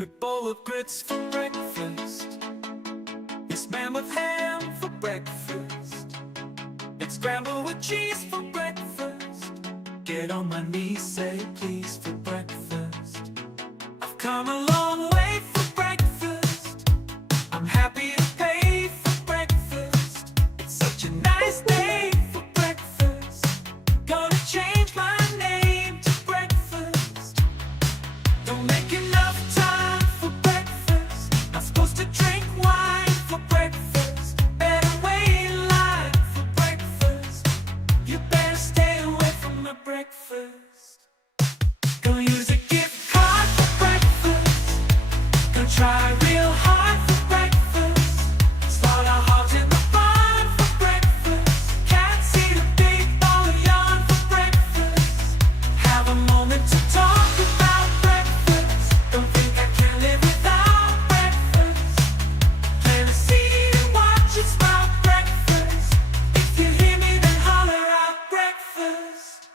A bowl of grits for breakfast. It's man with ham for breakfast. It's scrambled with cheese for breakfast. Get on my knees, say please for breakfast. I've come a long way for breakfast. I'm happy to pay for breakfast. It's such a nice day for breakfast. Gonna change my name to breakfast. Don't make enough time for breakfast. Not supposed to drink wine for breakfast. Better wait in line for breakfast. You better stay away from my breakfast. Gonna use a gift card for breakfast. Gonna try real hard for breakfast. Slaughter hogs in the barn for breakfast. Can't see the big ball of yarn for breakfast. Have a moment to talk about breakfast. Don't think I can live without breakfast. Plant a seed and watch it sprout breakfast. If you hear me, then holler out breakfast.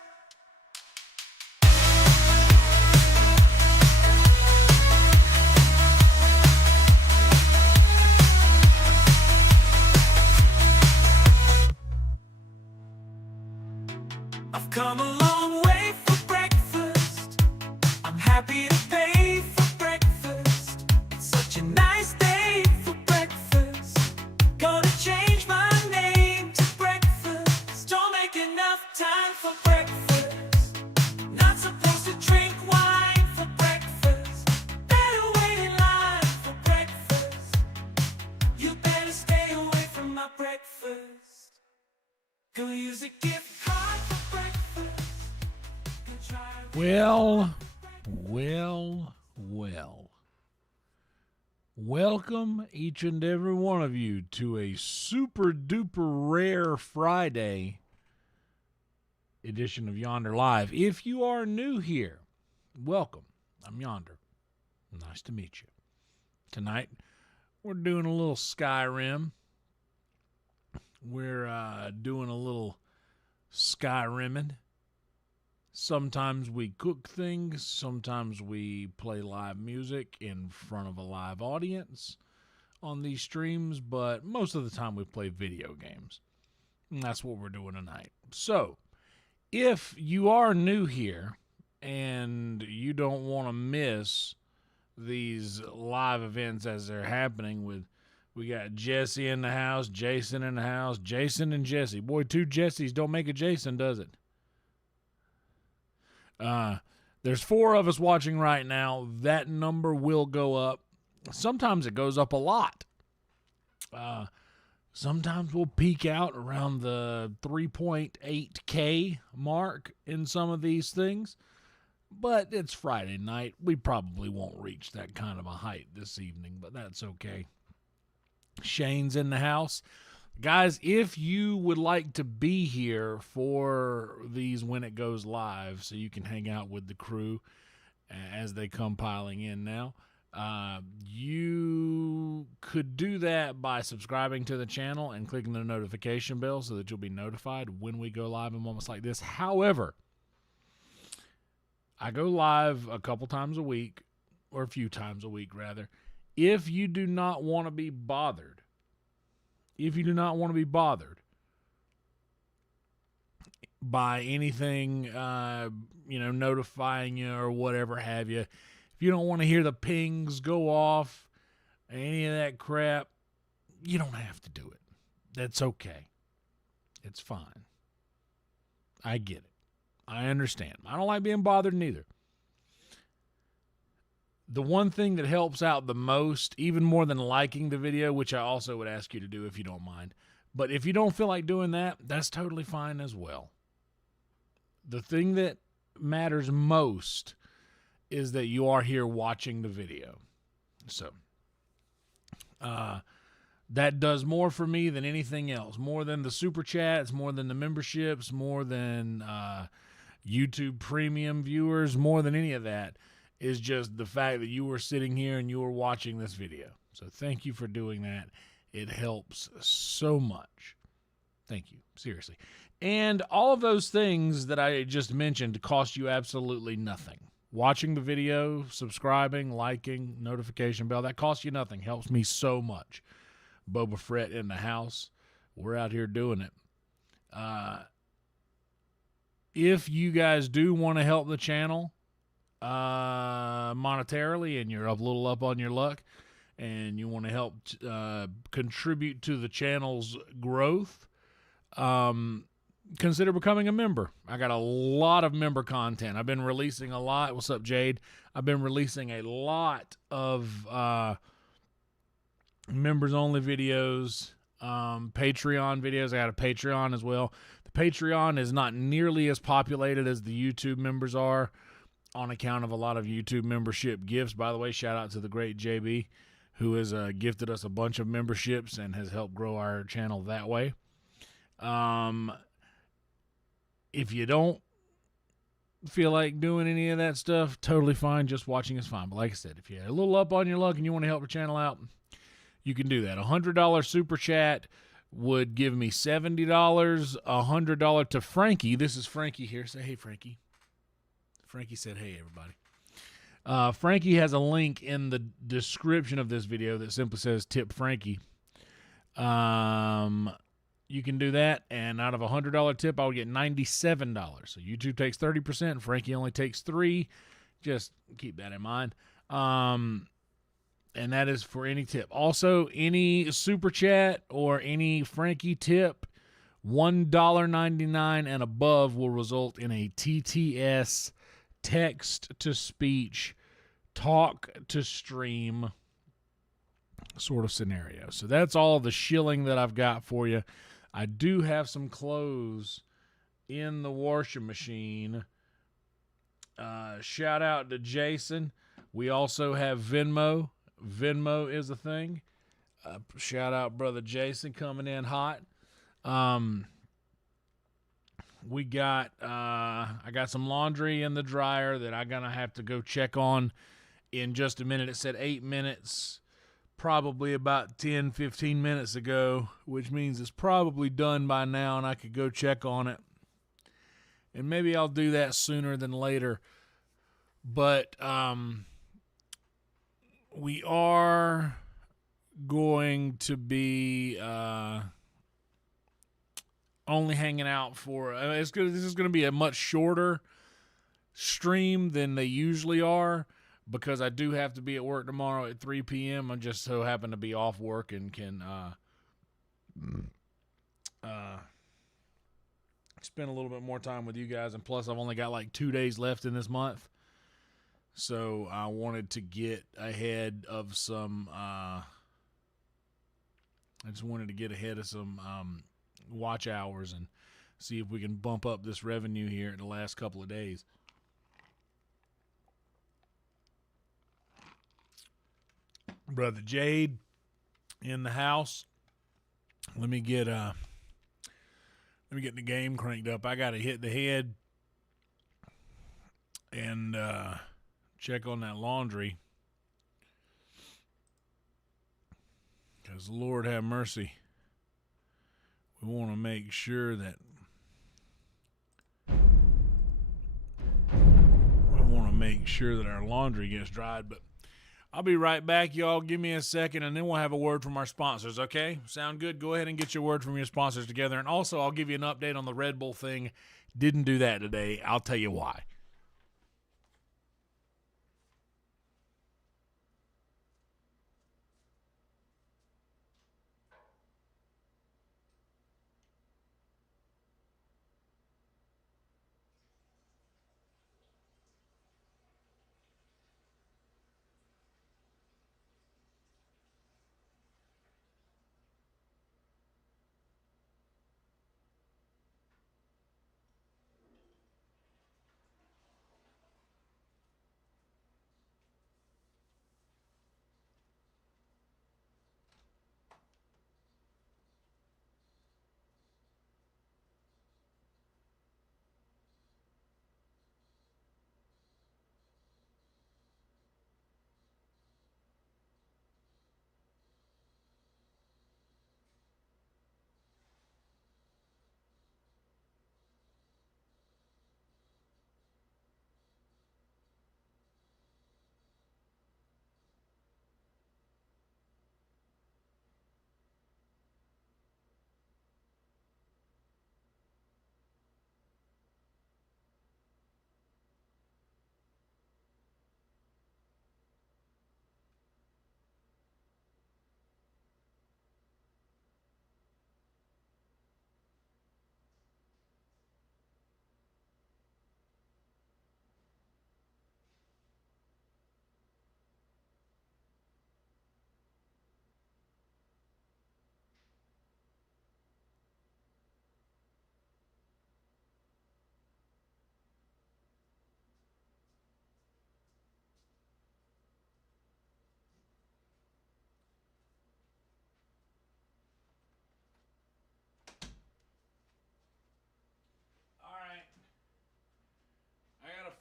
I've come a long way for breakfast. I'm happy to pay for breakfast. It's such a nice day for breakfast. Gonna change my name to breakfast. Don't make enough time for breakfast. Not supposed to drink wine for breakfast. Better wait in line for breakfast. You better stay away from my breakfast. Gonna use a gift card for breakfast. Gonna try Well. Welcome each and every one of you to a super duper rare Friday edition of Yonder Live. If you are new here, welcome. I'm Yonder. Nice to meet you. Tonight, we're doing a little Skyrim. We're doing a little Skyrimming. Sometimes we cook things. Sometimes we play live music in front of a live audience on these streams. But most of the time we play video games. And that's what we're doing tonight. So, if you are new here and you don't want to miss these live events as they're happening we got Jesse in the house, Jason in the house, Jason and Jesse. Boy, two Jessies don't make a Jason, does it? There's 4 of us watching right now. That number will go up. Sometimes it goes up a lot. Sometimes we'll peak out around the 3.8K mark in some of these things. But it's Friday night. We probably won't reach that kind of a height this evening, but that's okay. Shane's in the house. Guys, if you would like to be here for these when it goes live so you can hang out with the crew as they come piling in now, you could do that by subscribing to the channel and clicking the notification bell so that you'll be notified when we go live in moments like this. However, I go live a couple times a week, or a few times a week, rather. If you do not want to be bothered, by anything, notifying you or whatever have you, if you don't want to hear the pings go off, any of that crap, you don't have to do it. That's okay. It's fine. I get it. I understand. I don't like being bothered neither. The one thing that helps out the most, even more than liking the video, which I also would ask you to do if you don't mind, but if you don't feel like doing that, that's totally fine as well. The thing that matters most is that you are here watching the video. So, that does more for me than anything else. More than the super chats, more than the memberships, more than YouTube premium viewers, more than any of that. is just the fact that you were sitting here and you were watching this video. So thank you for doing that. It helps so much. Thank you. Seriously. And all of those things that I just mentioned cost you absolutely nothing. Watching the video, subscribing, liking, notification bell, that costs you nothing. Helps me so much. Boba Fett in the house. We're out here doing it. If you guys do want to help the channel monetarily and you're a little up on your luck and you want to help contribute to the channel's growth, consider becoming a member. I got a lot of member content. I've been releasing a lot. What's up, Jade? I've been releasing a lot of members-only videos, Patreon videos. I got a Patreon as well. The Patreon is not nearly as populated as the YouTube members are on account of a lot of YouTube membership gifts. By the way, shout out to the great JB, who has gifted us a bunch of memberships and has helped grow our channel that way. If you don't feel like doing any of that stuff, totally fine. Just watching is fine. But like I said, if you're a little up on your luck and you want to help the channel out, you can do that. $100 super chat would give me $70. $100 to Frankie. This is Frankie here. Say hey, Frankie. Frankie said hey, everybody. Frankie has a link in the description of this video that simply says tip Frankie. You can do that, and out of a $100 tip, I would get $97. So YouTube takes 30%, Frankie only takes 3%. Just keep that in mind. And that is for any tip. Also, any super chat or any Frankie tip, $1.99 and above will result in a TTS, text-to-speech, talk-to-stream sort of scenario. So that's all the shilling that I've got for you. I do have some clothes in the washing machine. Shout out to Jason. We also have Venmo. Venmo is a thing. Shout out brother Jason coming in hot. We got I got some laundry in the dryer that I'm gonna have to go check on in just a minute. It said 8 minutes. Probably about 10-15 minutes ago, which means it's probably done by now and I could go check on it. And maybe I'll do that sooner than later. But we are going to be only hanging out for this is going to be a much shorter stream than they usually are, because I do have to be at work tomorrow at 3 p.m. I just so happen to be off work and can spend a little bit more time with you guys. And plus, I've only got like 2 days left in this month. So I wanted to get ahead of some watch hours and see if we can bump up this revenue here in the last couple of days. Brother Jade in the house. Let me get the game cranked up. I gotta hit the head and check on that laundry, because Lord have mercy, we want to make sure that our laundry gets dried. But I'll be right back, y'all. Give me a second, and then we'll have a word from our sponsors, okay? Sound good? Go ahead and get your word from your sponsors together. And also, I'll give you an update on the Red Bull thing. Didn't do that today. I'll tell you why.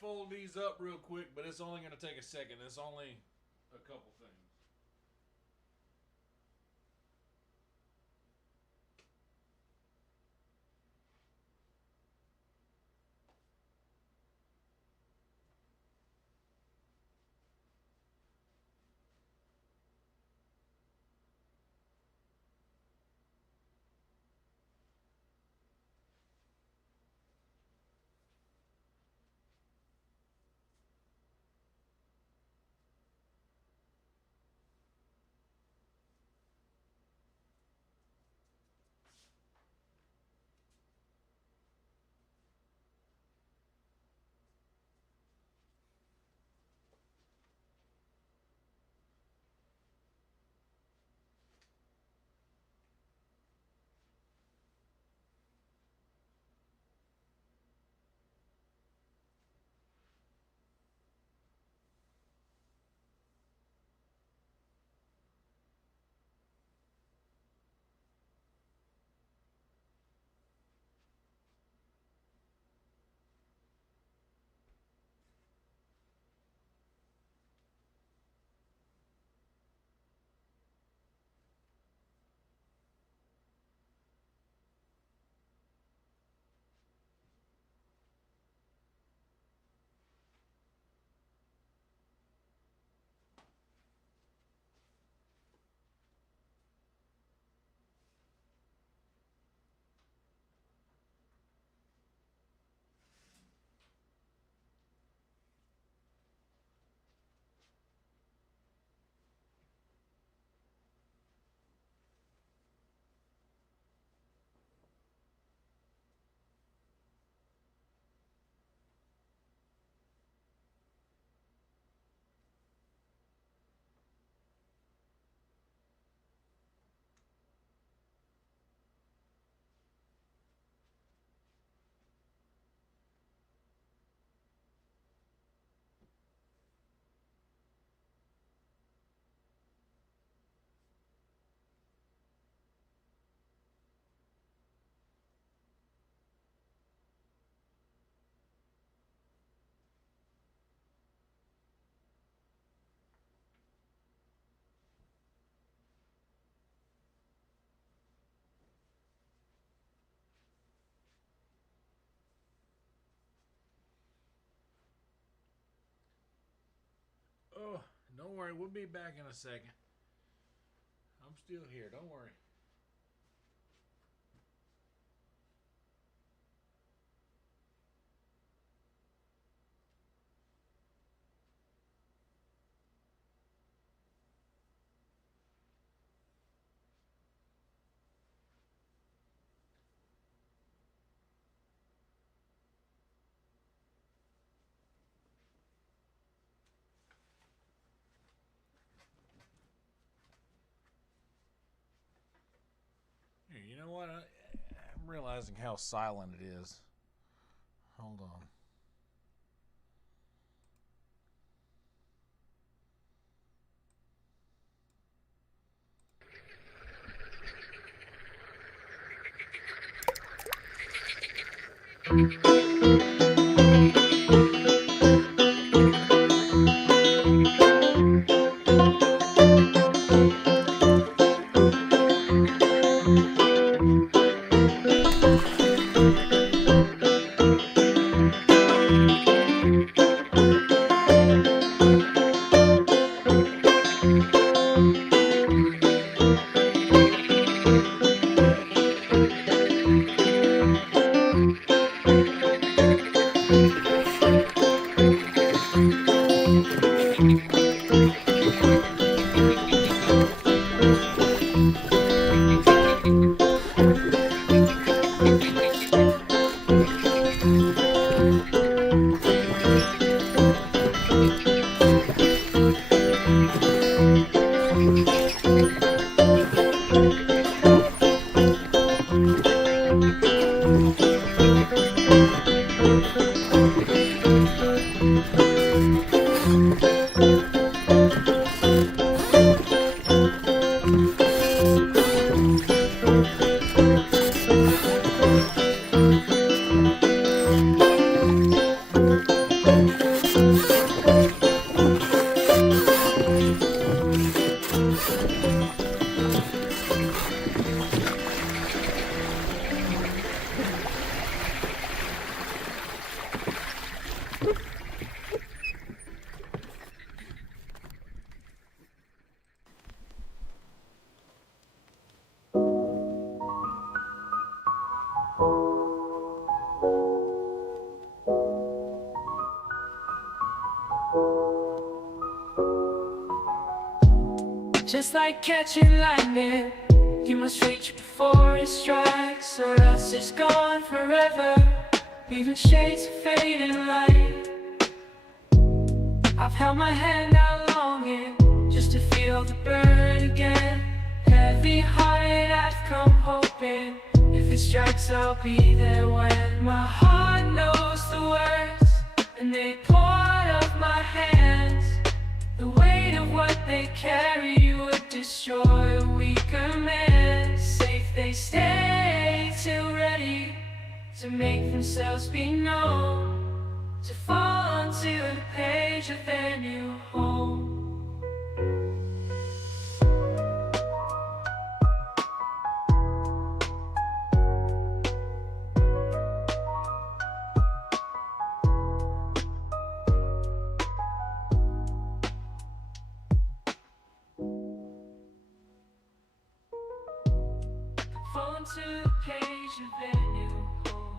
fold these up real quick, but it's only going to take a second. It's only a couple things. Oh, don't worry. We'll be back in a second. I'm still here. Don't worry. Here, you know what? I'm realizing how silent it is. Hold on. Just like catching lightning, you must reach before it strikes, or else it's gone forever, leaving shades of fading light. I've held my hand out longing just to feel the burn again. Heavy hearted I've come hoping, if it strikes I'll be there when. My heart knows the words and they pour out of my hands. The weight of what they carry would destroy a weaker man. Safe they stay till ready to make themselves be known, to fall onto the page of their new home. Fall onto the page of their new home.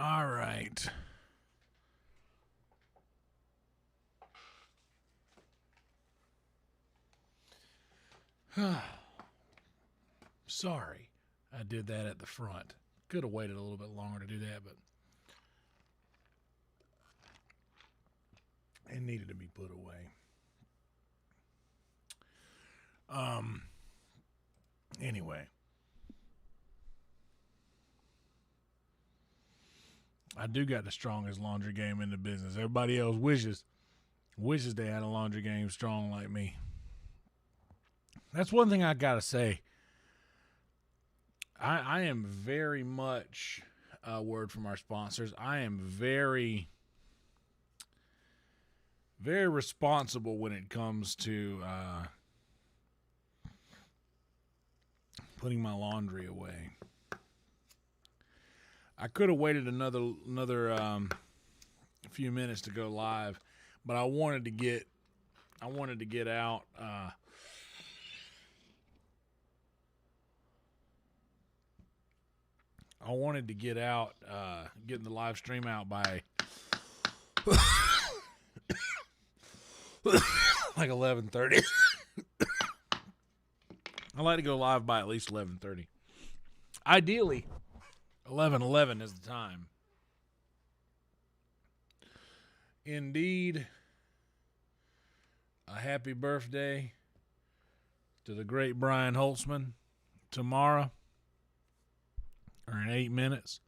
All right. Sorry, I did that at the front. Could have waited a little bit longer to do that, but it needed to be put away. Anyway. I do got the strongest laundry game in the business. Everybody else wishes they had a laundry game strong like me. That's one thing I gotta say. I am very much a word from our sponsors. I am very, very responsible when it comes to putting my laundry away. I could have waited another few minutes to go live, but I wanted to get out. Getting the live stream out by like 11:30. I like to go live by at least 11:30. Ideally, 11:11 is the time. Indeed, a happy birthday to the great Brian Holtzman tomorrow, or in 8 minutes.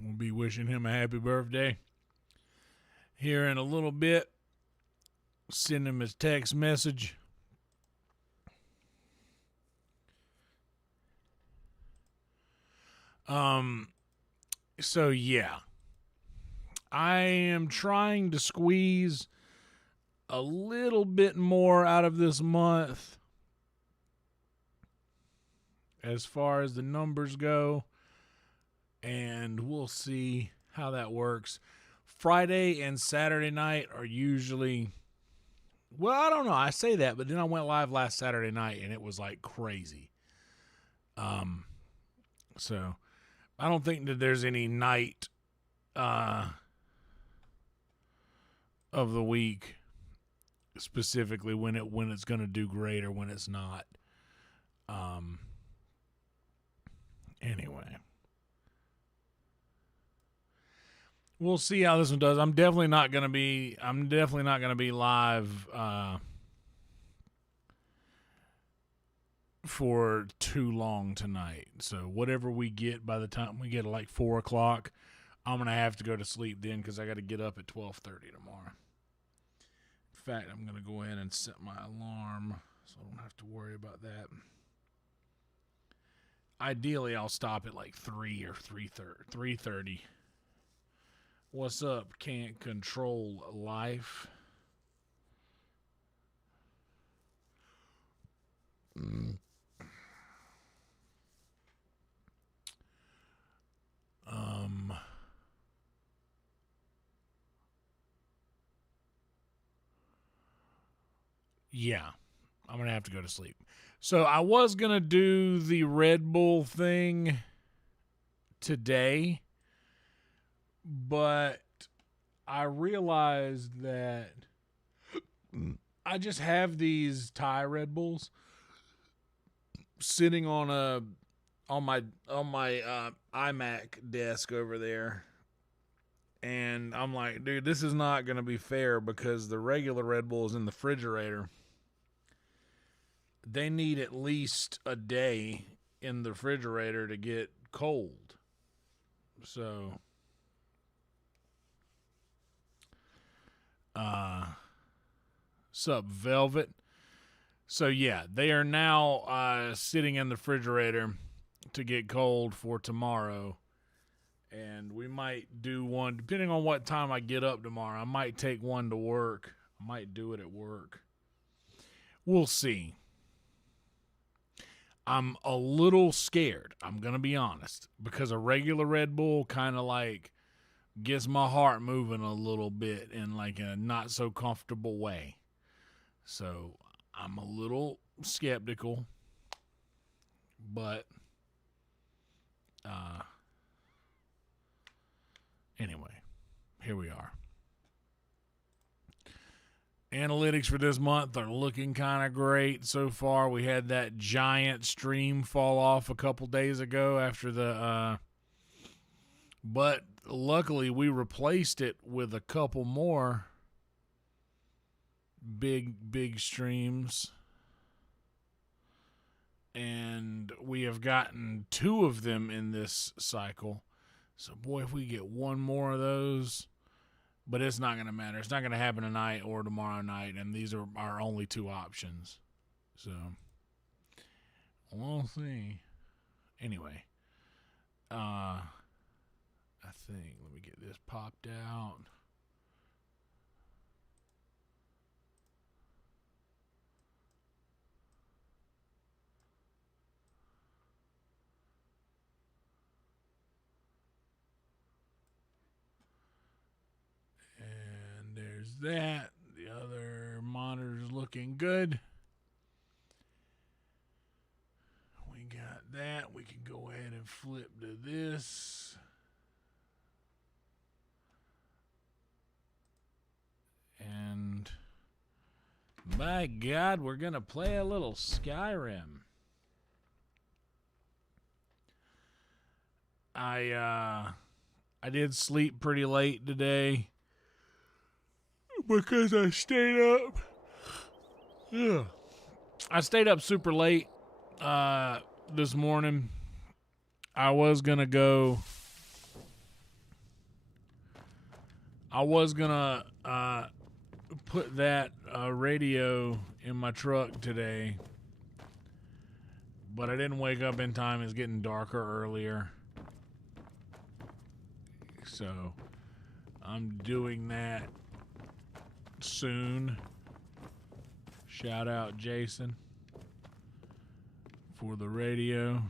We'll be wishing him a happy birthday here in a little bit. Send him his text message. So yeah, I am trying to squeeze a little bit more out of this month. as far as the numbers go, and we'll see how that works. Friday and Saturday night are usually, well, I don't know. I say that, but then I went live last Saturday night and it was like crazy. So I don't think that there's any night of the week specifically when it's going to do great or when it's not. Anyway, we'll see how this one does. I'm definitely not going to be live for too long tonight. So whatever we get by the time we get to like 4 o'clock, I'm going to have to go to sleep then because I got to get up at 12:30 tomorrow. In fact, I'm going to go ahead and set my alarm so I don't have to worry about that. Ideally, I'll stop at like 3 or 3:30. What's up? Can't control life. Yeah, I'm going to have to go to sleep. So I was going to do the Red Bull thing today, but I realized that I just have these Thai Red Bulls sitting on my iMac desk over there. And I'm like, dude, this is not going to be fair because the regular Red Bull is in the refrigerator. They need at least a day in the refrigerator to get cold. So, sup, Velvet? So, yeah, they are now sitting in the refrigerator to get cold for tomorrow. And we might do one, depending on what time I get up tomorrow. I might take one to work. I might do it at work. We'll see. I'm a little scared, I'm going to be honest, because a regular Red Bull kind of like gets my heart moving a little bit in like a not so comfortable way. So I'm a little skeptical, but anyway, here we are. Analytics for this month are looking kind of great so far. We had that giant stream fall off a couple days ago after the but luckily we replaced it with a couple more big streams. And we have gotten 2 of them in this cycle. So boy, if we get one more of those, but it's not going to matter. It's not going to happen tonight or tomorrow night, and these are our only 2 options. So, we'll see. Anyway, I think, let me get this popped out. There's that. The other monitor's looking good. We got that. We can go ahead and flip to this. And by God, we're going to play a little Skyrim. I did sleep pretty late today because I stayed up. Yeah. I stayed up super late this morning. I was going to put that radio in my truck today, but I didn't wake up in time. It's getting darker earlier. So I'm doing that soon. Shout out Jason for the radio.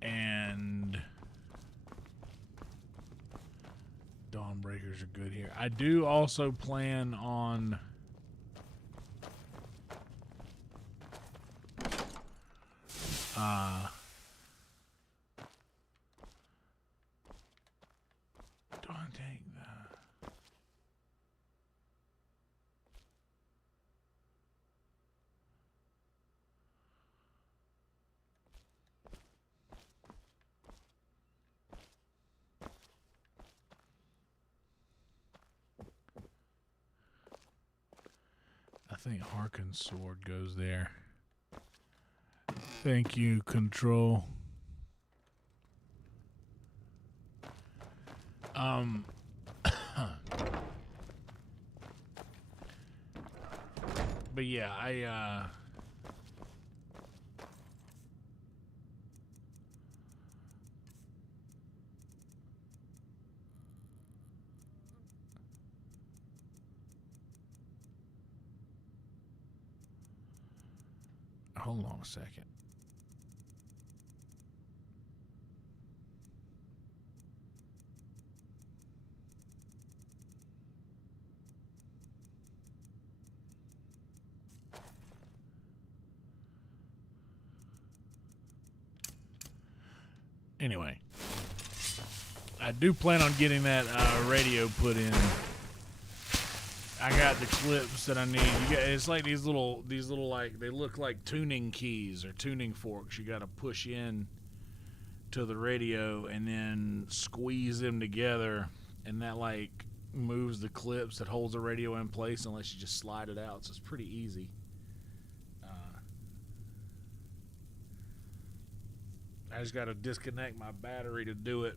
And Dawnbreakers are good here. I do also plan on don't take that. I think Harkin's sword goes there. Thank you, Control. But yeah, hold on a second. Anyway, I do plan on getting that radio put in. I got the clips that I need. It's like these little like, they look like tuning keys or tuning forks. You got to push in to the radio and then squeeze them together, and that like moves the clips that holds the radio in place unless you just slide it out. So it's pretty easy. I just got to disconnect my battery to do it.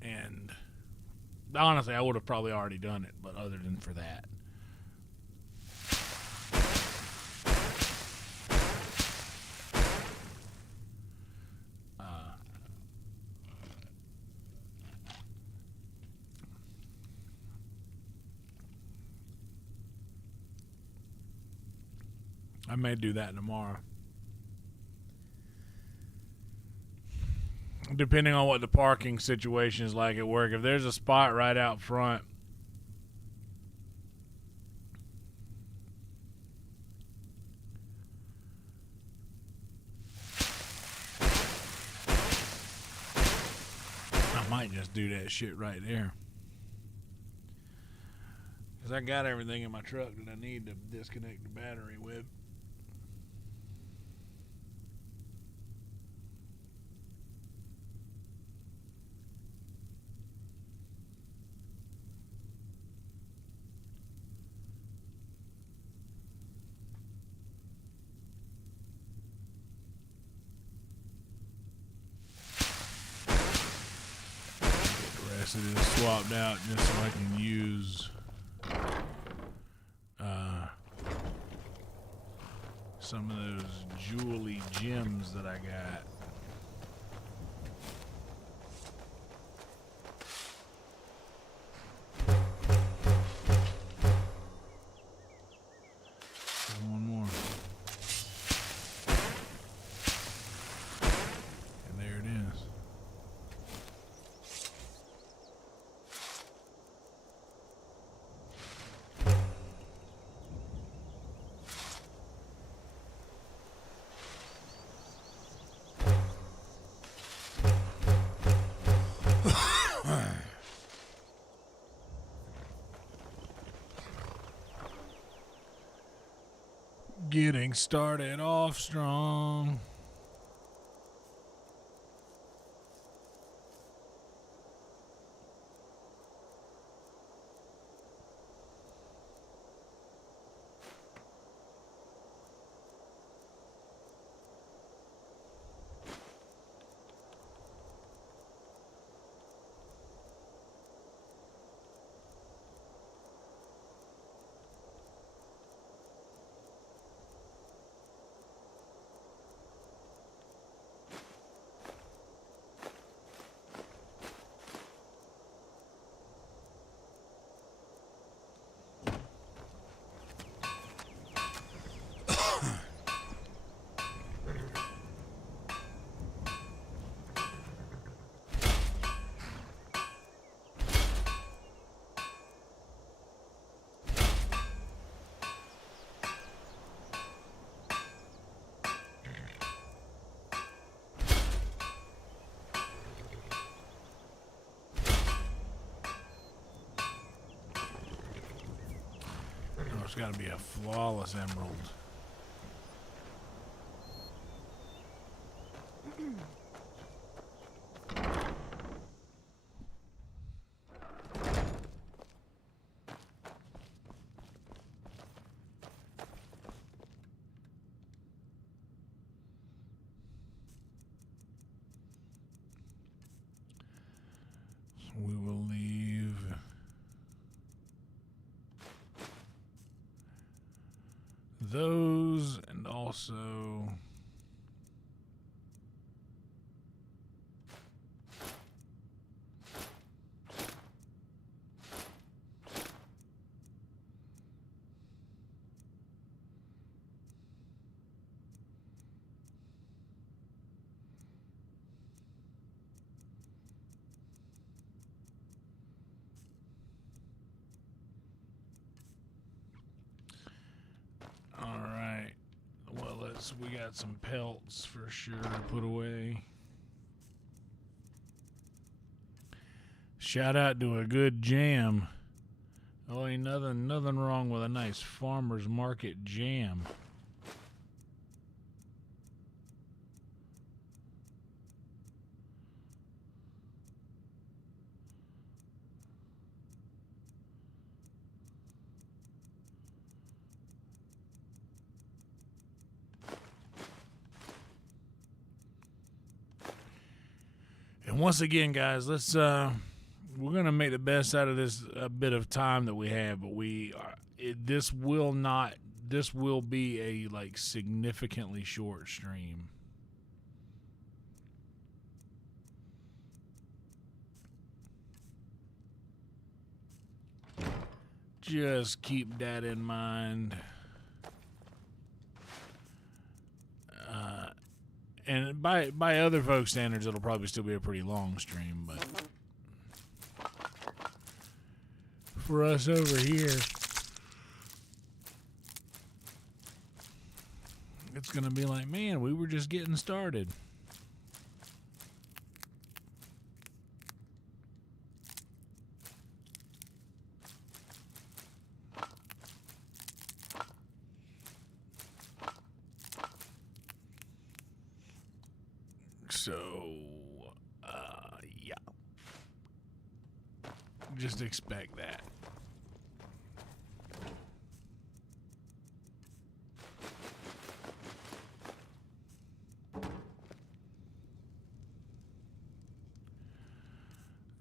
And honestly, I would have probably already done it, but other than for that. I may do that tomorrow. Depending on what the parking situation is like at work. If there's a spot right out front, I might just do that shit right there. Because I got everything in my truck that I need to disconnect the battery with. It is swapped out just so I can use some of those jewelry gems that I got. One more. And there it is. Getting started off strong. It's got to be a flawless emerald. We will leave those, and also we got some pelts for sure to put away. Shout out to a good jam. Oh, ain't nothing wrong with a nice farmer's market jam. And once again, guys, let's we're gonna make the best out of this bit of time that we have, but this will be a like significantly short stream. Just keep that in mind. And by other folks' standards, it'll probably still be a pretty long stream, but for us over here, it's gonna be like, man, we were just getting started. So, yeah. Just expect that.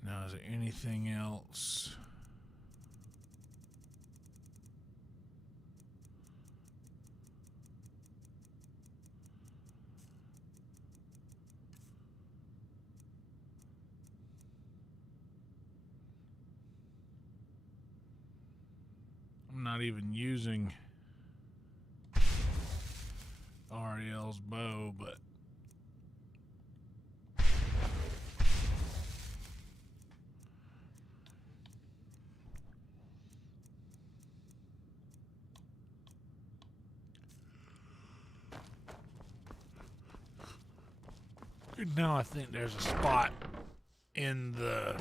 Now, is there anything else? I'm not even using Ariel's bow, but now I think there's a spot in the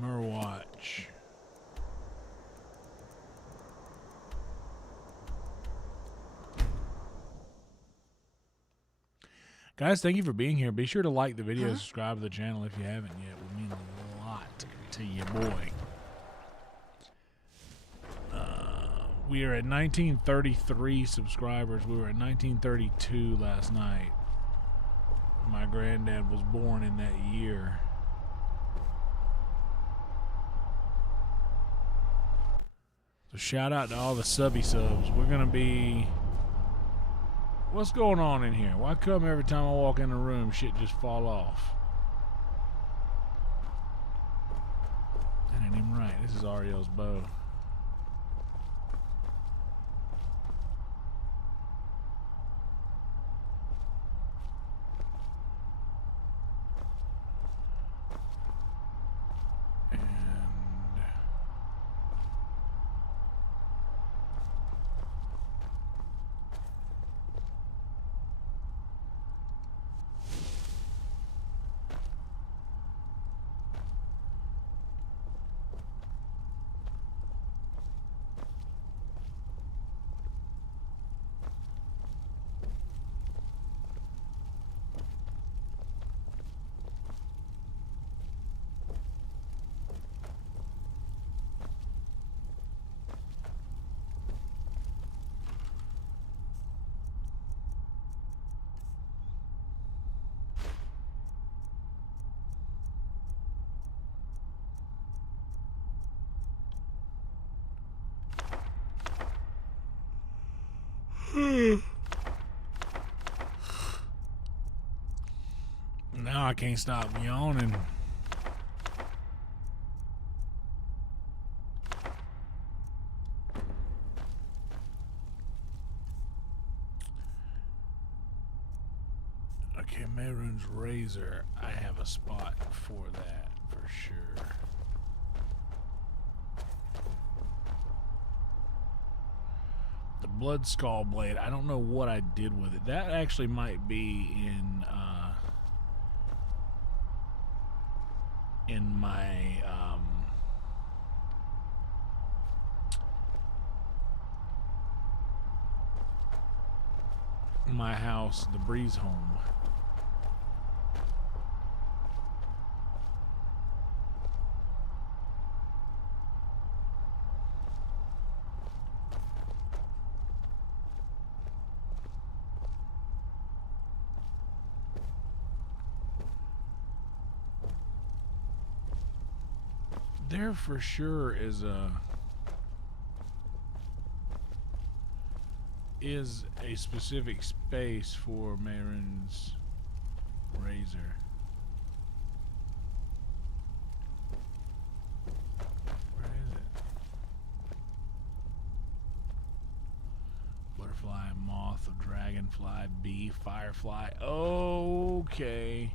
Merwatch. Guys, thank you for being here. Be sure to like the video, subscribe to the channel if you haven't yet. It would mean a lot to you, boy. We are at 1933 subscribers. We were at 1932 last night. My granddad was born in that year. So shout out to all the subby subs. We're going to be... What's going on in here? Why come every time I walk in a room, shit just fall off? That ain't even right. This is Ariel's bow. I can't stop yawning. Okay, Mayroon's razor. I have a spot for that for sure. The blood skull blade. I don't know what I did with it. That actually might be in my house, the Breeze home. There for sure is a specific space for Mayron's razor. Where is it? Butterfly, moth, dragonfly, bee, firefly. Okay.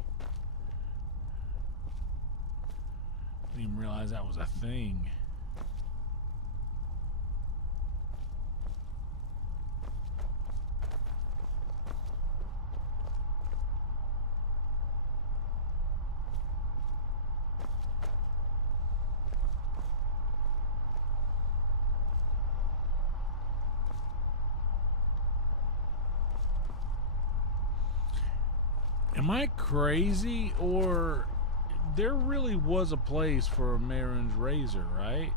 Didn't even realize that was a thing. Am I crazy, or there really was a place for Mayron's razor, right?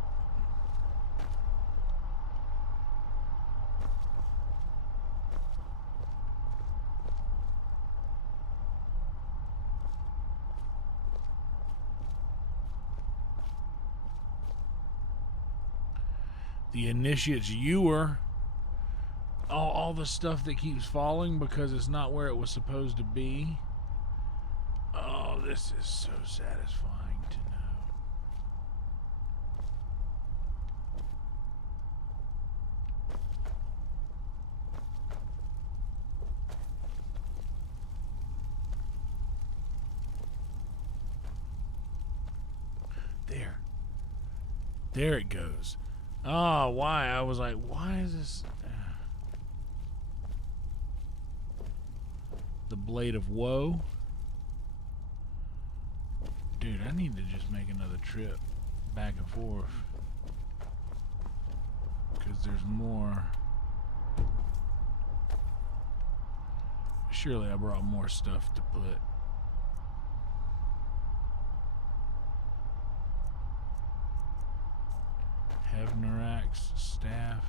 The initiate's ewer. All the stuff that keeps falling because it's not where it was supposed to be. Oh, this is so satisfying to know. There it goes. Oh, why? I was like, why is this? The Blade of Woe. Dude, I need to just make another trip back and forth. Because there's more. Surely I brought more stuff to put. Hevnarak's staff.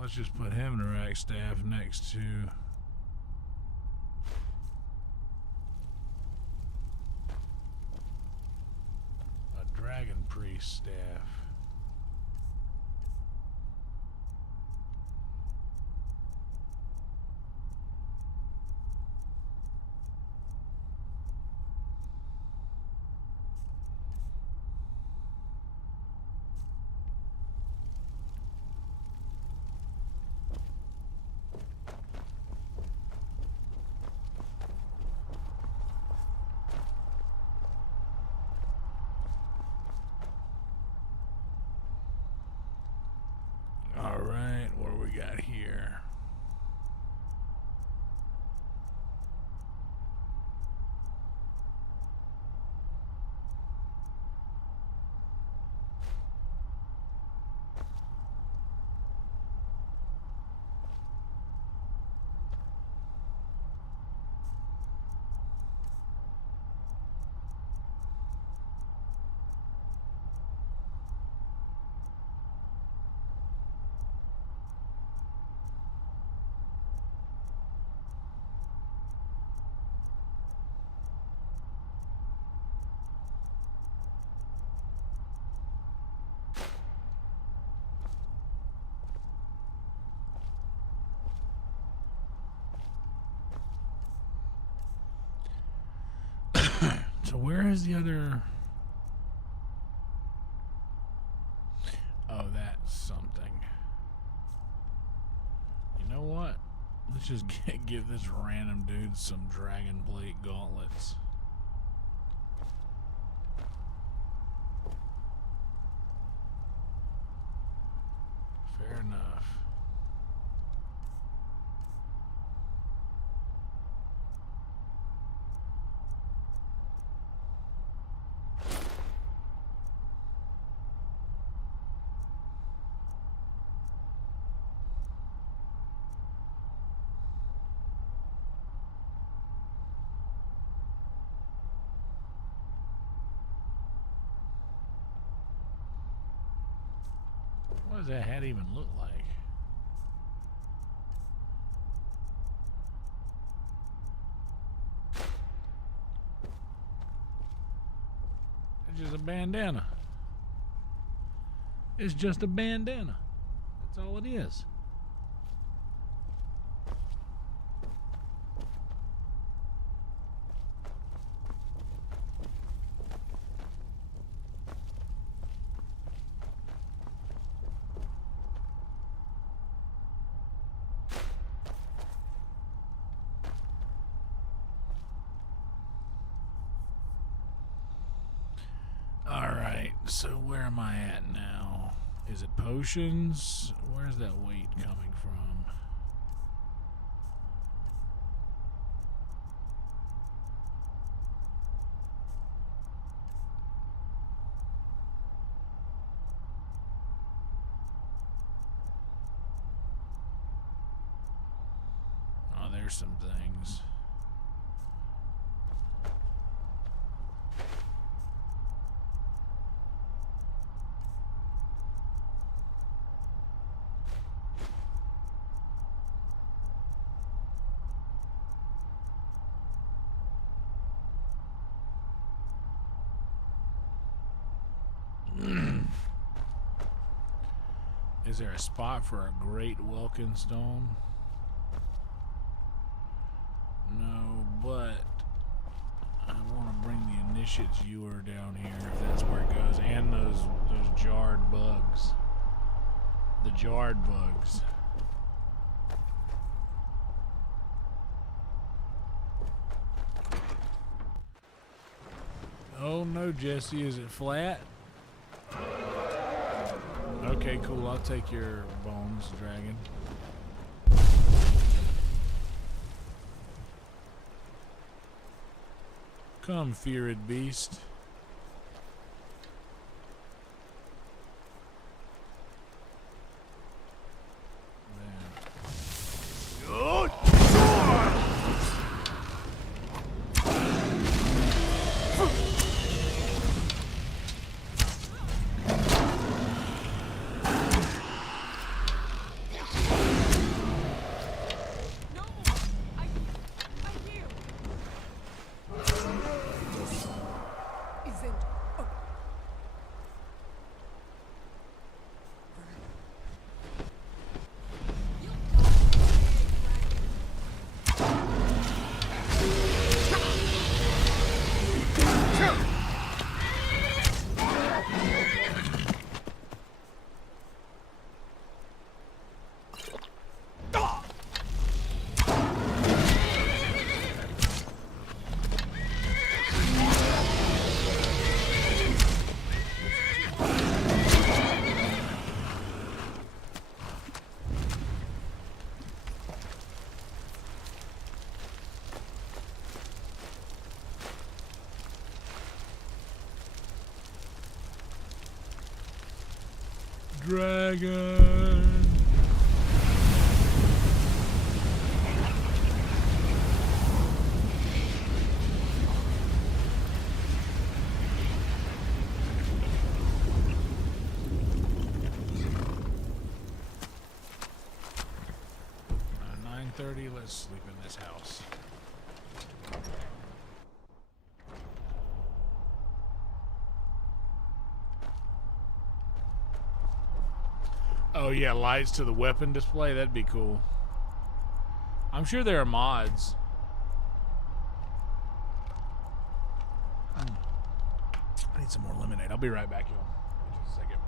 Let's just put Hevnarak's staff next to a Dragon Priest staff. Alright, what do we got here? So where is the other? Oh, that's something. You know what? Let's just give this random dude some dragon plate gauntlets. Fair enough. What does that hat even look like? It's just a bandana. It's just a bandana. That's all it is. Alright, so where am I at now? Is it potions? Where's that weight coming from? Oh, there's some things. Is there a spot for a great Welkin stone? No, but I want to bring the initiates ewer down here if that's where it goes, and those jarred bugs. The jarred bugs. Oh no, Jesse, is it flat? Okay, cool. I'll take your bones, dragon. Come, feared beast. Dragon. Let's sleep in this house. Oh yeah, lights to the weapon display. That'd be cool. I'm sure there are mods. I need some more lemonade. I'll be right back, y'all. Just a second.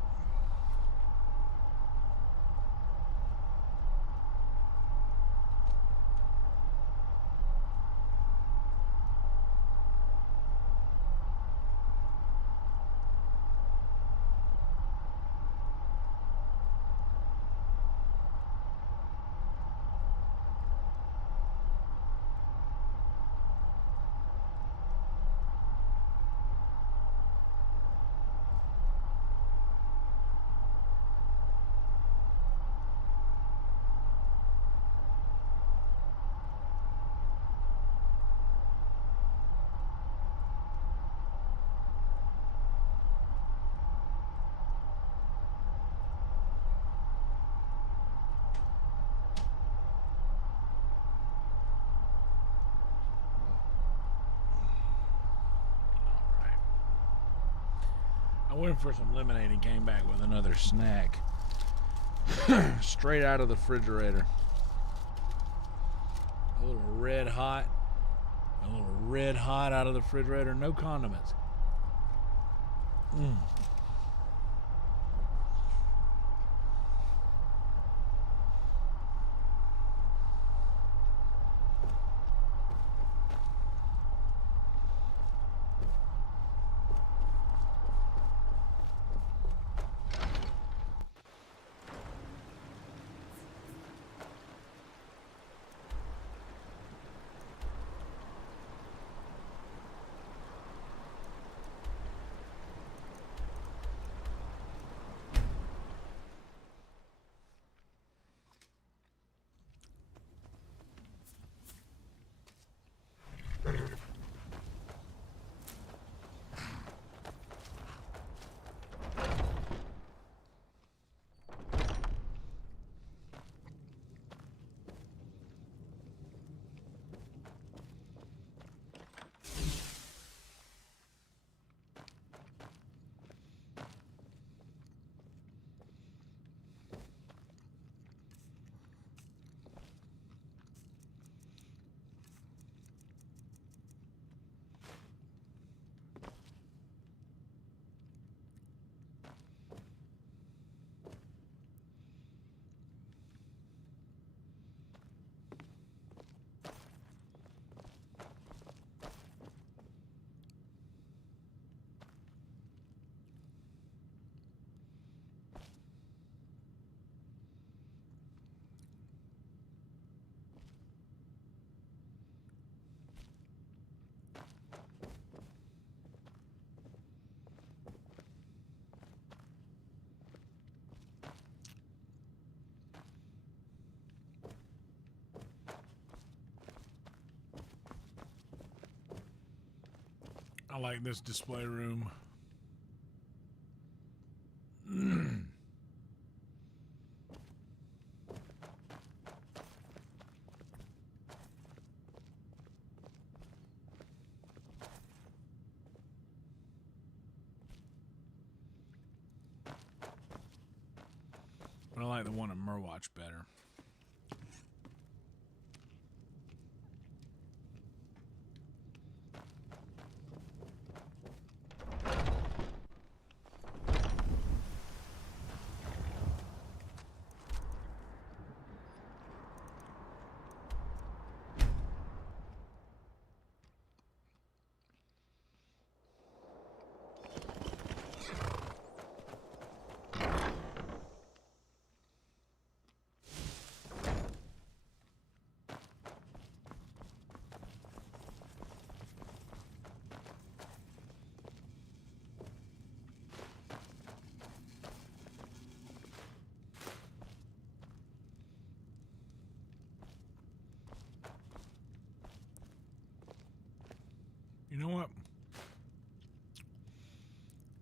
I went for some lemonade and came back with another snack. Straight out of the refrigerator. A little red hot out of the refrigerator. No condiments. I like this display room. But I like the one at Merwatch better. You know what?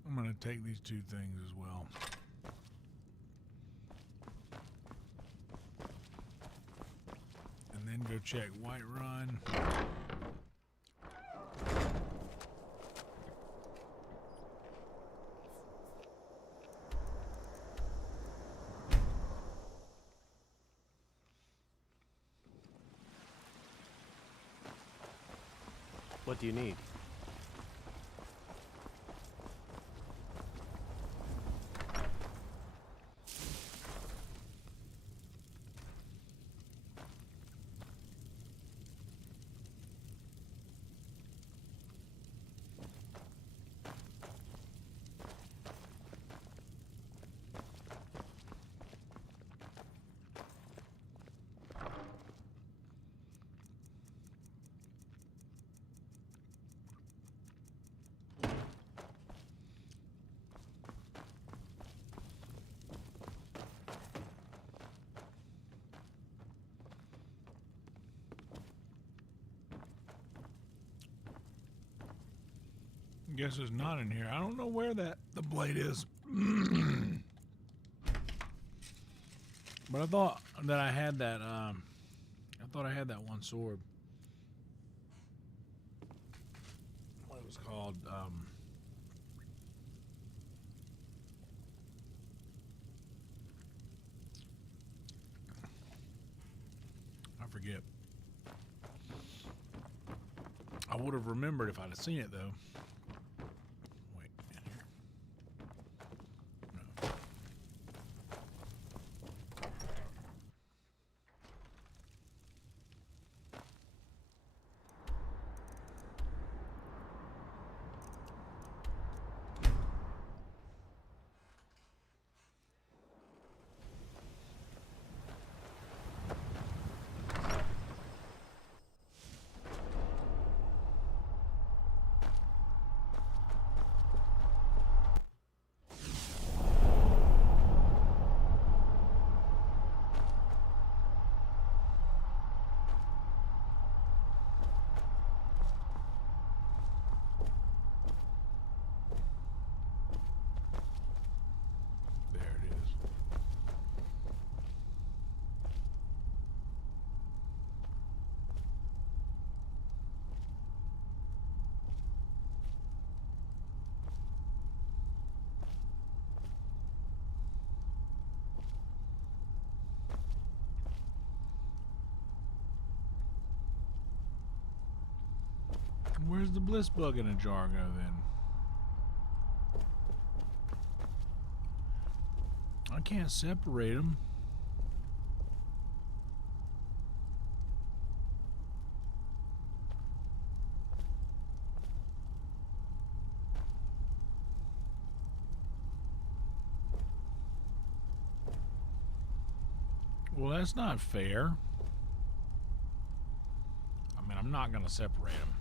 I'm going to take these two things as well. And then go check Whiterun. What do you need? Guess it's not in here. I don't know where the blade is. But I thought that I had that, I thought I had that one sword. What it was called, I forget. I would have remembered if I'd have seen it, though. Wait, in here. No. Where's the bliss bug in a jar go then? I can't separate them. Well, that's not fair. I mean, I'm not going to separate them.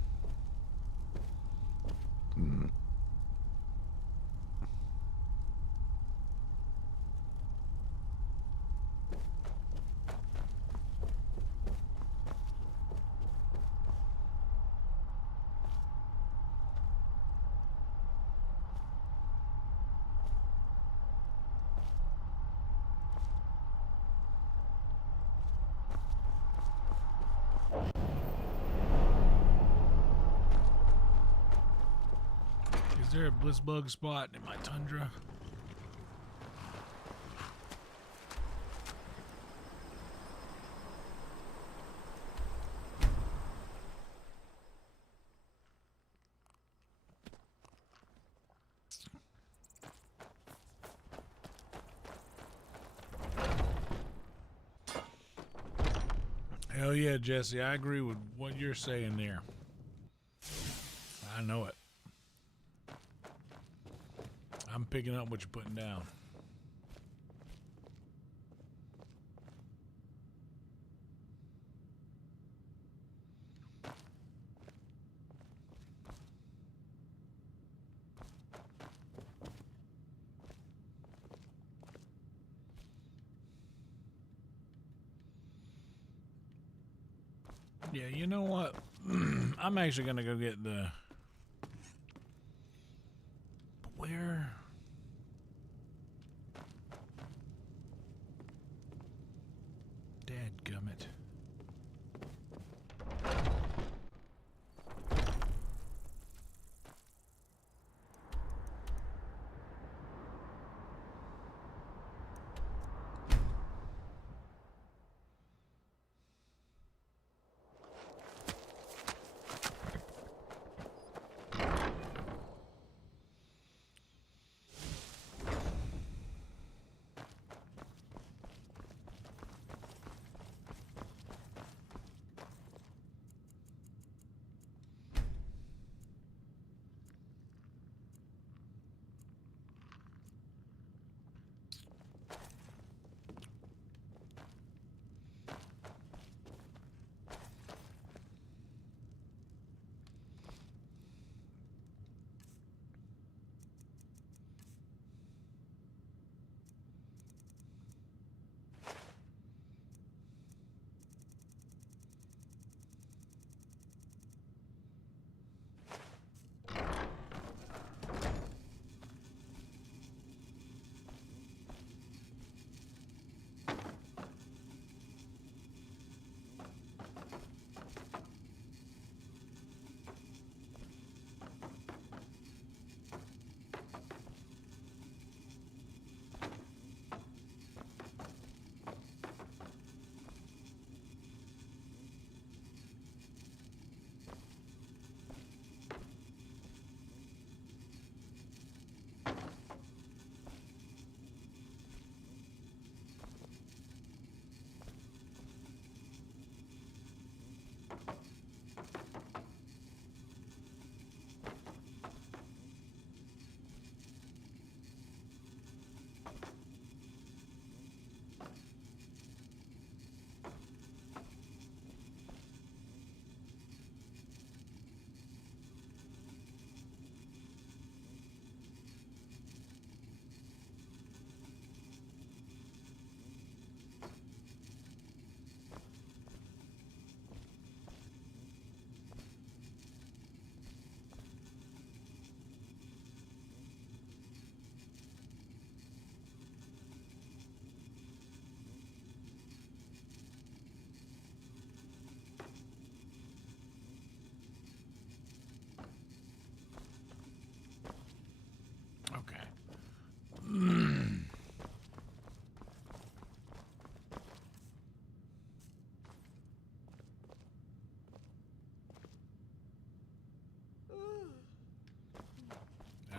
Is there a bliss bug spot in my tundra? Hell yeah, Jesse. I agree with what you're saying there. I know it. I'm picking up what you're putting down. Yeah, you know what? I'm actually going to go get the... Where... Dadgummit.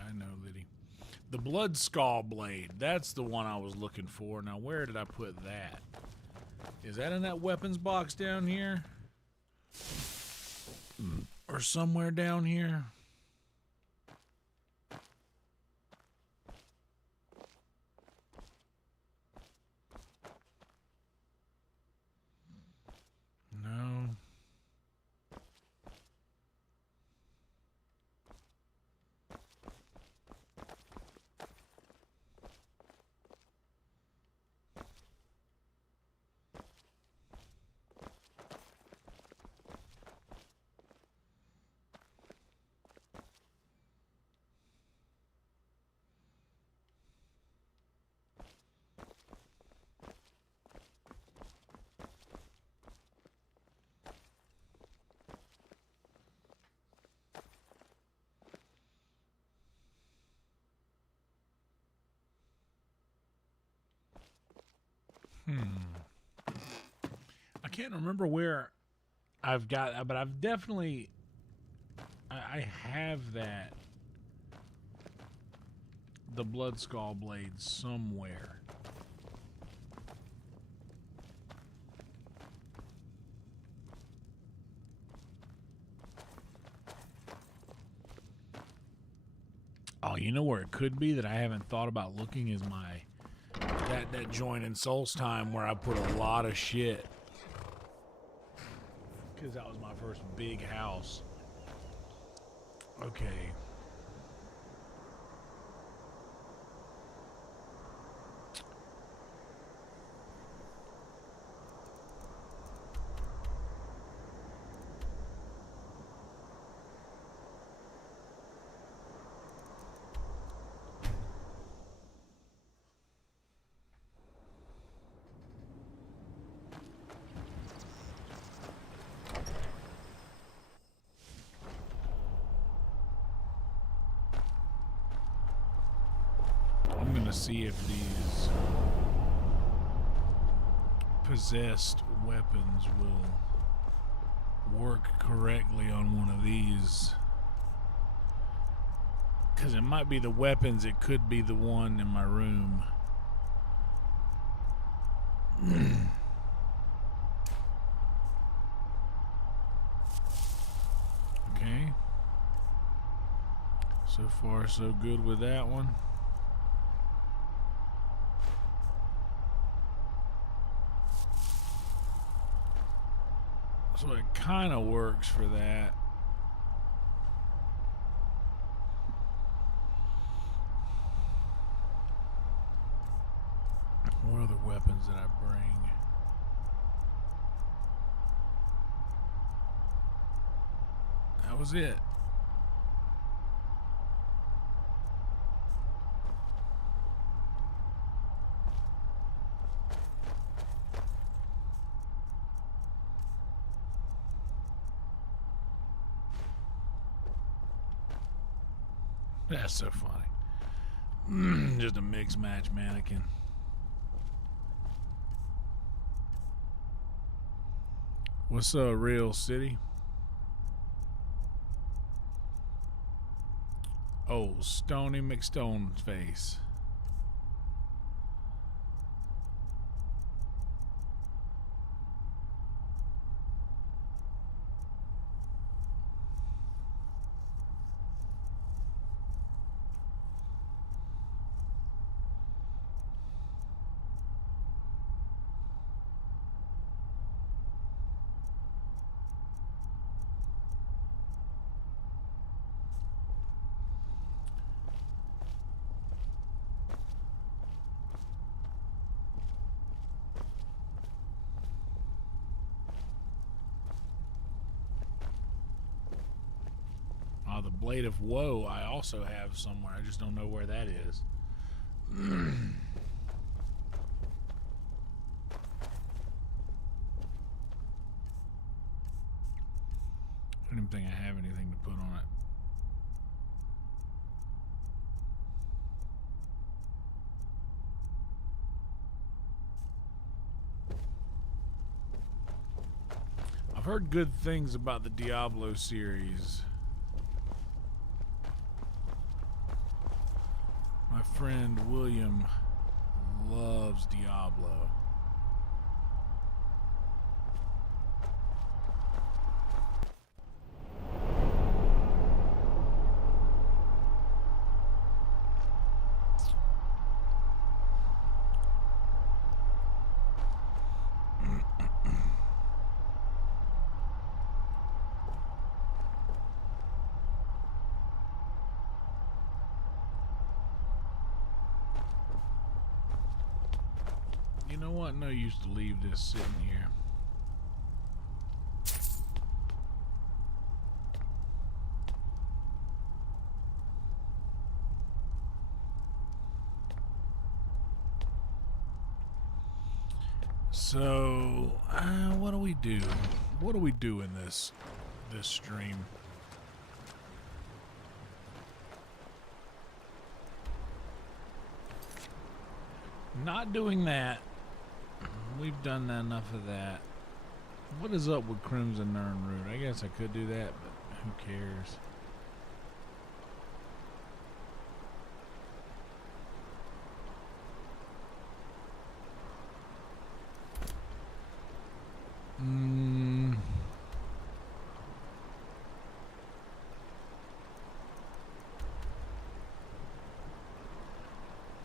I know, Liddy. The Blood Skull Blade. That's the one I was looking for. Now, where did I put that? Is that in that weapons box down here? Or somewhere down here? No. I can't remember where I've got, but I've definitely, I have that, the Blood Skull Blade somewhere. Oh, you know where it could be that I haven't thought about looking is my that joint in Souls Time where I put a lot of shit. Because that was my first big house. Okay. I'm gonna see if these possessed weapons will work correctly on one of these. Because it might be the weapons, it could be the one in my room. Okay. So far, so good with that one. So it kind of works for that. What other weapons did I bring? That was it. That's so funny. Just a mixed match mannequin. What's up, Real City? Oh, Stony McStone's face. The Blade of Woe I also have somewhere. I just don't know where that is. I don't even think I have anything to put on it. I've heard good things about the Diablo series. friend William loves Diablo. You know what? No use to leave this sitting here. So, what do we do? What do we do in this stream? Not doing that. We've done enough of that. What is up with Crimson Nern Root? I guess I could do that, but who cares?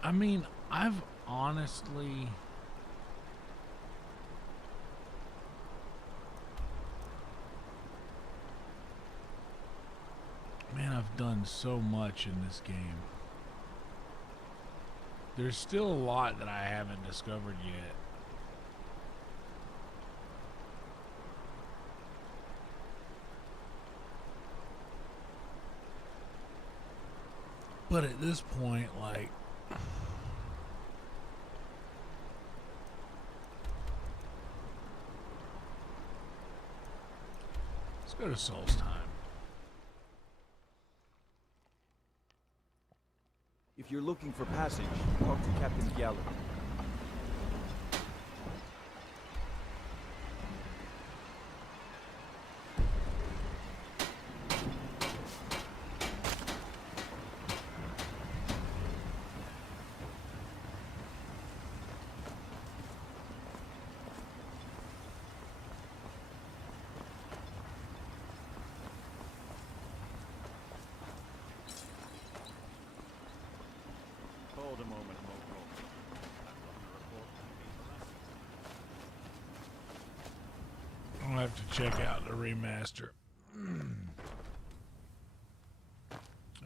I mean, I've honestly... Man, I've done so much in this game. There's still a lot that I haven't discovered yet. But at this point, like... Let's go to Soul's Time. If you're looking for passage, talk to Captain Gallagher. Hold a moment, Moko. I'll have to check out the remaster.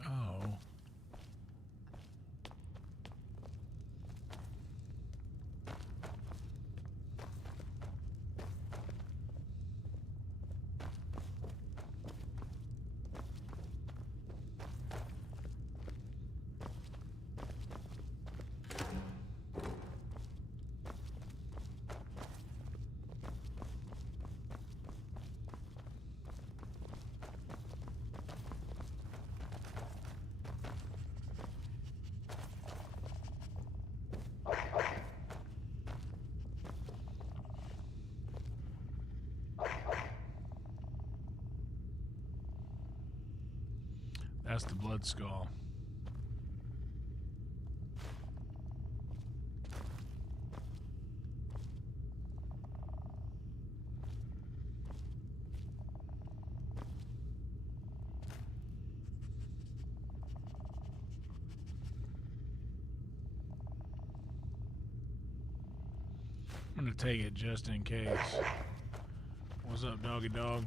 Oh. That's the blood skull. I'm gonna take it just in case. What's up, doggy dog?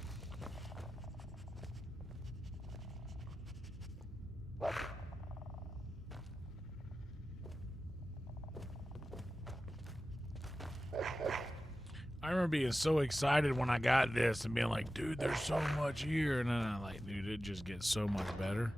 I remember being so excited when I got this and being like, dude, there's so much here. And then I'm like, dude, it just gets so much better.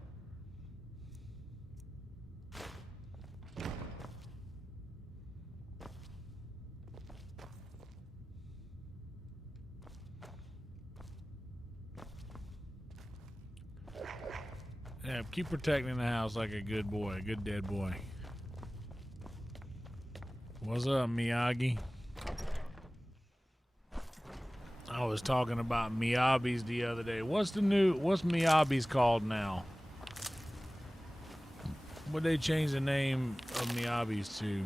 Yeah, keep protecting the house like a good boy, a good dead boy. What's up, Miyagi? I was talking about Miyabi's the other day. What's Miyabi's called now? What they change the name of Miyabi's to?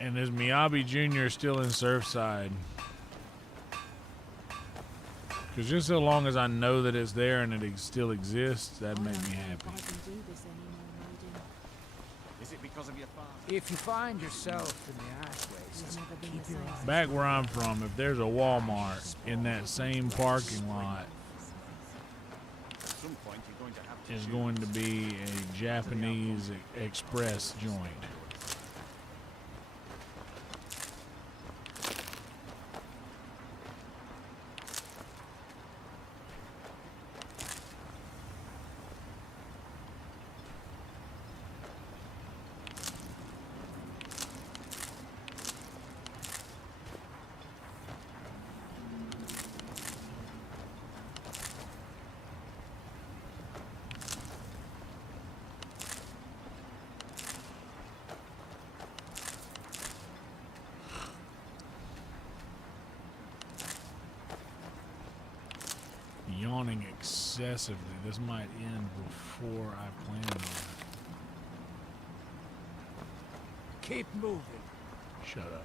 And is Miyabi Jr. still in Surfside? Because just so long as I know that it's there and it still exists, that makes me happy. Is it because of your father? If you find yourself in the ashways, just keep your eyes. Back where I'm from, if there's a Walmart in that same parking lot, At some point, you're going to have to is choose. going to be a Japanese express joint. Yawning excessively. This might end before I planned on it. Keep moving. Shut up.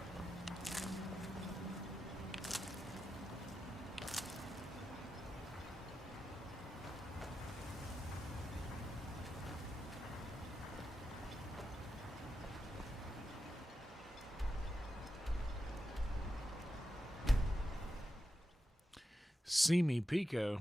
See me, Pico.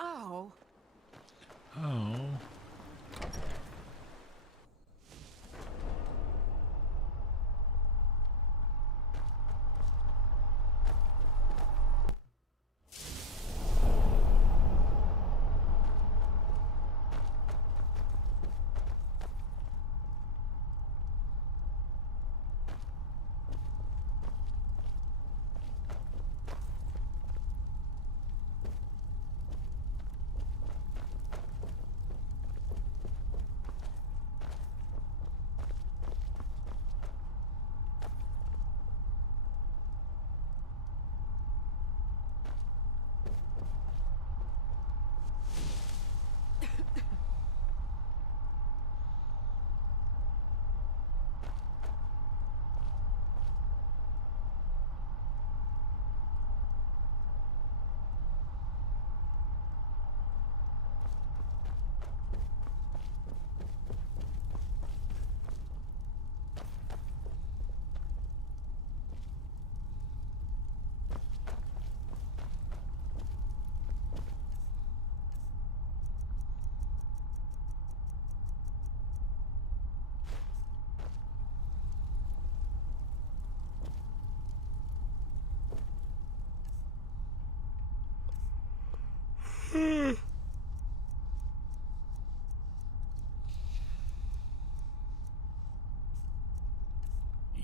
Oh. Oh.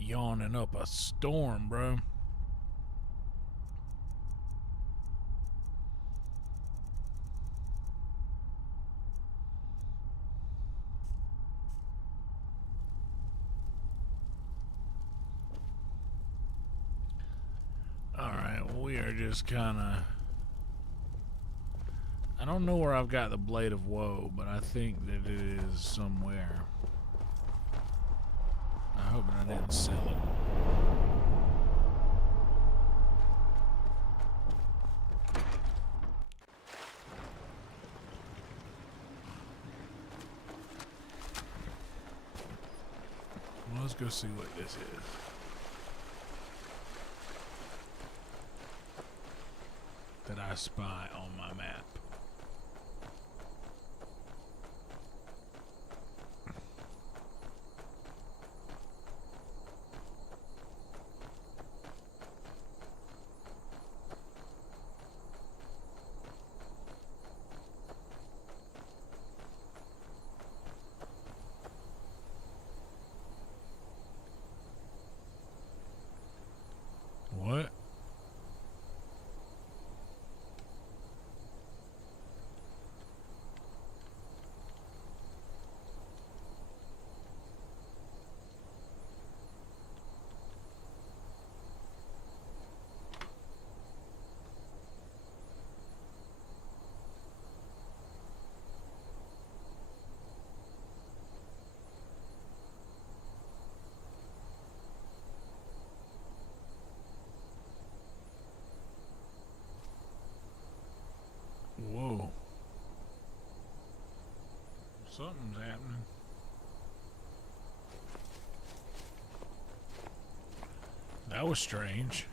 Yawning up a storm, bro. Alright, we are just kind of... I don't know where I've got the Blade of Woe, but I think that it is somewhere. I hope that I didn't sell it. Well, let's go see what this is. That I spy on my map. Something's happening. That was strange.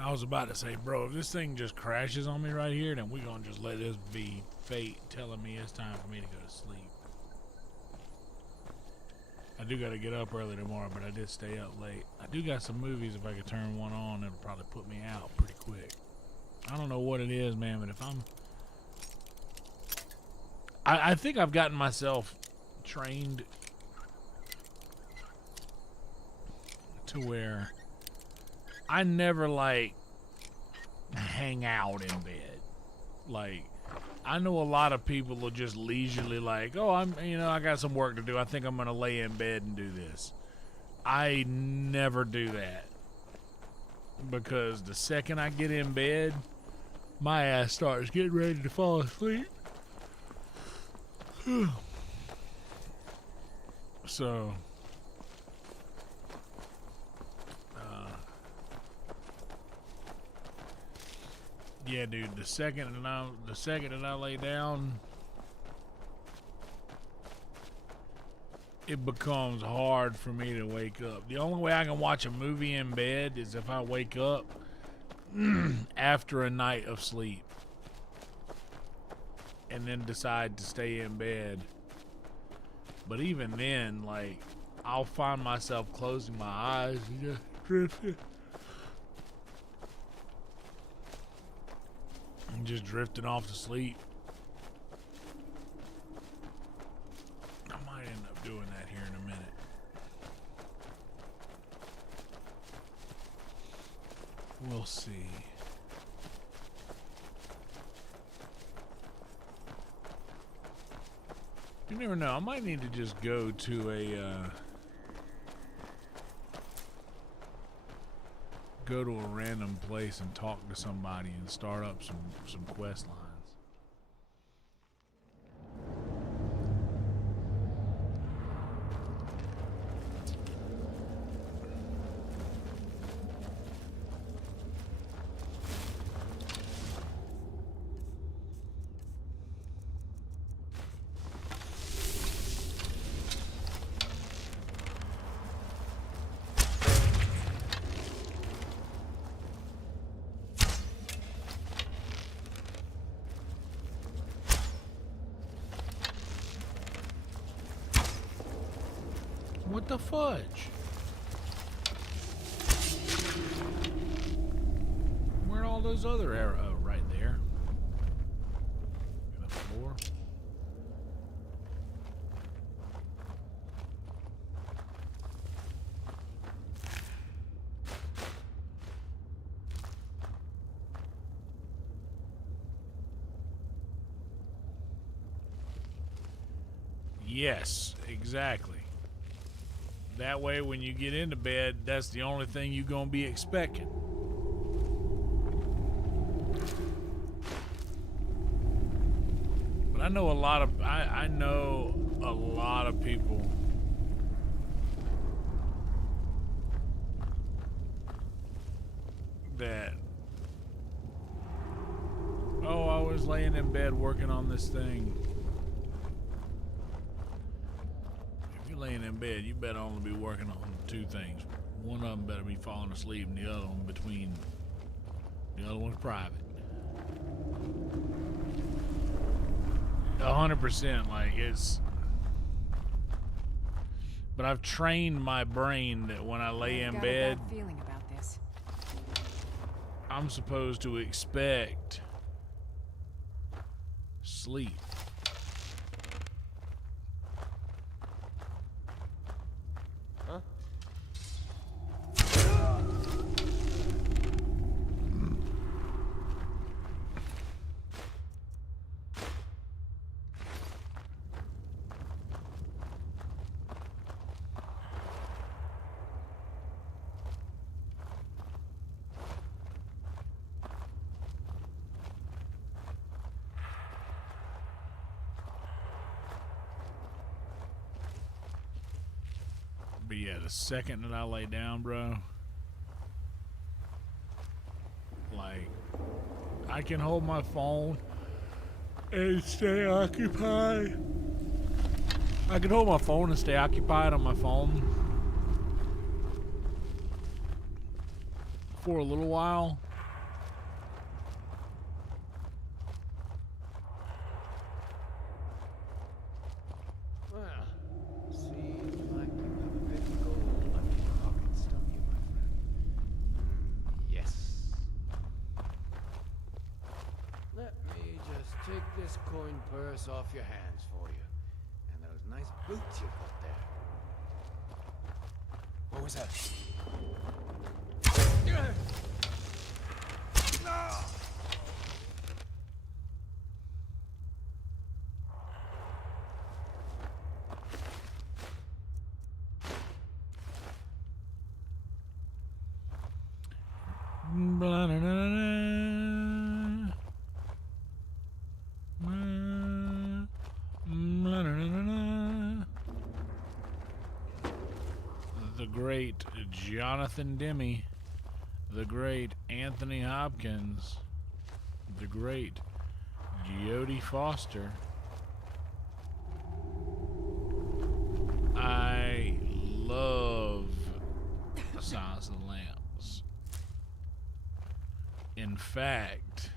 I was about to say, bro, if this thing just crashes on me right here, then we're gonna just let this be fate telling me it's time for me to go to sleep. I do gotta get up early tomorrow, but I did stay up late. I do got some movies. If I could turn one on, it'll probably put me out pretty quick. I don't know what it is, man, but if I think I've gotten myself trained to where I never like hang out in bed. Like, I know a lot of people will just leisurely like, oh, I got some work to do. I think I'm gonna lay in bed and do this. I never do that, because the second I get in bed, my ass starts getting ready to fall asleep. So yeah, dude, the second that I lay down, it becomes hard for me to wake up. The only way I can watch a movie in bed is if I wake up after a night of sleep and then decide to stay in bed. But even then, like, I'll find myself closing my eyes and just drifting. I'm just drifting off to sleep. I might end up doing that here in a minute. We'll see. You never know. I might need to just go to a random place and talk to somebody and start up some quest lines. What the fudge? Where'd all those other arrows? Oh, right there. The floor. Yes, exactly. That way, when you get into bed, that's the only thing you're gonna be expecting. But I know a lot of people that, oh, I was laying in bed working on this thing. Laying in bed, you better only be working on two things. One of them better be falling asleep, and the other one the other one's private. 100%, like, it's. But I've trained my brain that when I lay in bed, feeling about this. I'm supposed to expect sleep. But yeah, the second that I lay down, bro, like, I can hold my phone and stay occupied. I can hold my phone and stay occupied on my phone for a little while. Well, seems like you have a bit of gold left in your pockets, don't you, my friend? Yes. Let me just take this coin purse off your hands for you. And those nice boots you've got there. What was that? The great Jonathan Demme, the great Anthony Hopkins, the great Jodie Foster. I love Silence of the Lambs. In fact,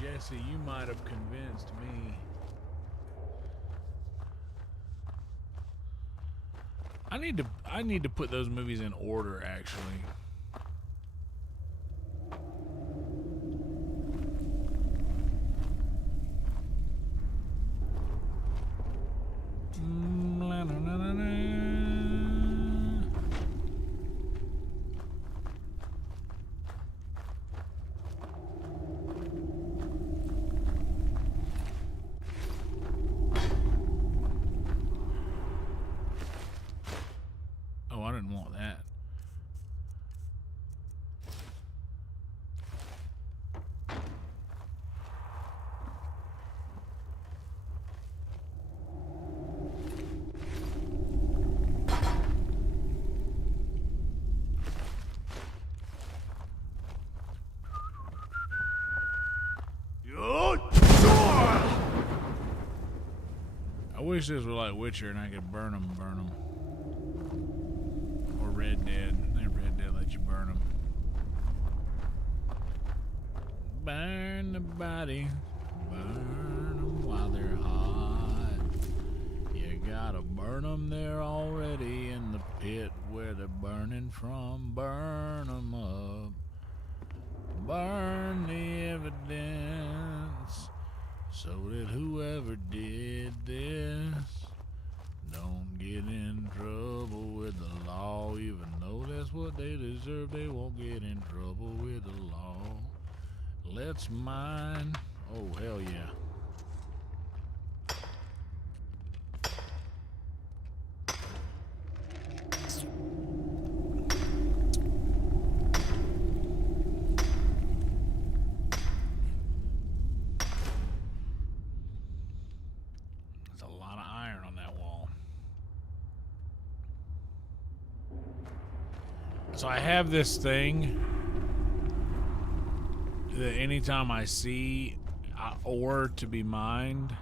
Jesse, you might have convinced me. I need to put those movies in order, actually. Oh, I didn't want that. I wish this was like Witcher and I could burn them. Or Red Dead. Red Dead let you burn them. Burn the body. Burn them while they're hot. You gotta burn them there already in the pit where they're burning from. Burn them up. Burn the evidence. So that whoever did this don't get in trouble with the law. Even though that's what they deserve, they won't get in trouble with the law. Let's mine. Oh, hell yeah. So I have this thing that anytime I see ore to be mined,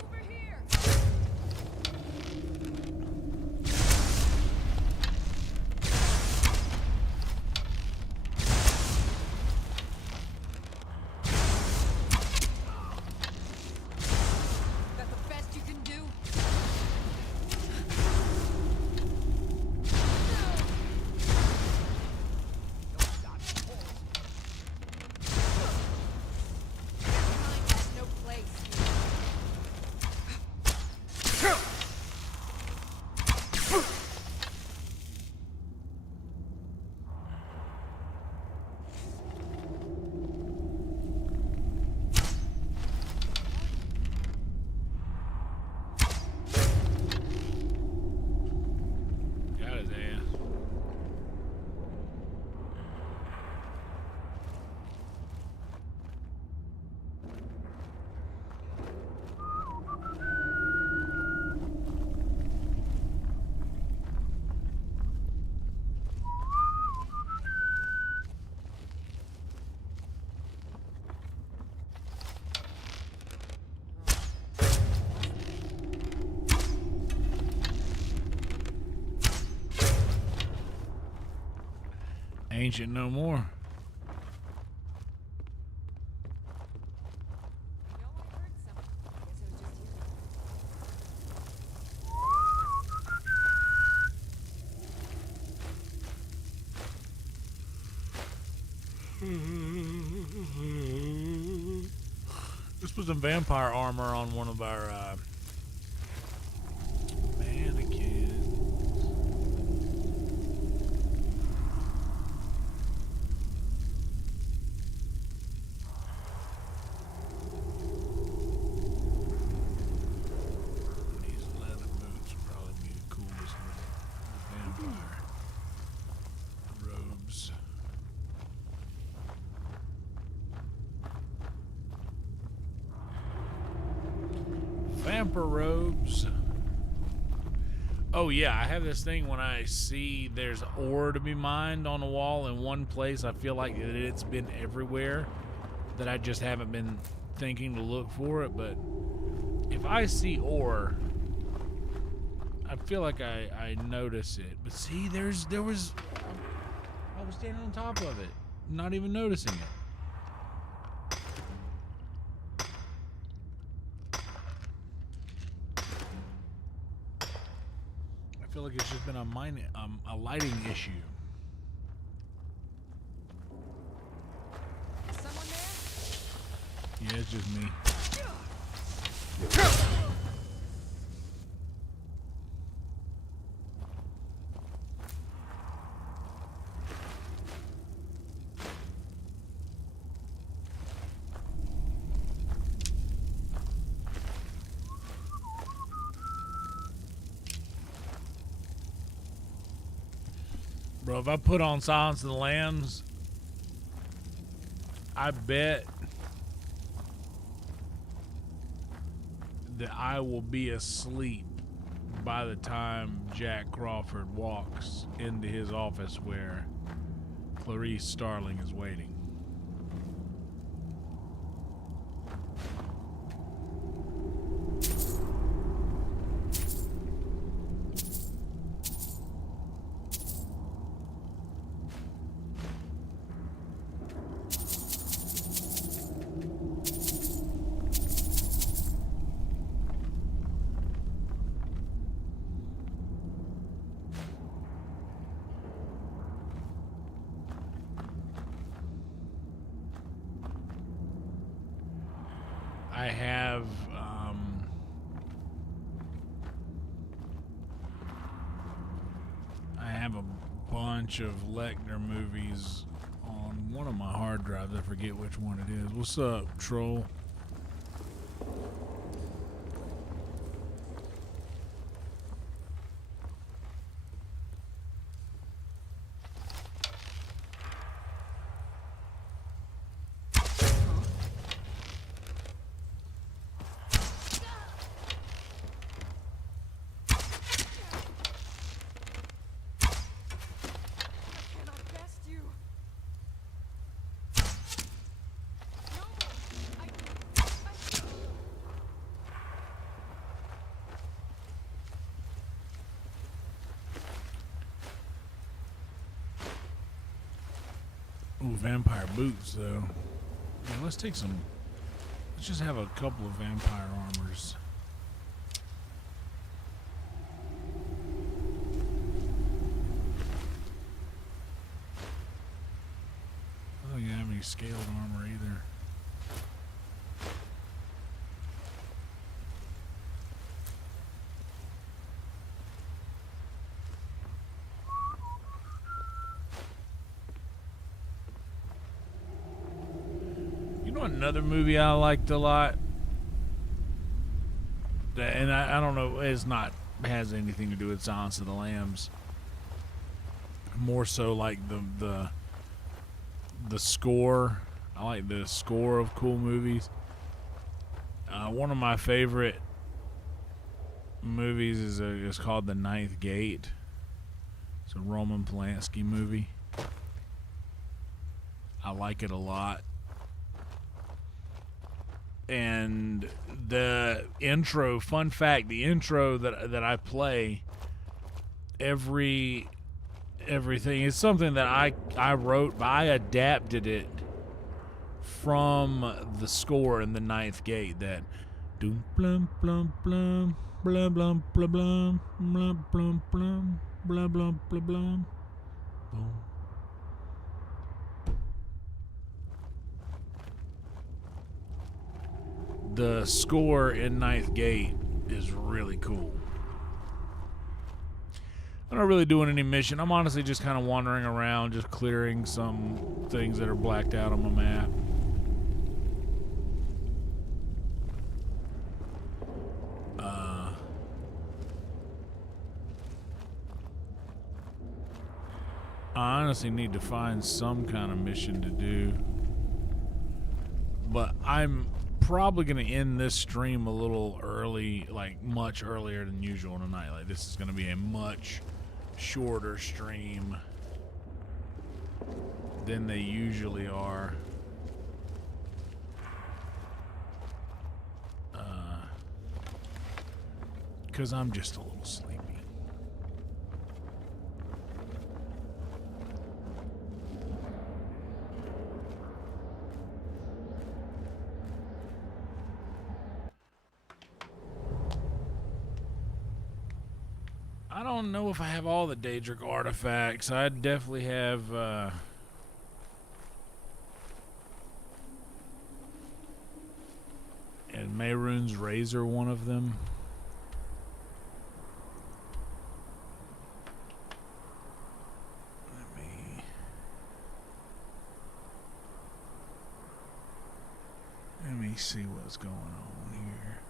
Over here. That the best you can do? ancient no more. No, I heard some. Guess I was just hearing. This was some vampire armor on one of our mannequins. These leather boots would probably be the coolest with vampire robes. Vampire robes. Oh yeah, I have this thing when I see there's ore to be mined on the wall in one place, I feel like it's been everywhere, that I just haven't been thinking to look for it. But if I see ore, I feel like I notice it. But see, I was standing on top of it, not even noticing it. I feel like it's just been a lighting issue. Is someone there? Yeah, it's just me. Bro, if I put on Silence of the Lambs, I bet that I will be asleep by the time Jack Crawford walks into his office where Clarice Starling is waiting. I have a bunch of Lecter movies on one of my hard drives. I forget which one it is. What's up, troll? Cannot best you. No, Ooh, vampire boots, though. Yeah, let's take some. Let's just have a couple of vampire armors. I don't think I have any scaled armor either. You know another movie I liked a lot? And I don't know, it's not has anything to do with Silence of the Lambs. More so like the score. I like the score of cool movies. One of my favorite movies is called The Ninth Gate. It's a Roman Polanski movie. I like it a lot. And the intro, fun fact, the intro that I play every everything. It's something that I wrote, but I adapted it from the score in the Ninth Gate. That doom blum blum blum blum blum blum blum blum blum blum blum blum blum blum. Boom. The score in Ninth Gate is really cool. I'm not really doing any mission. I'm honestly just kind of wandering around, just clearing some things that are blacked out on my map. I honestly need to find some kind of mission to do. But I'm probably going to end this stream a little early, like much earlier than usual tonight. Like this is going to be a much shorter stream than they usually are. Because I'm just a little sleepy. I don't know if I have all the Daedric artifacts. I definitely have and Mehrunes Razor, one of them. Let me see what's going on here.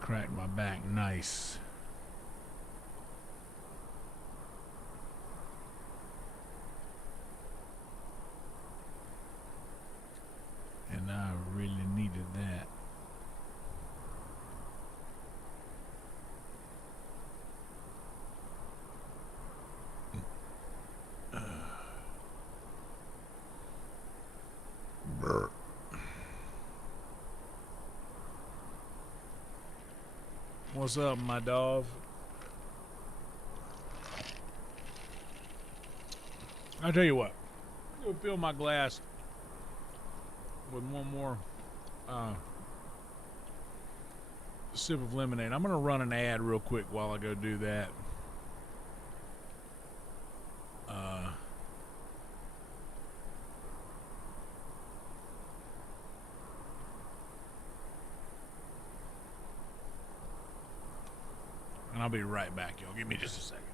Cracked my back nice. And I really needed that. What's up, my dog? I'll tell you what. I'm gonna fill my glass with one more sip of lemonade. I'm gonna run an ad real quick while I go do that. And I'll be right back, y'all. Give me just a second.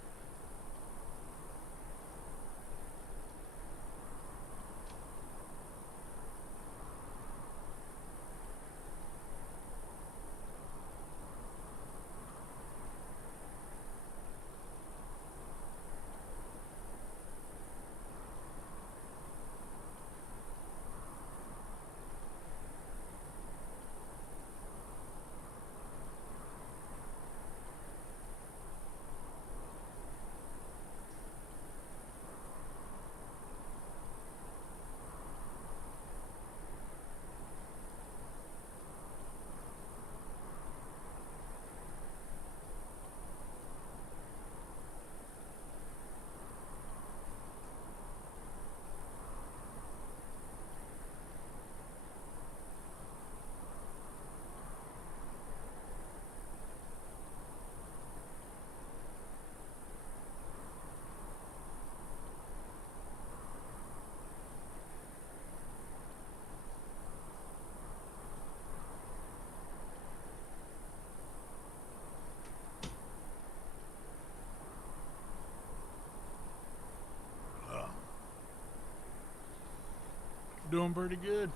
Doing pretty good.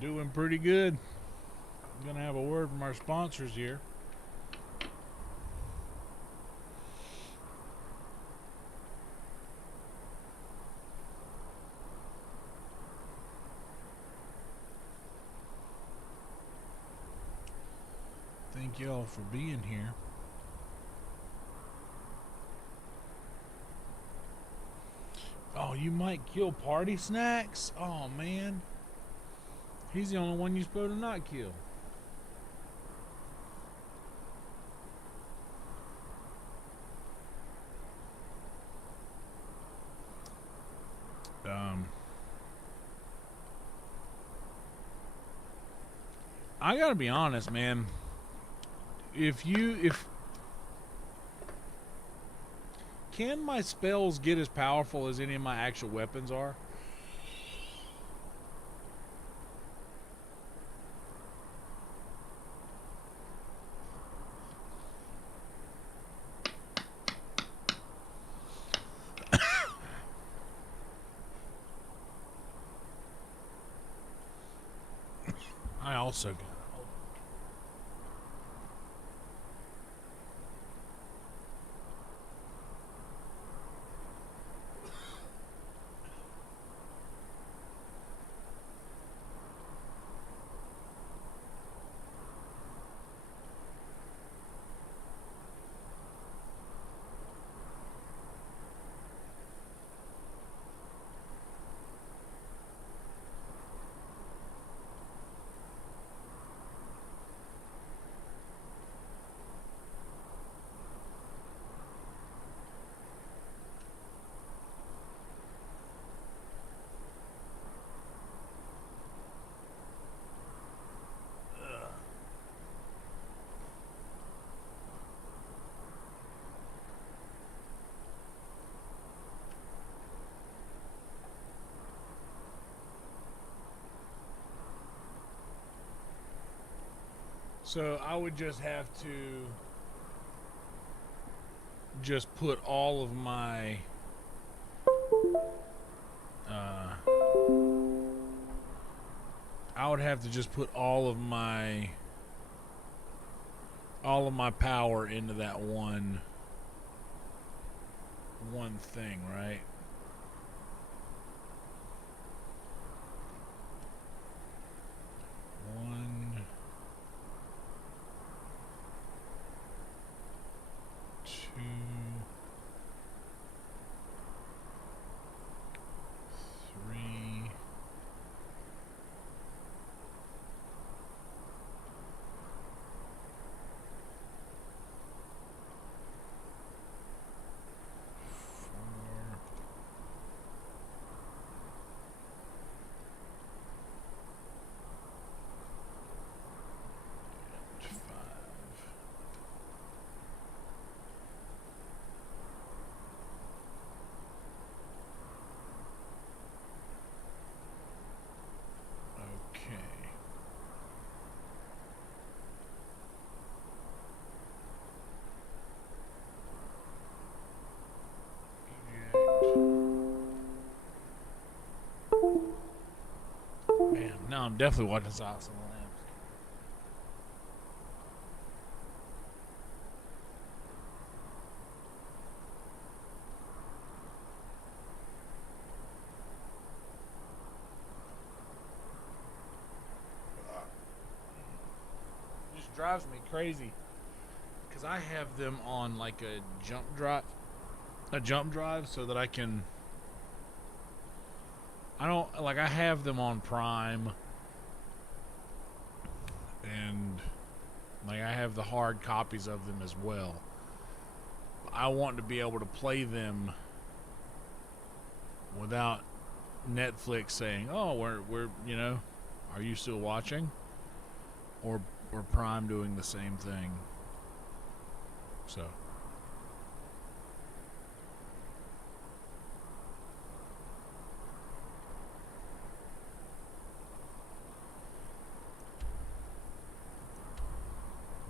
Doing pretty good. I'm gonna have a word from our sponsors here. Thank y'all for being here. Oh, you might kill Party Snacks? Oh, man. He's the only one you're supposed to not kill. I gotta be honest, man. Can my spells get as powerful as any of my actual weapons are? I also got. So I would just have to just put all of my I would have to just put all of my power into that one thing, right? One, two, three, four, and five. Okay. Man, now I'm definitely watching Silence of the Lambs. Just drives me crazy because I have them on like a jump drive so that I don't like, I have them on Prime, and like I have the hard copies of them as well. I want to be able to play them without Netflix saying, "Oh, we're you know, are you still watching?" or Prime doing the same thing. So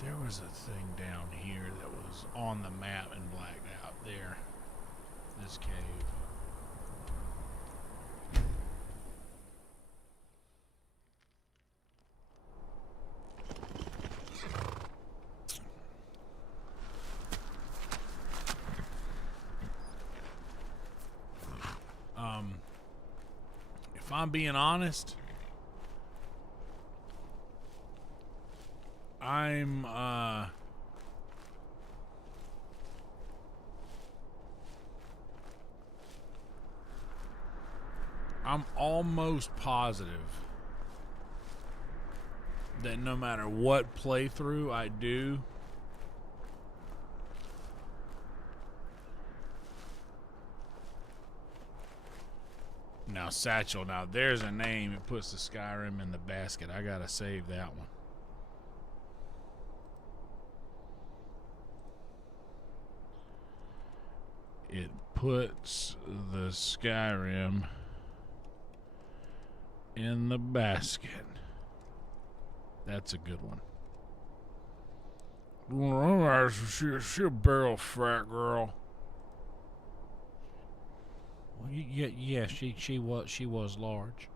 there was a thing down here that was on the map and blacked out there. This cave. If I'm being honest, I'm I'm almost positive that no matter what playthrough I do, now Satchel, now there's a name. It puts the Skyrim in the basket. I gotta save that one. It puts the Skyrim in the basket. That's a good one. She a barrel fat girl. Well, yeah, she was large.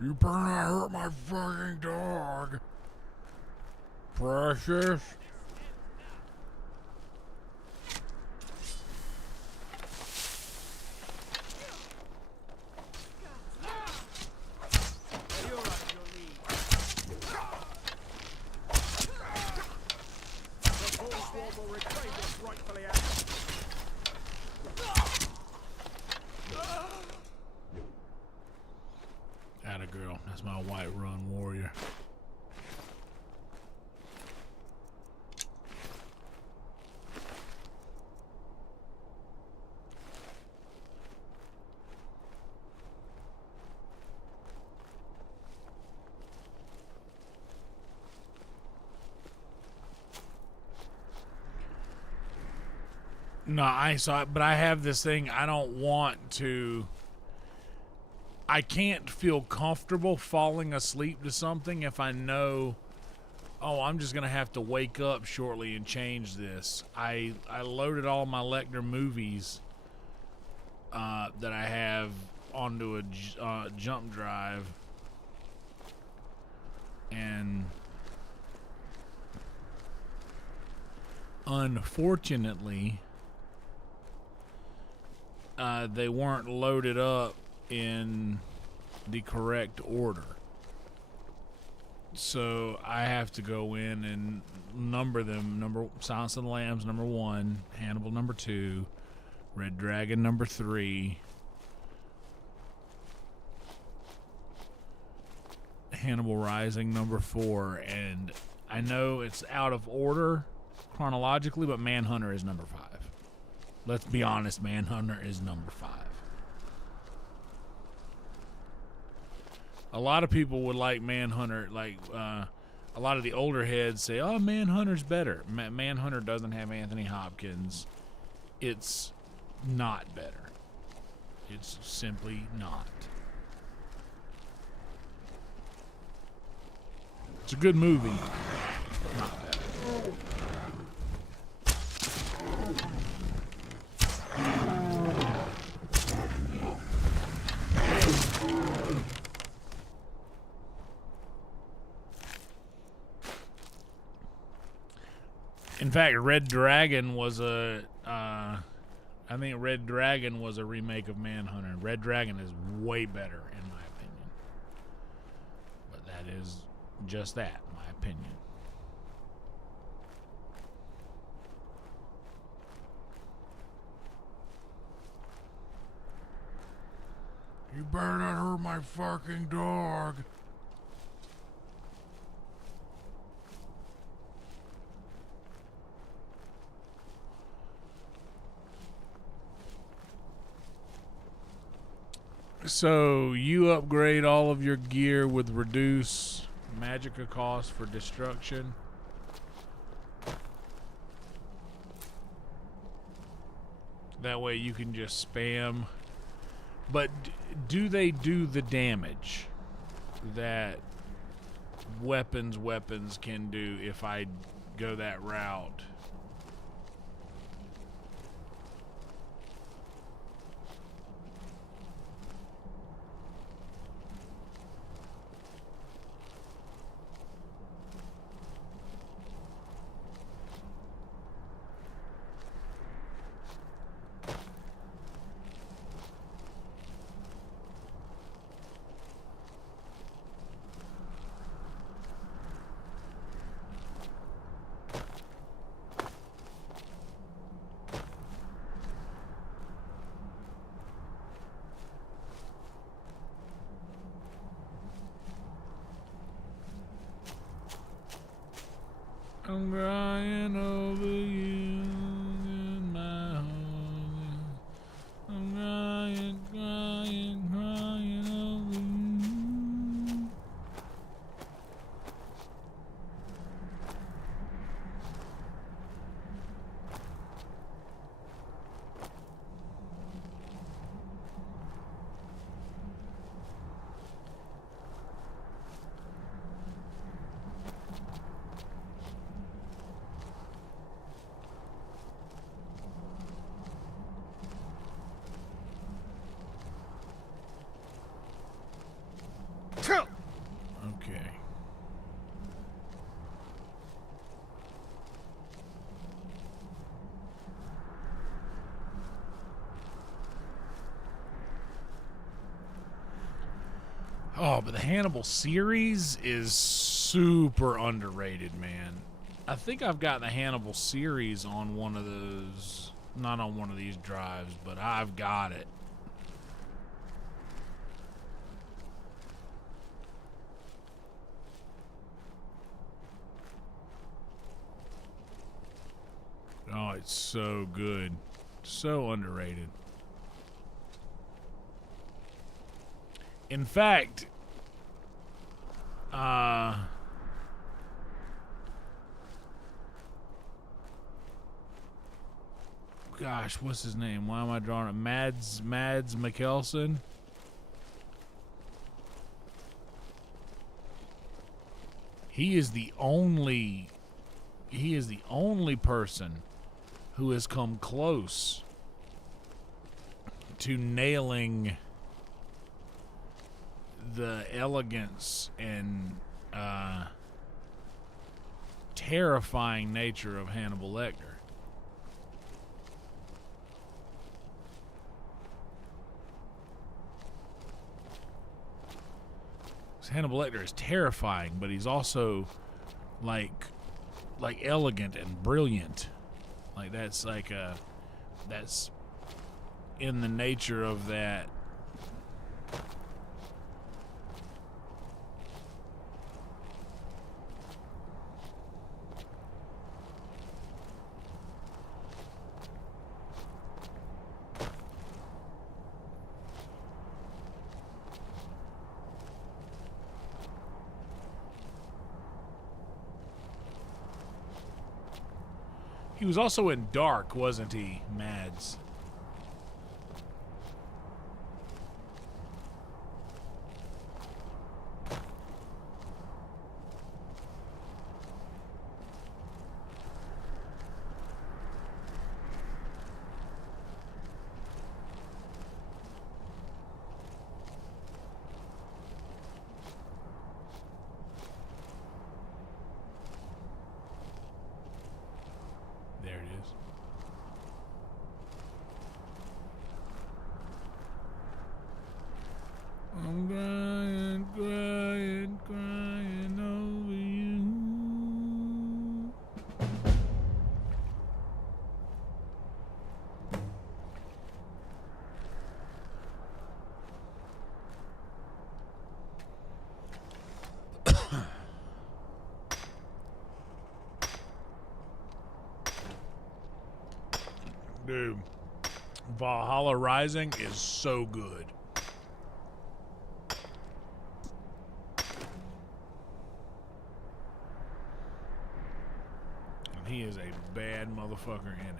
You better not hurt my fucking dog. Precious. Atta girl. That's my white run warrior. No, I saw it, but I have this thing. I don't want to. I can't feel comfortable falling asleep to something if I know, oh, I'm just gonna have to wake up shortly and change this. I loaded all my Lecter movies that I have onto a jump drive, and unfortunately, they weren't loaded up in the correct order. So I have to go in and number them. Silence of the Lambs number 1, Hannibal number 2, Red Dragon number 3, Hannibal Rising number 4, and I know it's out of order chronologically, but Manhunter is number 5. Let's be honest, Manhunter is number 5. A lot of people would like Manhunter, like a lot of the older heads say, oh, Manhunter's better. Manhunter doesn't have Anthony Hopkins. It's not better. It's simply not. It's a good movie. Not better. In fact, Red Dragon was I think Red Dragon was a remake of Manhunter. Red Dragon is way better, in my opinion. But that is just that, my opinion. You better not hurt my fucking dog. So you upgrade all of your gear with reduce magicka cost for destruction. That way you can just spam. But do they do the damage that weapons can do if I go that route? Okay. Oh, but the Hannibal series is super underrated, man. I think I've got the Hannibal series on one of those, not on one of these drives, but I've got it. Oh, it's so good. So underrated. In fact, gosh, what's his name? Why am I drawing it? Mads Mikkelsen. He is the only person who has come close to nailing the elegance and terrifying nature of Hannibal Lecter. Hannibal Lecter is terrifying, but he's also like elegant and brilliant. Like that's in the nature of that. He was also in Dark, wasn't he, Mads? There it is. I'm crying, crying, crying over you. Dude, Valhalla Rising is so good. And he is a bad motherfucker in it.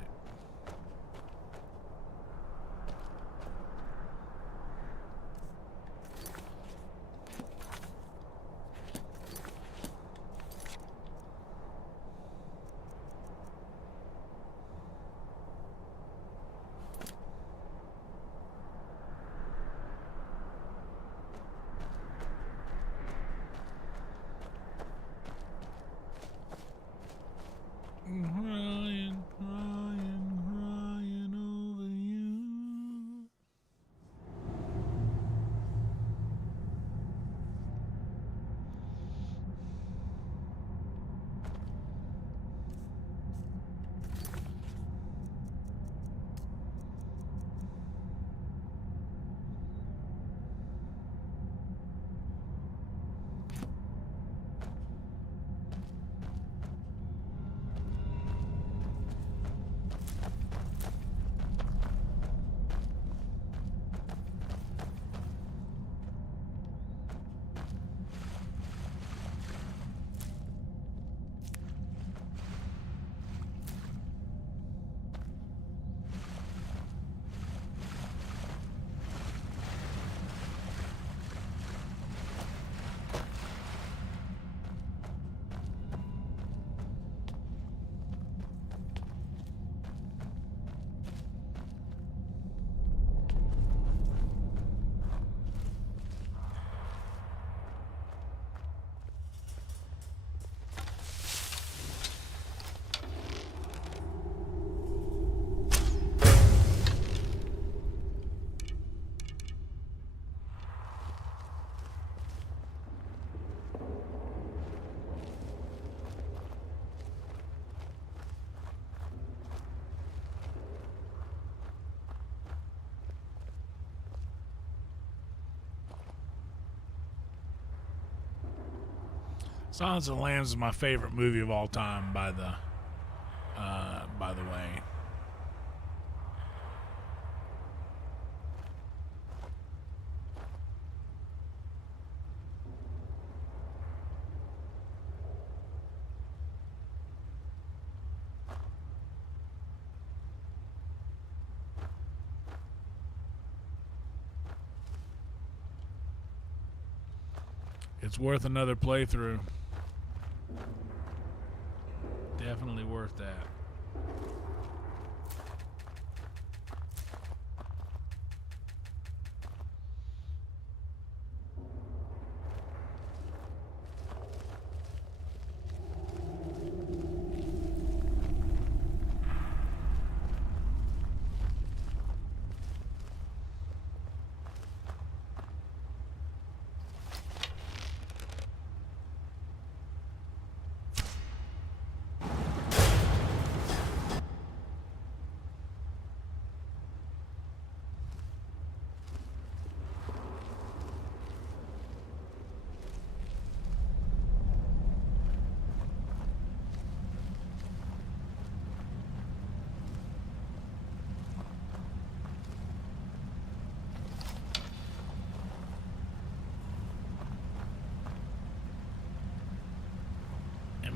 Crying, crying. Silence of the Lambs is my favorite movie of all time, by the way. It's worth another playthrough. Definitely worth that.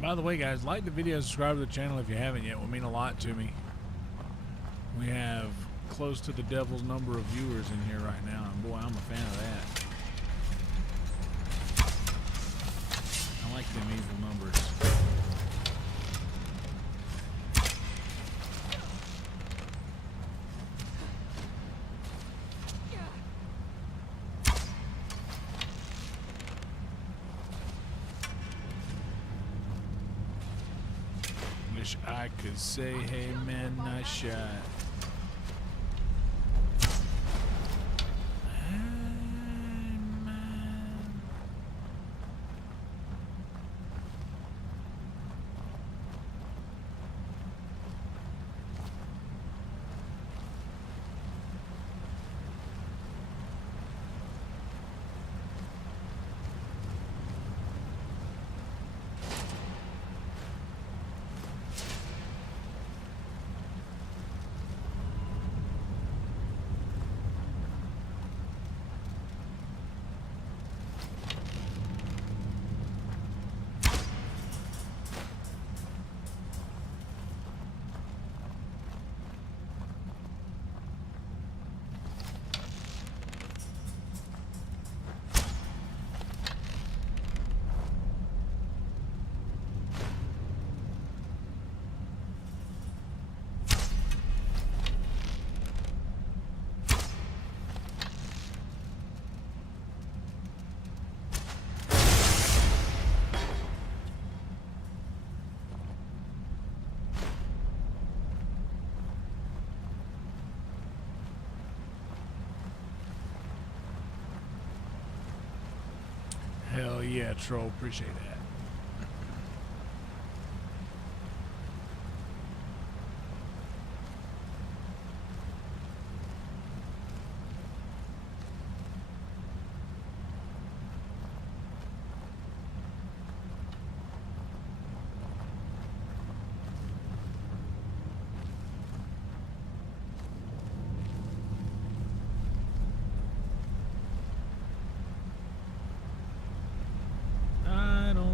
By the way, guys, like the video, subscribe to the channel if you haven't yet. It will mean a lot to me. We have close to the devil's number of viewers in here right now, and boy, I'm a fan of that. I like them evil numbers. Wish I could say, hey man, nice shot. Hey, man. Hell yeah, troll. Appreciate that. I don't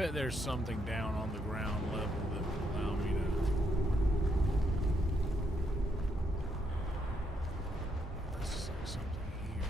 bet there's something down on the ground level that will allow me to. This is like something here.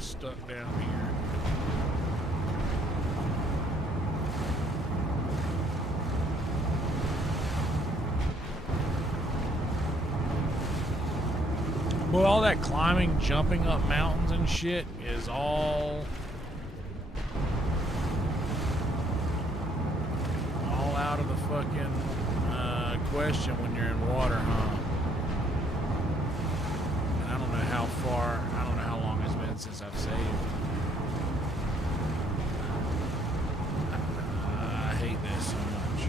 Stuck down here. Well, all that climbing, jumping up mountains and shit is all out of the fucking question when you're in water, huh? And I don't know how far, I don't know how long it's been since I've saved. I hate this so much.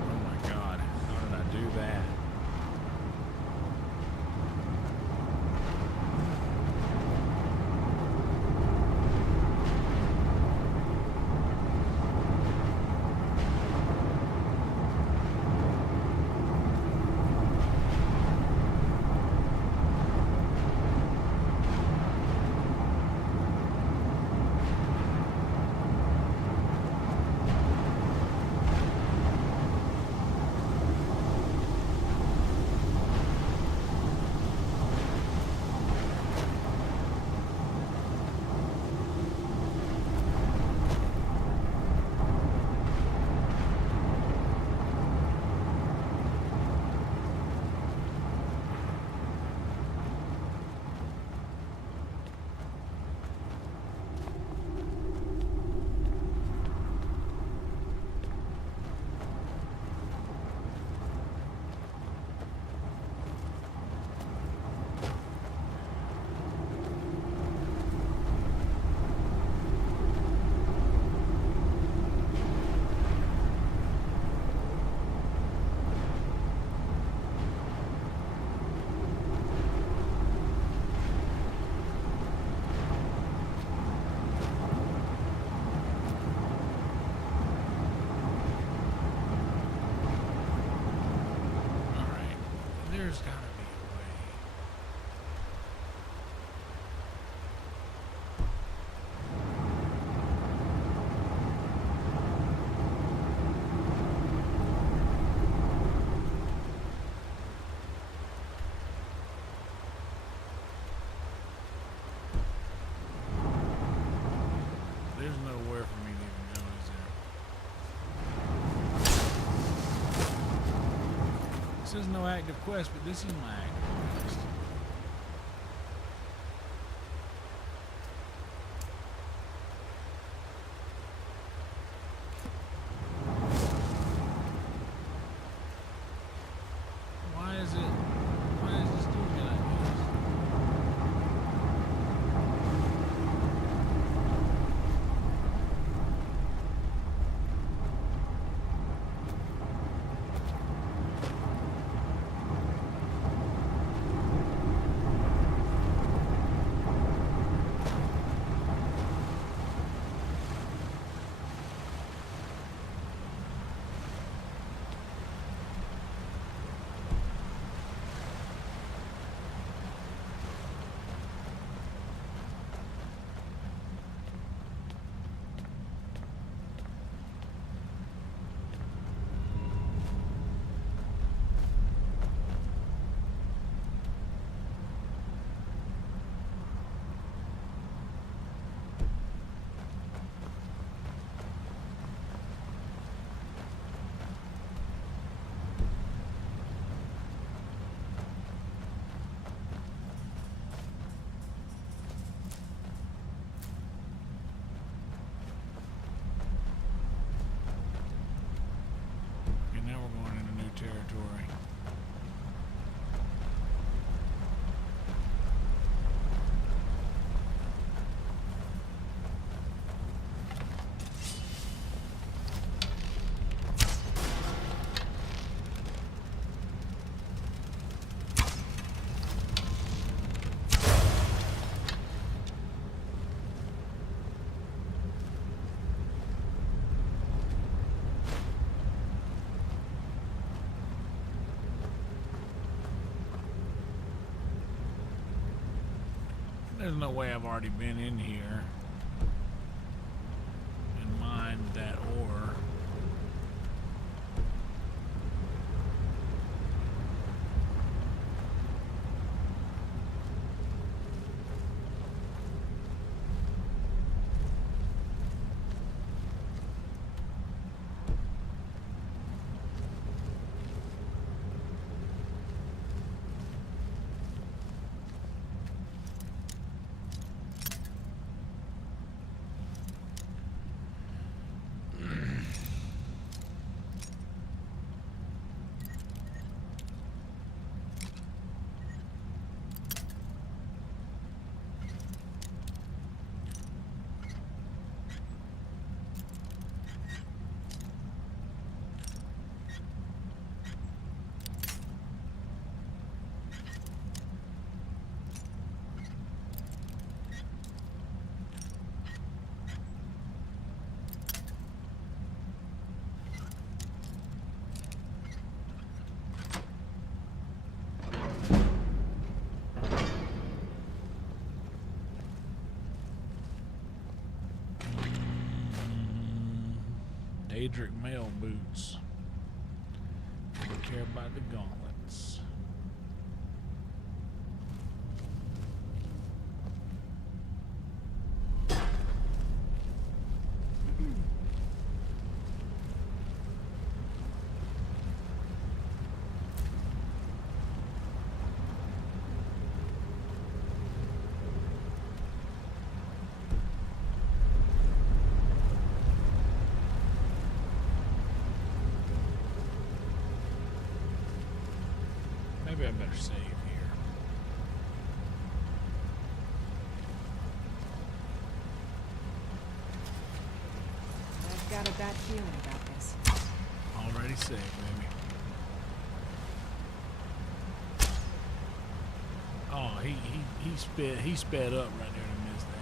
Oh my God, how did I do that? There's gotta be a way. says no active quest, but this is my active quest. Why is this doing me like this? Okay, now we're going into new territory. There's no way I've already been in here and mined that ore. Daedric mail boots. Don't care about the gauntlets. Maybe I better save here. I've got a bad feeling about this. Already saved, baby. Oh, he sped up right there to miss that.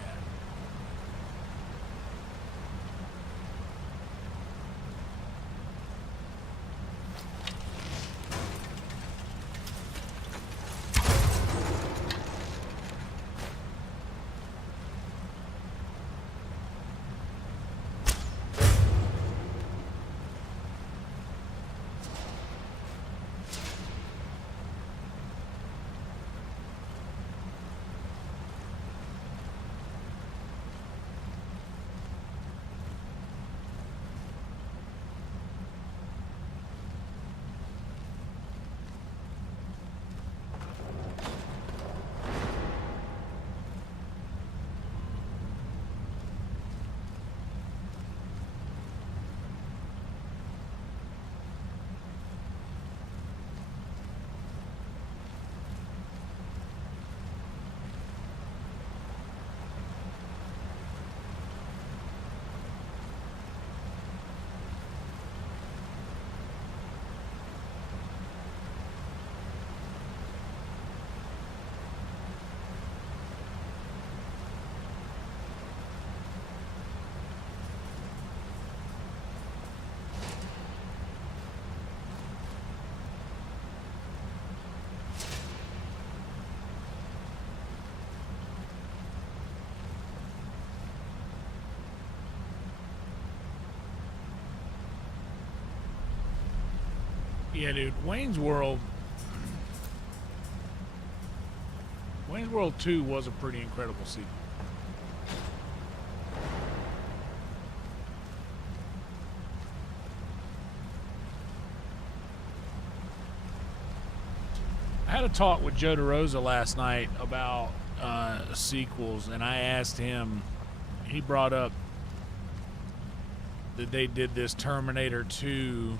Yeah, dude. Wayne's World 2 was a pretty incredible sequel. I had a talk with Joe DeRosa last night about sequels, and I asked him, he brought up that they did this Terminator 2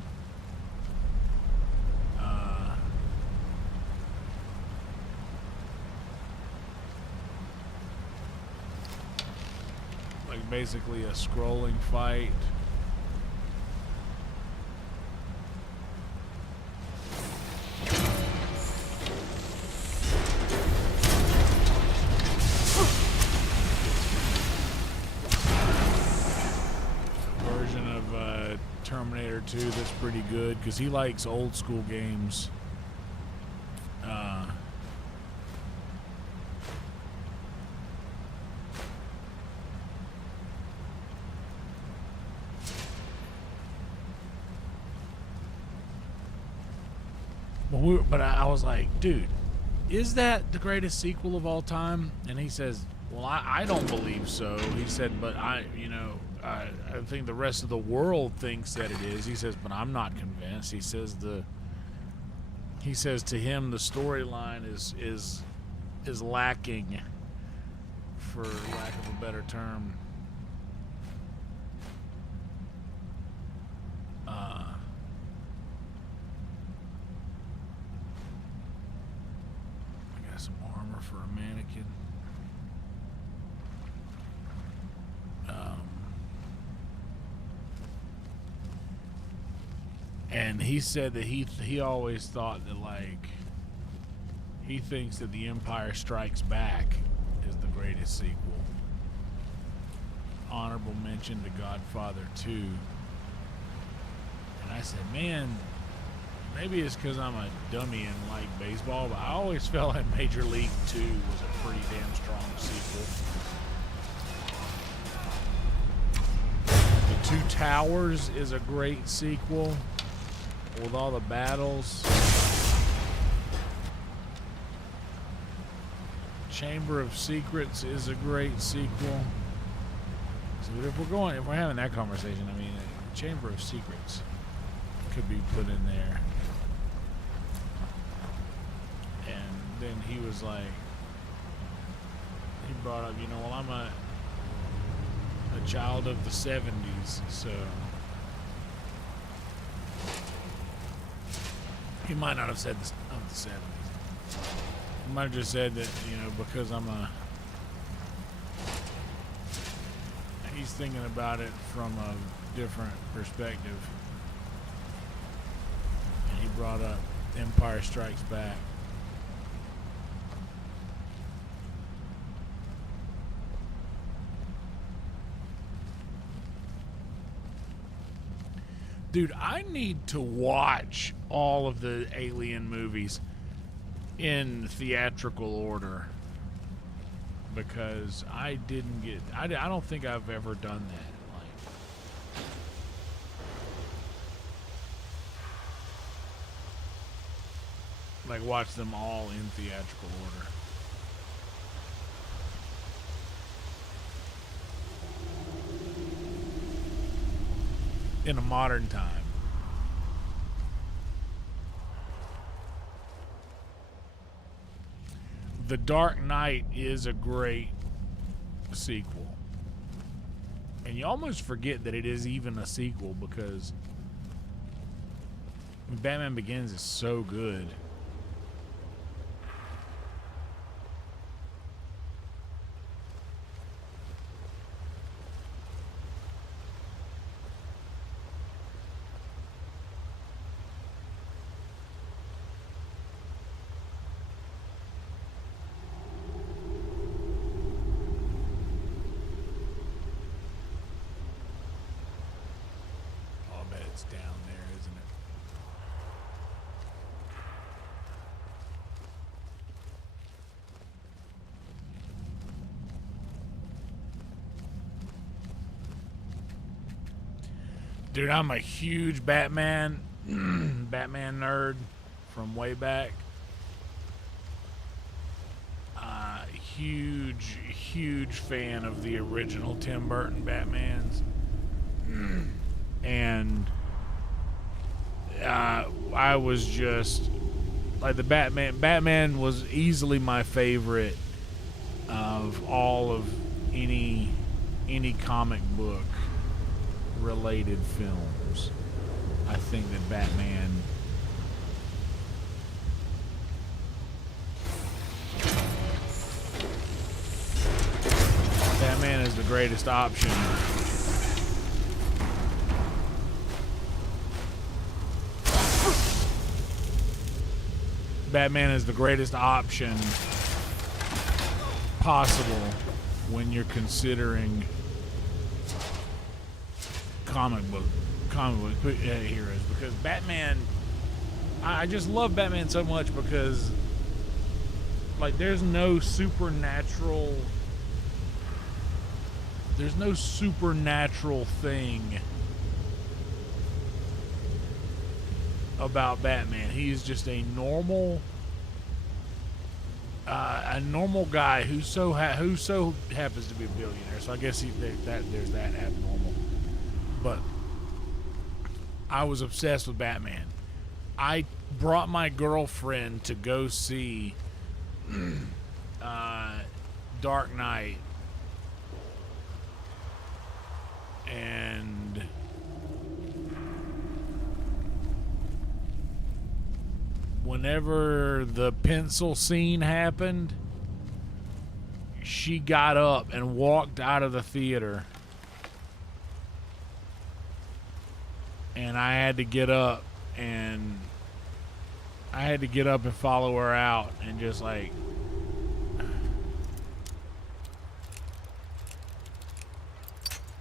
like basically a scrolling fight. Terminator 2 that's pretty good because he likes old school games. But I was like, dude, is that the greatest sequel of all time? And he says, well, I don't believe so. He said, but I think the rest of the world thinks that it is. He says, but I'm not convinced. He says to him the storyline is lacking, for lack of a better term. I got some armor for a mannequin. And he said that he always thought that, like, he thinks that The Empire Strikes Back is the greatest sequel. Honorable mention to Godfather 2. And I said, man, maybe it's because I'm a dummy and like baseball, but I always felt like Major League 2 was a pretty damn strong sequel. The Two Towers is a great sequel with all the battles. Chamber of Secrets is a great sequel. So if we're having that conversation, I mean, Chamber of Secrets could be put in there. And then he was like, he brought up, you know, well, I'm a child of the 70s, so he might not have said of the 70s. He might have just said that, you know, because he's thinking about it from a different perspective. And he brought up Empire Strikes Back. Dude, I need to watch all of the Alien movies in theatrical order, because I don't think I've ever done that. Like watch them all in theatrical order. In a modern time. The Dark Knight is a great sequel. And you almost forget that it is even a sequel, because Batman Begins is so good. Down there, isn't it? Dude, I'm a huge Batman Batman nerd from way back. Huge fan of the original Tim Burton Batmans. And I was just like the Batman was easily my favorite of all of any comic book related films. I think that Batman is the greatest option. Batman is the greatest option possible when you're considering comic book heroes, because Batman, I just love Batman so much because like there's no supernatural thing about Batman. He's just a normal guy who so happens to be a billionaire. So I guess there's that abnormal. But I was obsessed with Batman. I brought my girlfriend to go see Dark Knight, and whenever the pencil scene happened, she got up and walked out of the theater, and I had to get up and follow her out, and just like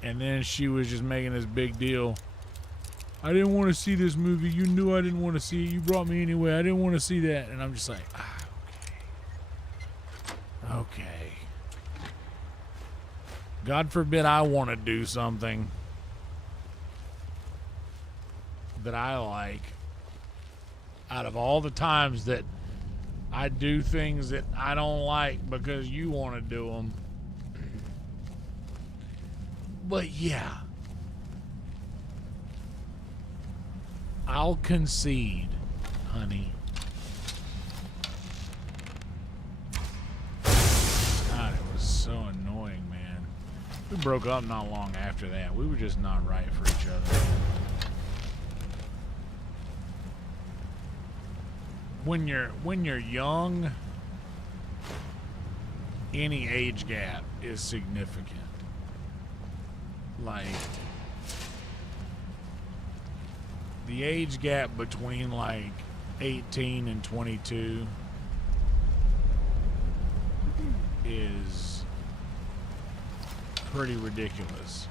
and then she was just making this big deal. I didn't want to see this movie. You knew I didn't want to see it. You brought me anyway. I didn't want to see that. And I'm just like, okay. God forbid I want to do something that I like. Out of all the times that I do things that I don't like because you want to do them. But yeah, I'll concede, honey. God, it was so annoying, man. We broke up not long after that. We were just not right for each other. When you're young, any age gap is significant. Like, the age gap between like 18 and 22 is pretty ridiculous.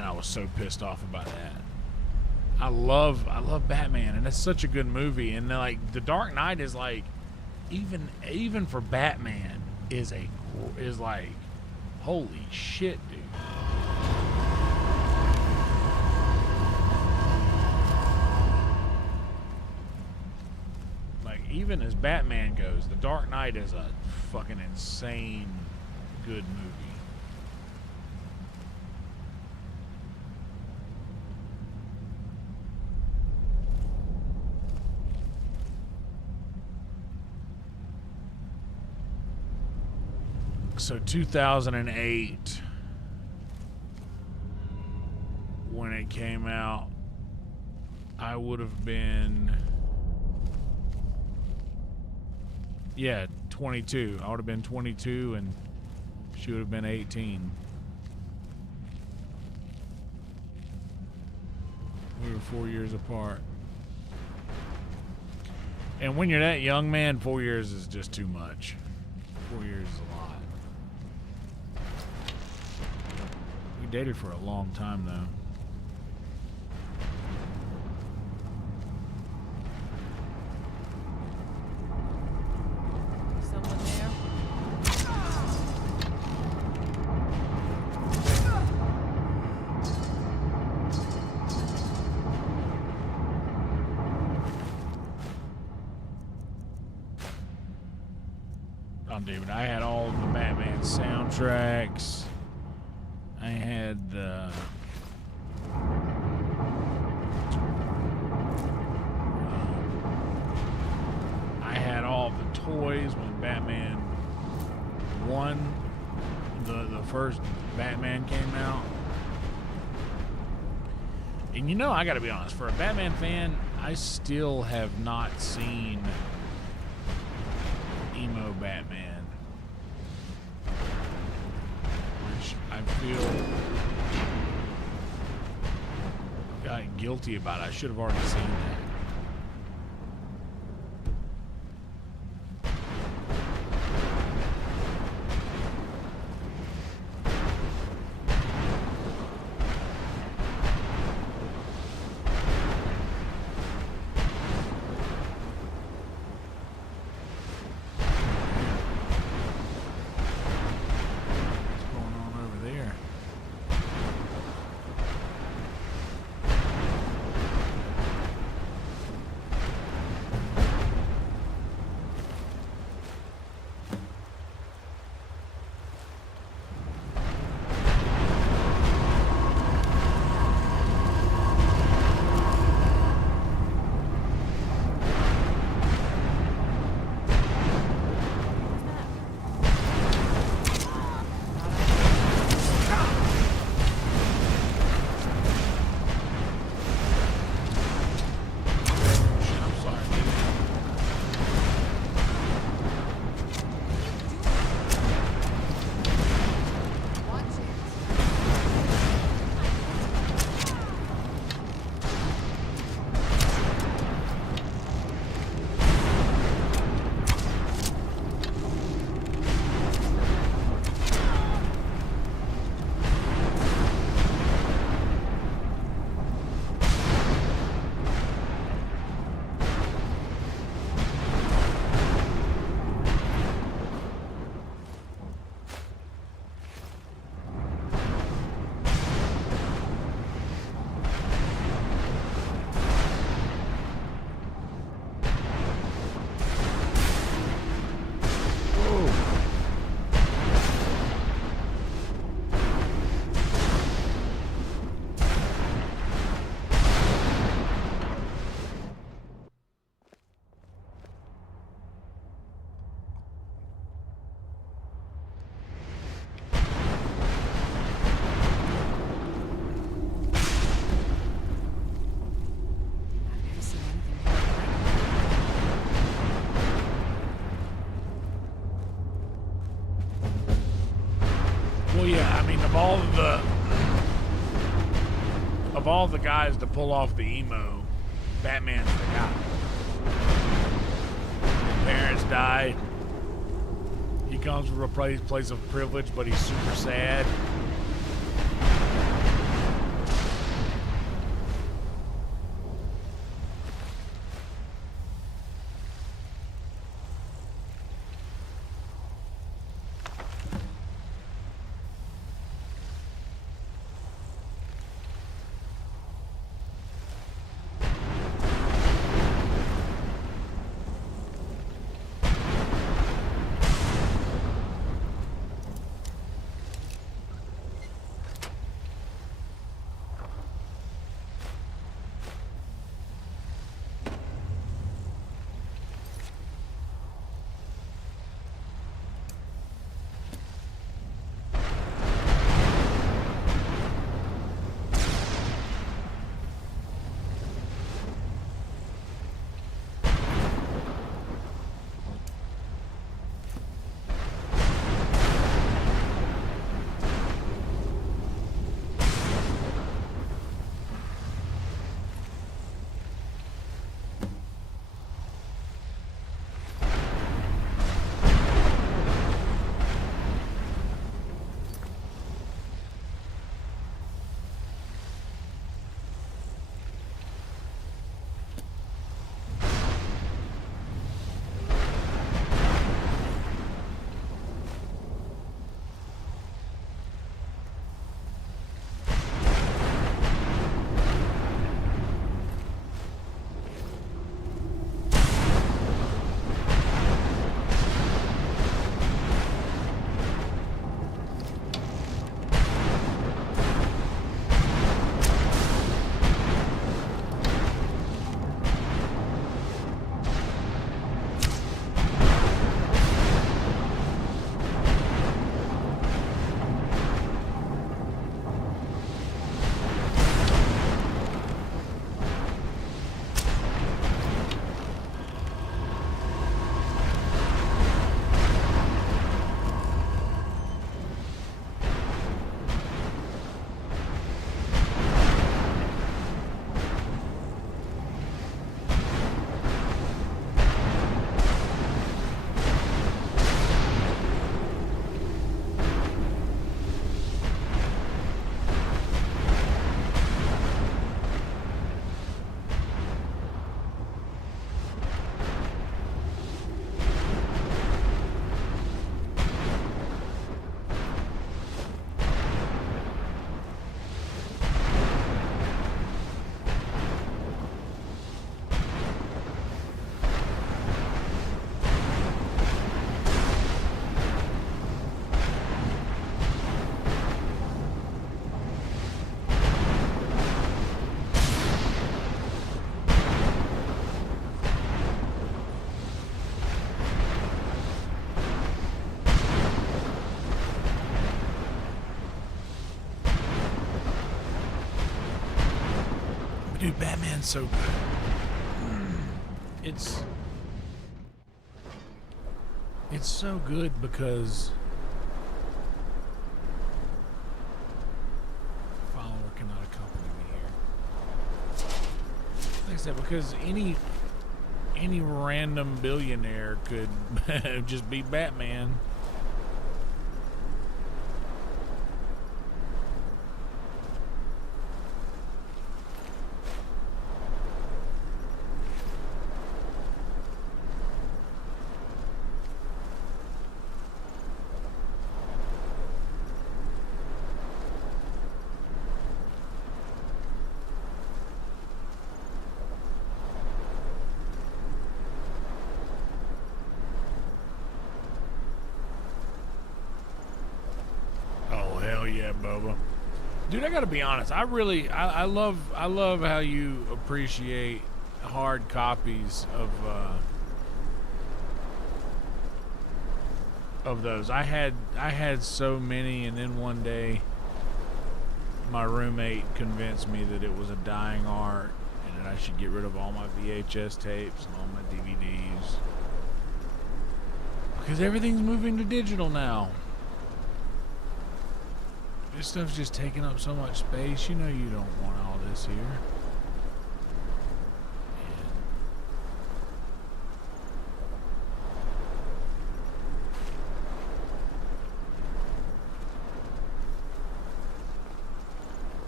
I was so pissed off about that. I love Batman, and it's such a good movie. And then, like, The Dark Knight is like, even for Batman is like, holy shit, dude. Like, even as Batman goes, The Dark Knight is a fucking insane good movie. So 2008, when it came out, I would have been, 22. I would have been 22 and she would have been 18. We were 4 years apart. And when you're that young, man, 4 years is just too much. 4 years is a lot. We dated for a long time, though. Someone there? Oh, dude, I had all the Batman soundtracks. I had the... I had all the toys when Batman 1, the first Batman came out. And you know, I gotta be honest, for a Batman fan, I still have not seen emo Batman, which I feel guilty about. I should have already seen that. Well, yeah, I mean, of all the guys to pull off the emo, Batman's the guy. His parents died. He comes from a place of privilege, but he's super sad. Dude, Batman's so good. It's so good because follower cannot accompany me here. Like I said, because any random billionaire could just be Batman. Boba. Dude, I gotta be honest. I love how you appreciate hard copies of those. I had so many, and then one day my roommate convinced me that it was a dying art and that I should get rid of all my VHS tapes and all my DVDs because everything's moving to digital now. This stuff's just taking up so much space. You know you don't want all this here.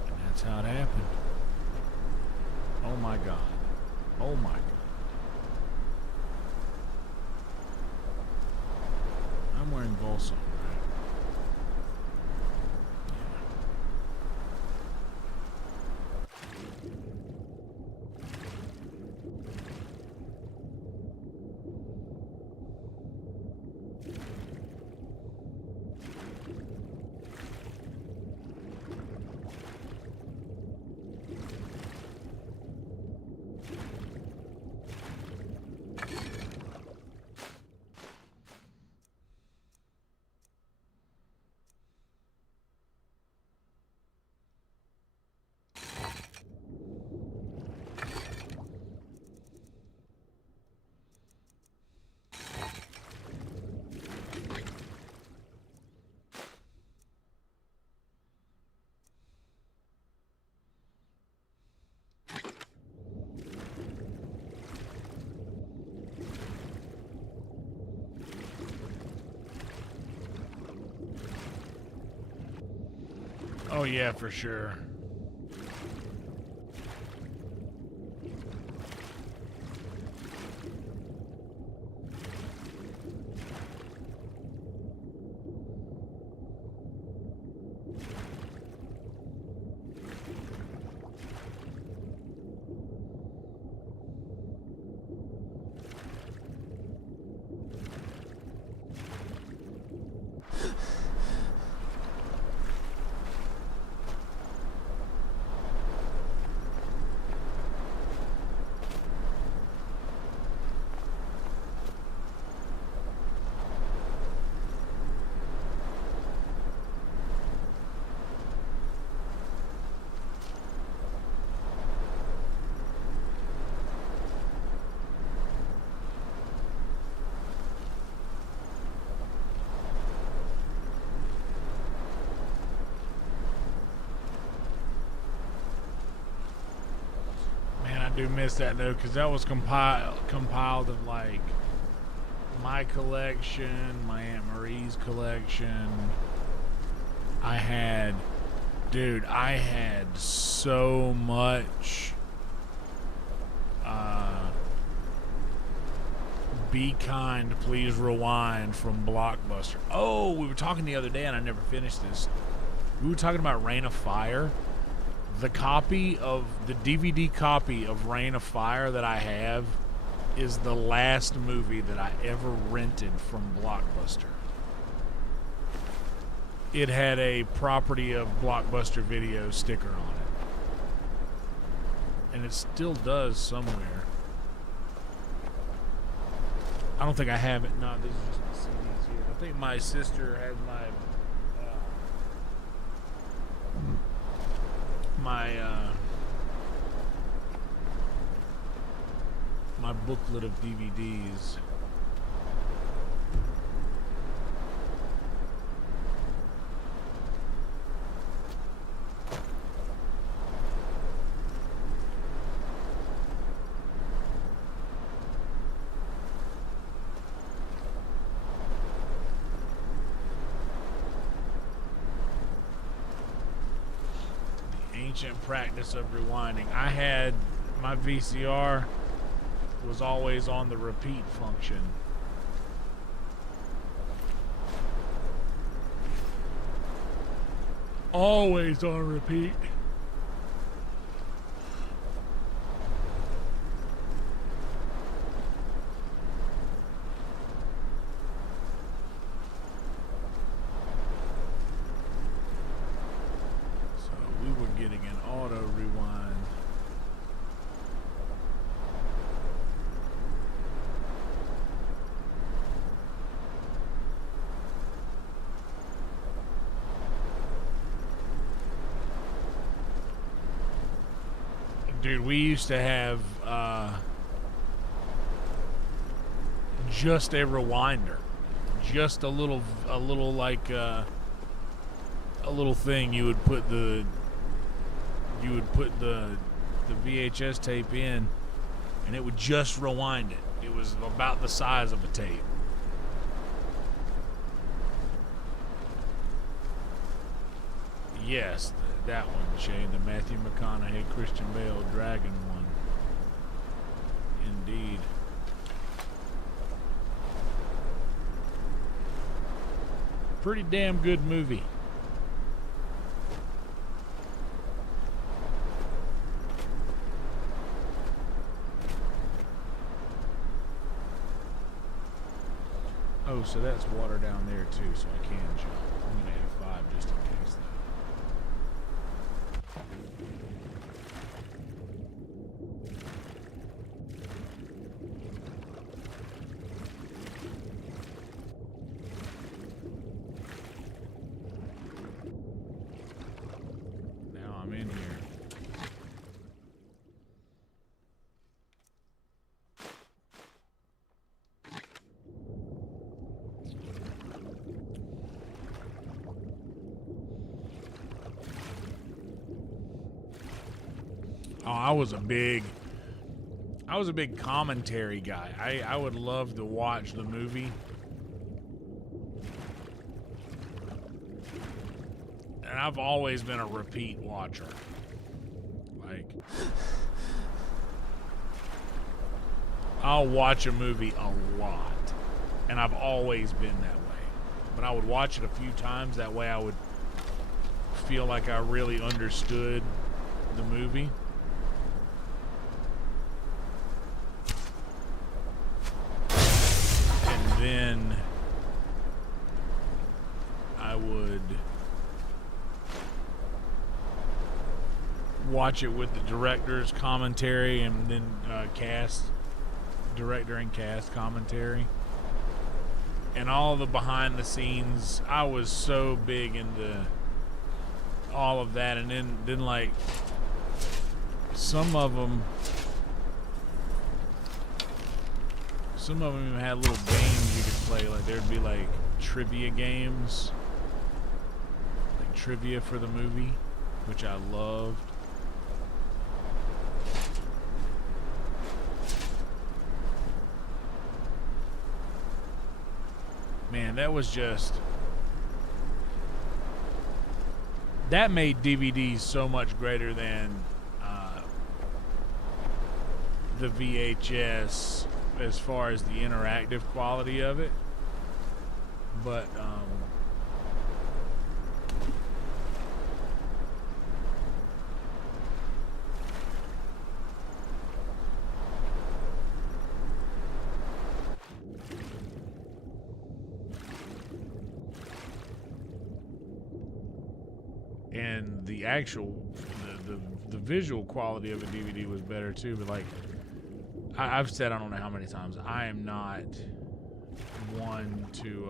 And that's how it happened. Oh my God. Oh my God. I'm wearing Volsung. Oh yeah, for sure. I do miss that though, because that was compiled of like my collection, my Aunt Marie's collection. I had so much Be Kind, Please Rewind from Blockbuster. Oh, we were talking the other day and I never finished this. We were talking about Reign of Fire. The DVD copy of Reign of Fire that I have is the last movie that I ever rented from Blockbuster. It had a Property of Blockbuster Video sticker on it. And it still does somewhere. I don't think I have it. No, this is just my CDs here. I think my sister has my booklet of DVDs. Ancient practice of rewinding. I had my VCR was always on the repeat function. Always on repeat. Dude, we used to have just a rewinder, just a little like a little thing you would put the VHS tape in, and it would just rewind it. It was about the size of a tape. Yes, that one, Shane, the Matthew McConaughey, Christian Bale, Dragon one. Indeed. Pretty damn good movie. Oh, so that's water down there too, so I can jump. I'm gonna F5 just in case though. Now I'm in here. Oh, I was a big commentary guy. I would love to watch the movie. And I've always been a repeat watcher. Like, I'll watch a movie a lot. And I've always been that way. But I would watch it a few times. That way I would feel like I really understood the movie. Then I would watch it with the director's commentary and then director and cast commentary. And all the behind the scenes, I was so big into all of that. And then like some of them even had little games you could play. Like there'd be like trivia games, like trivia for the movie, which I loved. Man, that was just, that made DVDs so much greater than the VHS as far as the interactive quality of it. But and the actual the visual quality of a DVD was better too. But like I've said, I don't know how many times, I am not one to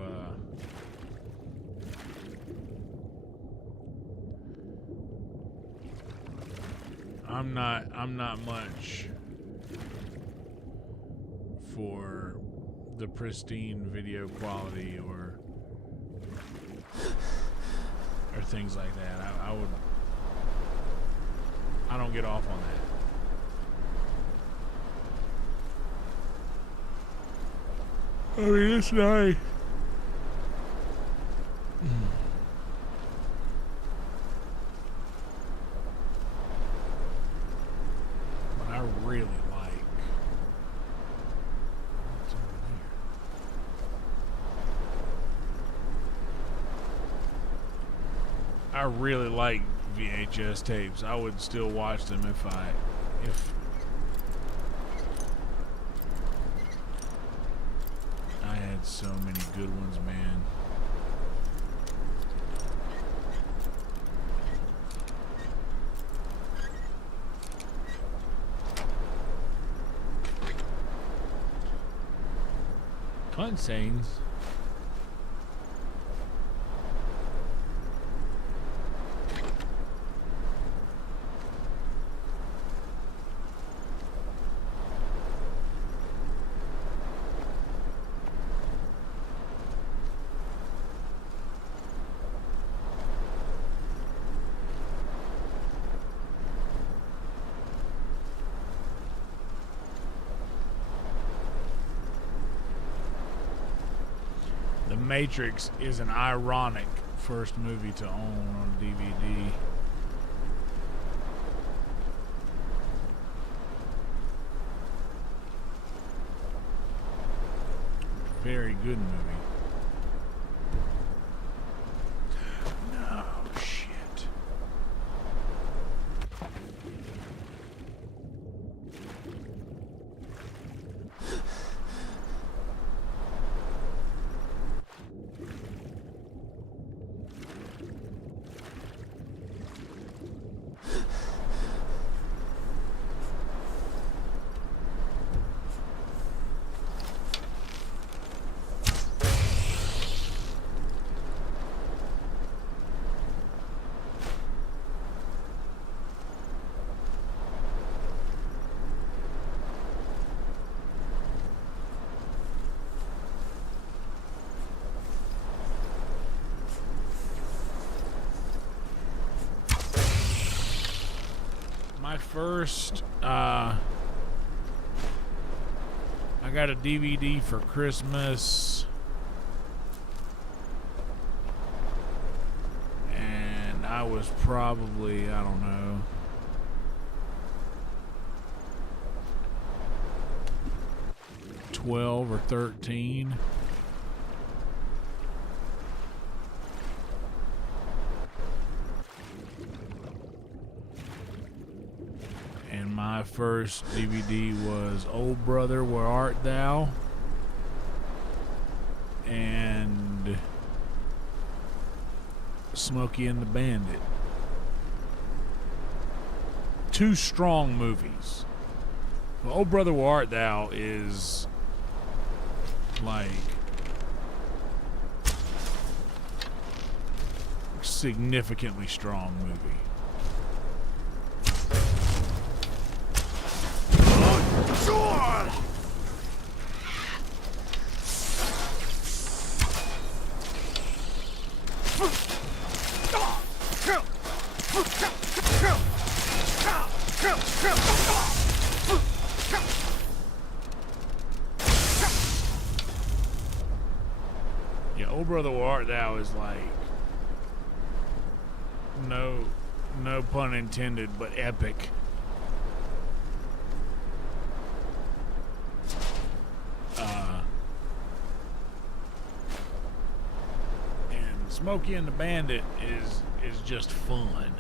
I'm not much for the pristine video quality or things like that. I don't get off on that. I mean, it's nice. But I really like what's over there. I really like VHS tapes. I would still watch them if I had so many good ones, man. Cutscenes. Matrix is an ironic first movie to own on DVD. Very good movie. No shit. My first, I got a DVD for Christmas, and I was probably, I don't know, 12 or 13. My first DVD was Old Brother, Where Art Thou? And Smokey and the Bandit. Two strong movies. Well, Old Brother, Where Art Thou is like significantly strong movie. Yeah, Old Brother, Where Art Thou is like no pun intended, but epic. Smokey and the Bandit is just fun.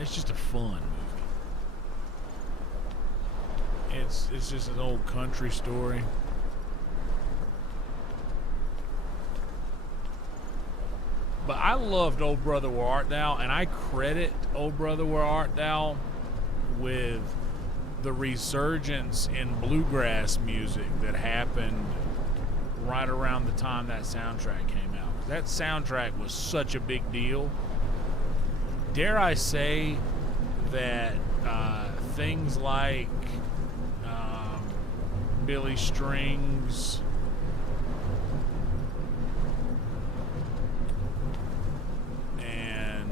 It's just a fun movie. It's just an old country story. But I loved Old Brother, Where Art Thou, and I credit Old Brother, Where Art Thou with the resurgence in bluegrass music that happened right around the time that soundtrack came out. That soundtrack was such a big deal. Dare I say that things like Billy Strings. And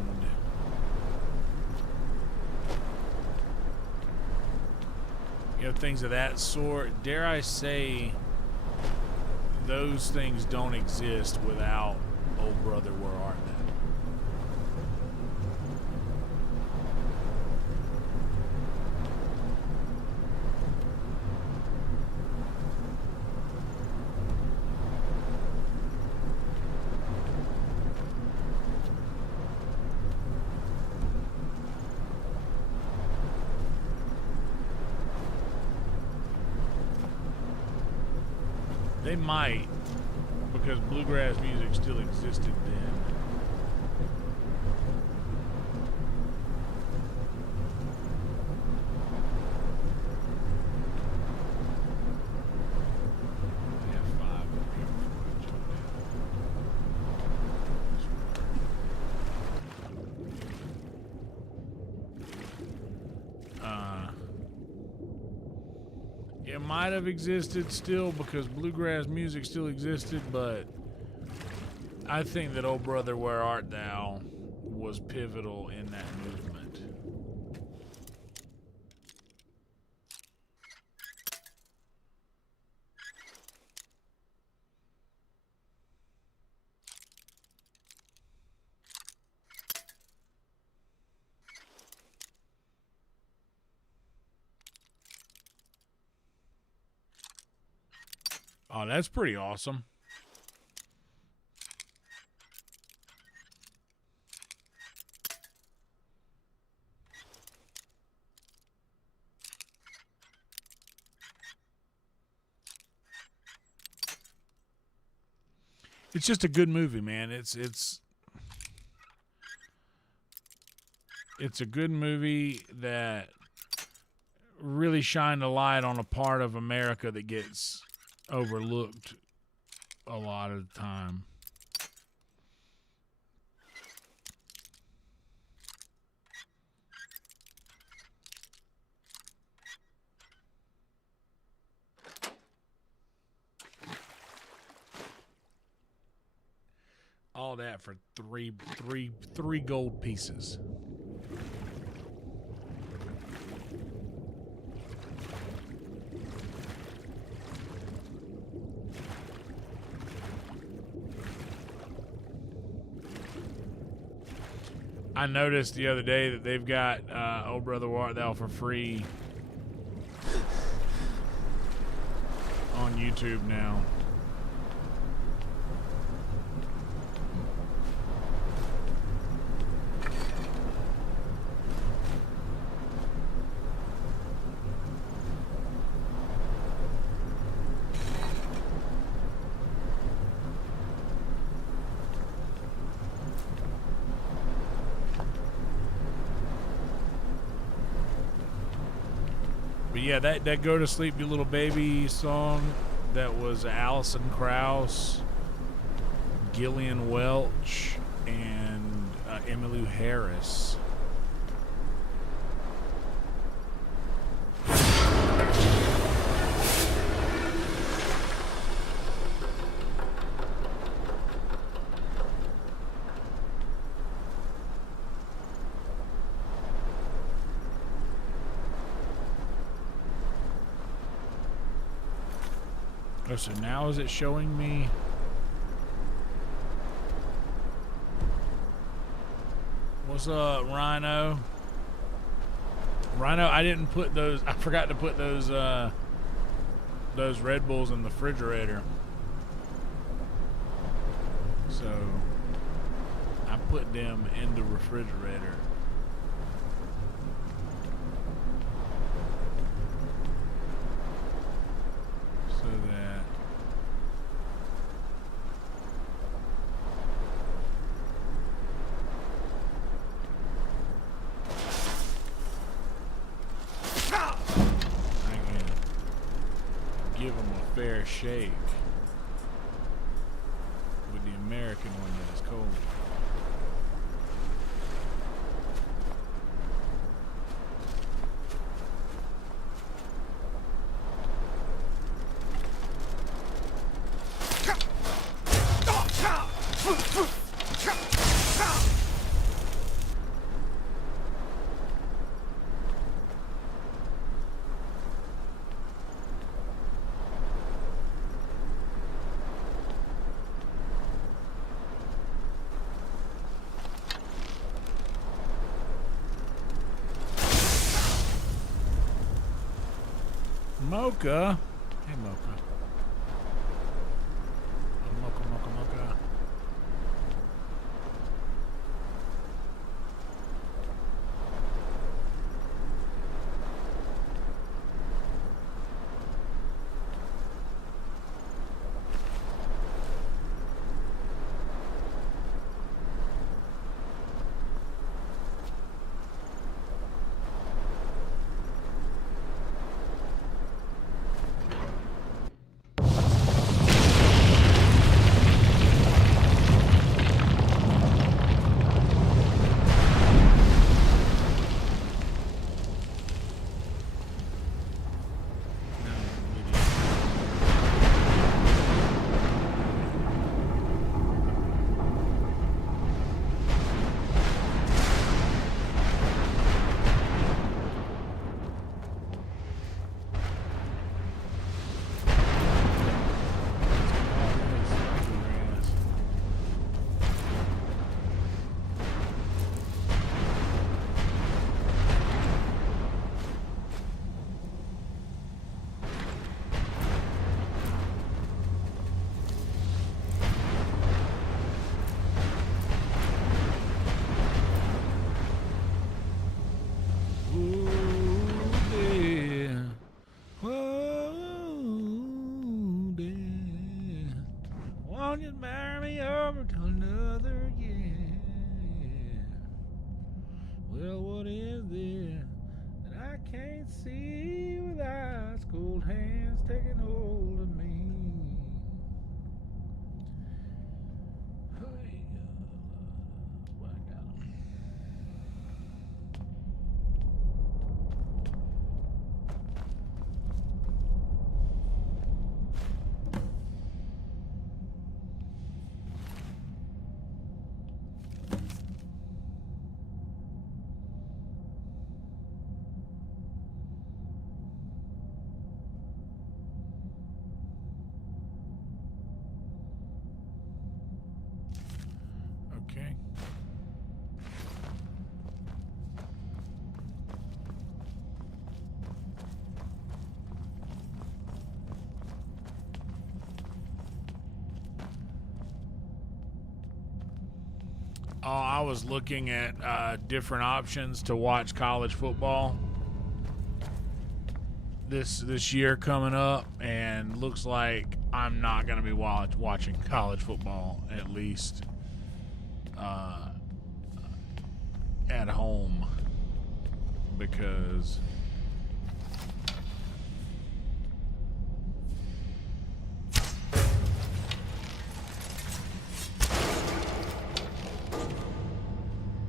you know, things of that sort. Dare I say, those things don't exist without Oh Brother, Where Art Thou? They might, because bluegrass music still existed then. We have 5 up here before I jump down. It might have existed still because bluegrass music still existed, but I think that Oh Brother, Where Art Thou was pivotal in that movement. Oh, that's pretty awesome. It's just a good movie, man. It's a good movie that really shined a light on a part of America that gets overlooked a lot of the time. All that for three gold pieces. I noticed the other day that they've got Oh Brother, Where Art Thou for free on YouTube now. But yeah, that Go to Sleep You Little Baby song, that was Alison Krauss, Gillian Welch, and Emmylou Harris. Oh, so now is it showing me? What's up, Rhino? Rhino, I didn't put those. I forgot to put those Red Bulls in the refrigerator. So I put them in the refrigerator. So that I can give them a fair shake with the American one that is cold. Mocha. Hey, Mocha. Oh, Mocha, Mocha, Mocha. Just marry me over to another year. Well, what is there that I can't see with ice cold hands taking hold of me? I got 'em. Okay. Oh, I was looking at different options to watch college football this year coming up, and looks like I'm not going to be watching college football, at least at home, because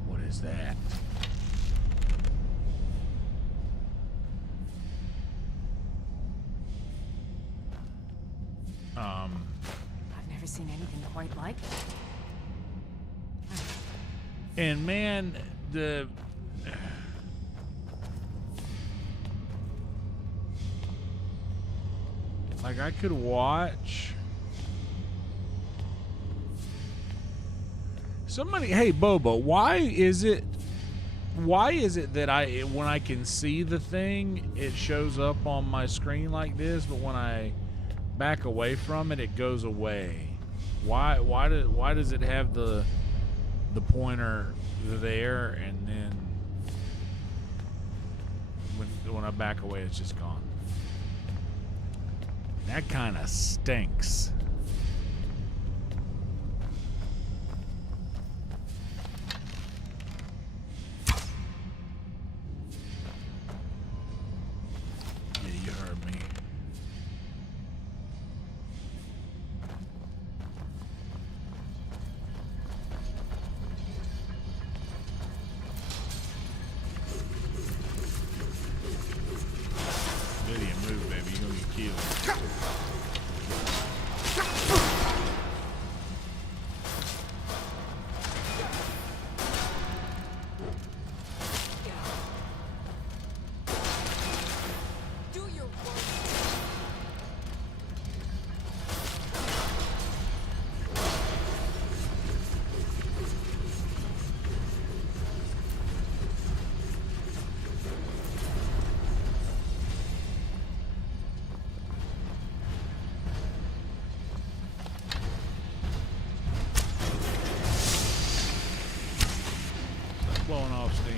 what is that? I've never seen anything quite like it. And man, like I could watch somebody. Hey Bobo, why is it that when I can see the thing, it shows up on my screen like this, but when I back away from it, it goes away? Why does it have the pointer there, and then when I back away, it's just gone? That kind of stinks. Yeah, you heard me. Lydia, move, baby. You're gonna get killed.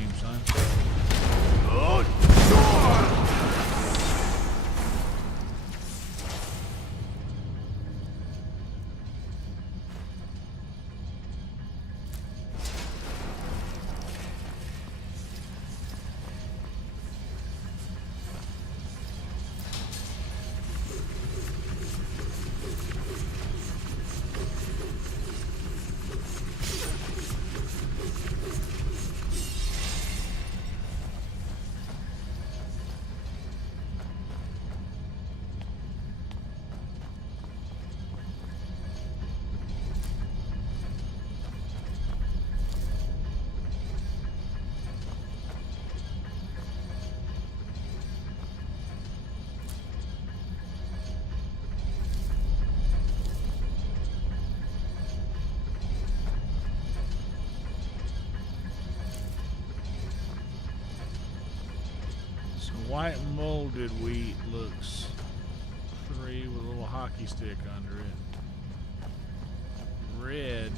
game, son. White molded wheat looks 3 with a little hockey stick under it. Red,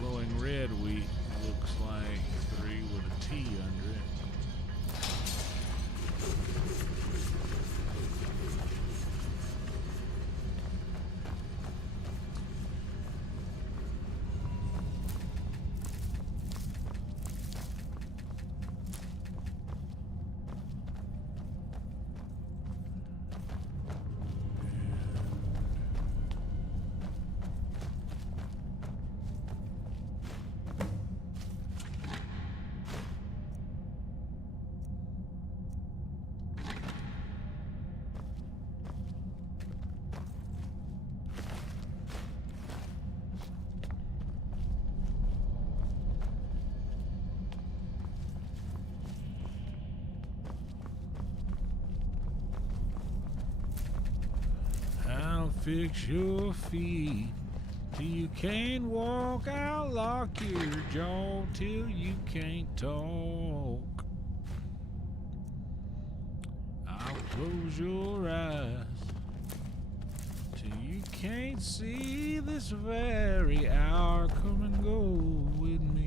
glowing red wheat looks like 3 with a T under it. Fix your feet till you can't walk. I'll lock your jaw till you can't talk. I'll close your eyes till you can't see this very hour. Come and go with me.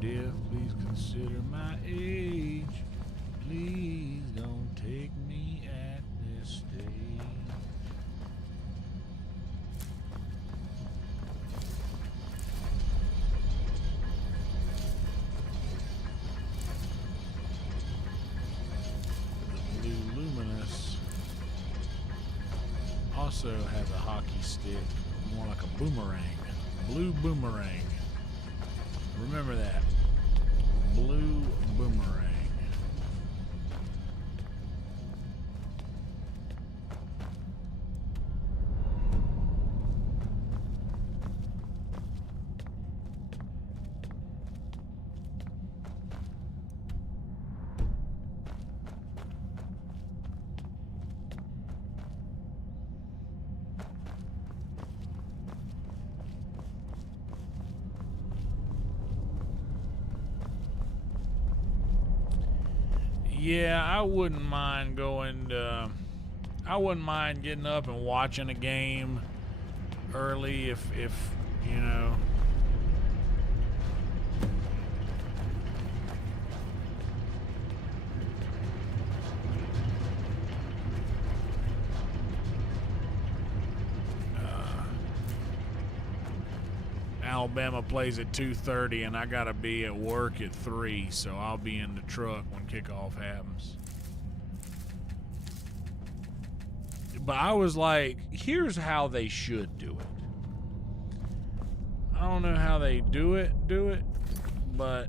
Death, please consider my age. Please don't take me at this stage. The blue luminous also has a hockey stick, more like a boomerang. Blue boomerang. Remember that. Blue boomerang. Yeah, I wouldn't mind going to, I wouldn't mind getting up and watching a game early if you know, Alabama plays at 2:30, and I gotta be at work at 3, so I'll be in the truck when kickoff happens. But I was like, here's how they should do it. I don't know how they do it, but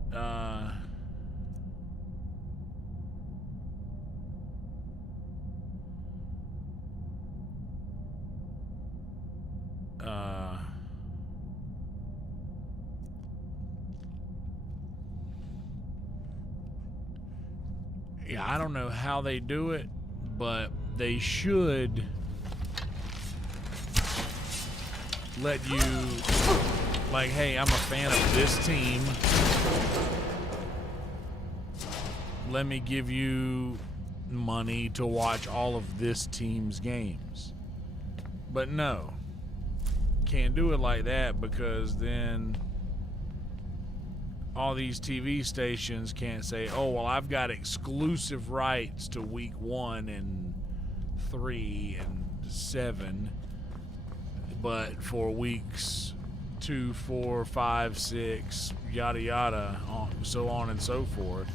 yeah, I don't know how they do it, but they should let you, like, hey, I'm a fan of this team. Let me give you money to watch all of this team's games. But no, can't do it like that, because then all these TV stations can't say, oh, well, I've got exclusive rights to week 1 and 3 and 7, but for weeks 2, 4, 5, 6, yada yada, so on and so forth.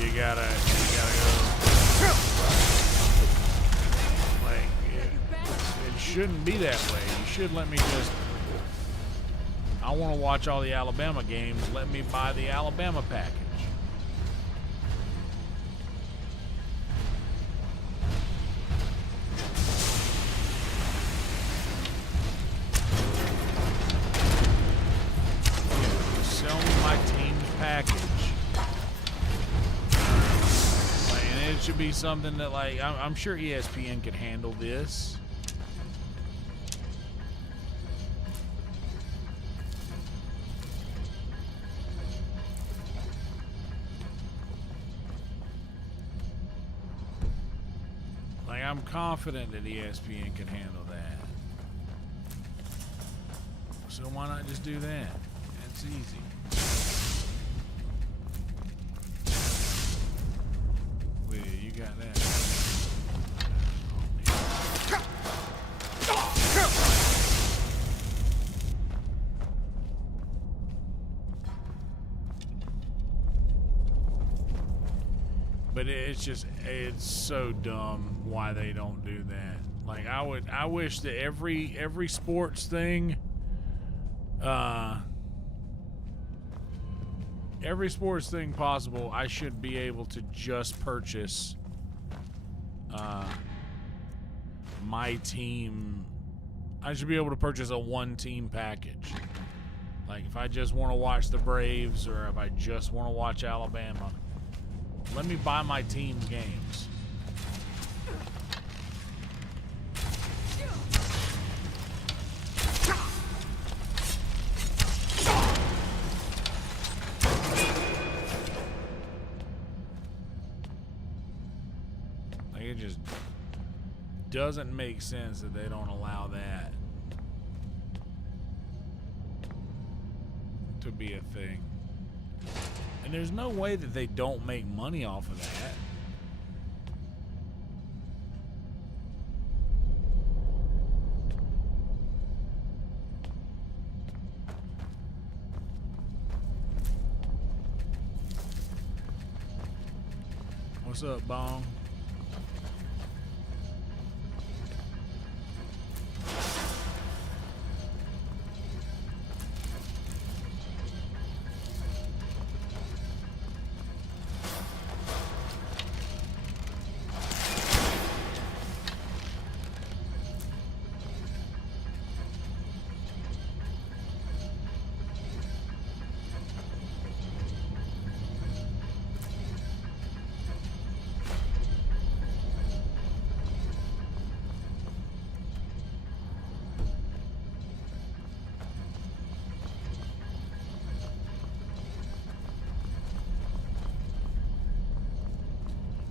You gotta go. Like, it shouldn't be that way. You should let me just, I want to watch all the Alabama games. Let me buy the Alabama package. Sell me my team's package. Like, and it should be something that, like, I'm sure ESPN could handle this. I'm confident that ESPN can handle that. So why not just do that? It's easy. Wait, you got that? But it's so dumb why they don't do that. Like, I wish that every sports thing, every sports thing possible, I should be able to just purchase my team. I should be able to purchase a one-team package. Like, if I just want to watch the Braves, or if I just want to watch Alabama, let me buy my team's games. Like, it just doesn't make sense that they don't allow that to be a thing. And there's no way that they don't make money off of that. What's up, Bong?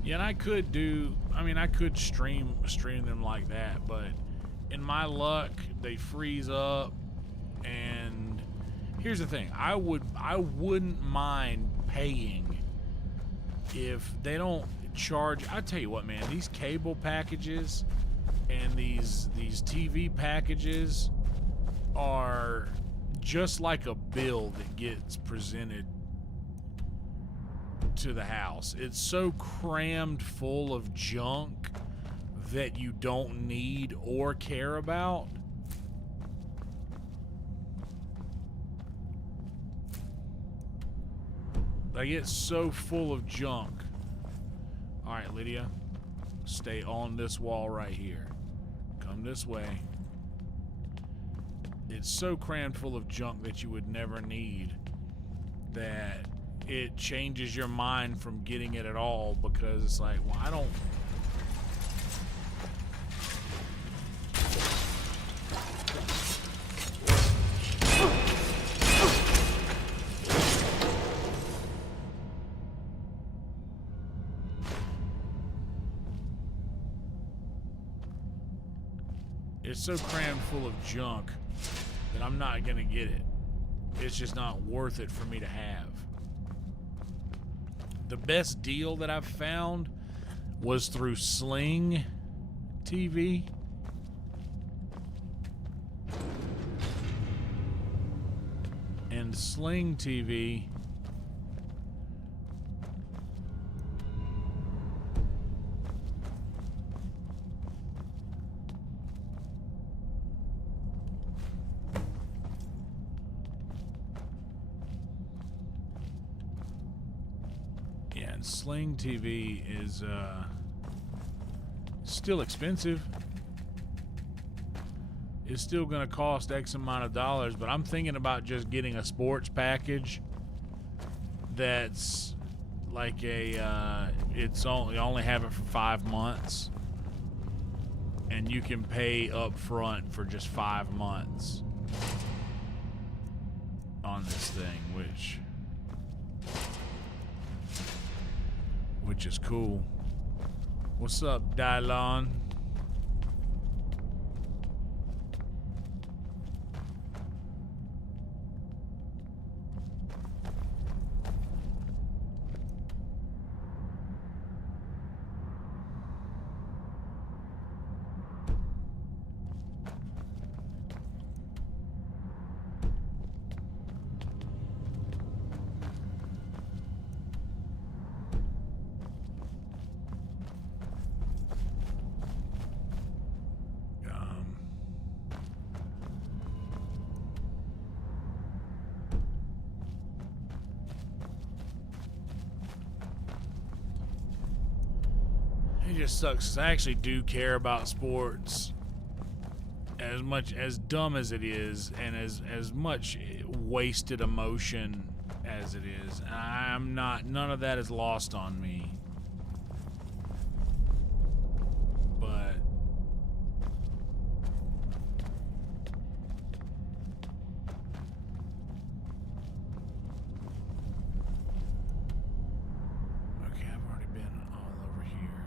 Yeah, and I could do, I mean, I could stream them like that, but in my luck, they freeze up. And here's the thing, I wouldn't mind paying if they don't charge, I tell you what, man, these cable packages and these TV packages are just like a bill that gets presented to the house. It's so crammed full of junk that you don't need or care about. Like, it's so full of junk. All right, Lydia, stay on this wall right here. Come this way. It's so crammed full of junk that you would never need that it changes your mind from getting it at all, because it's like, well, I don't... It's so crammed full of junk that I'm not gonna get it. It's just not worth it for me to have. The best deal that I've found was through Sling TV. And Sling TV Sling TV is still expensive. It's still going to cost X amount of dollars, but I'm thinking about just getting a sports package that's like a you only have it for 5 months, and you can pay up front for just 5 months on this thing, which is cool. What's up, Dylon? It just sucks 'cause I actually do care about sports as much, as dumb as it is, and as much wasted emotion as it is. None of that is lost on me. But okay, I've already been all over here.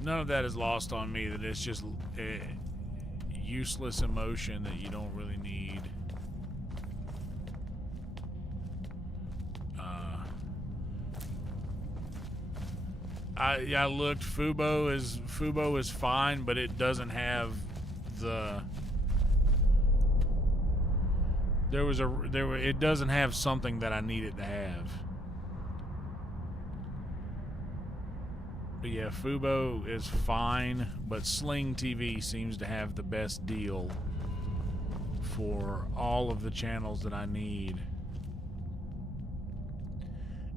None of that is lost on me, that it's just useless emotion that you don't really need. I looked. Fubo is fine, but it doesn't have the. It doesn't have something that I need it to have. But yeah, Fubo is fine, but Sling TV seems to have the best deal for all of the channels that I need,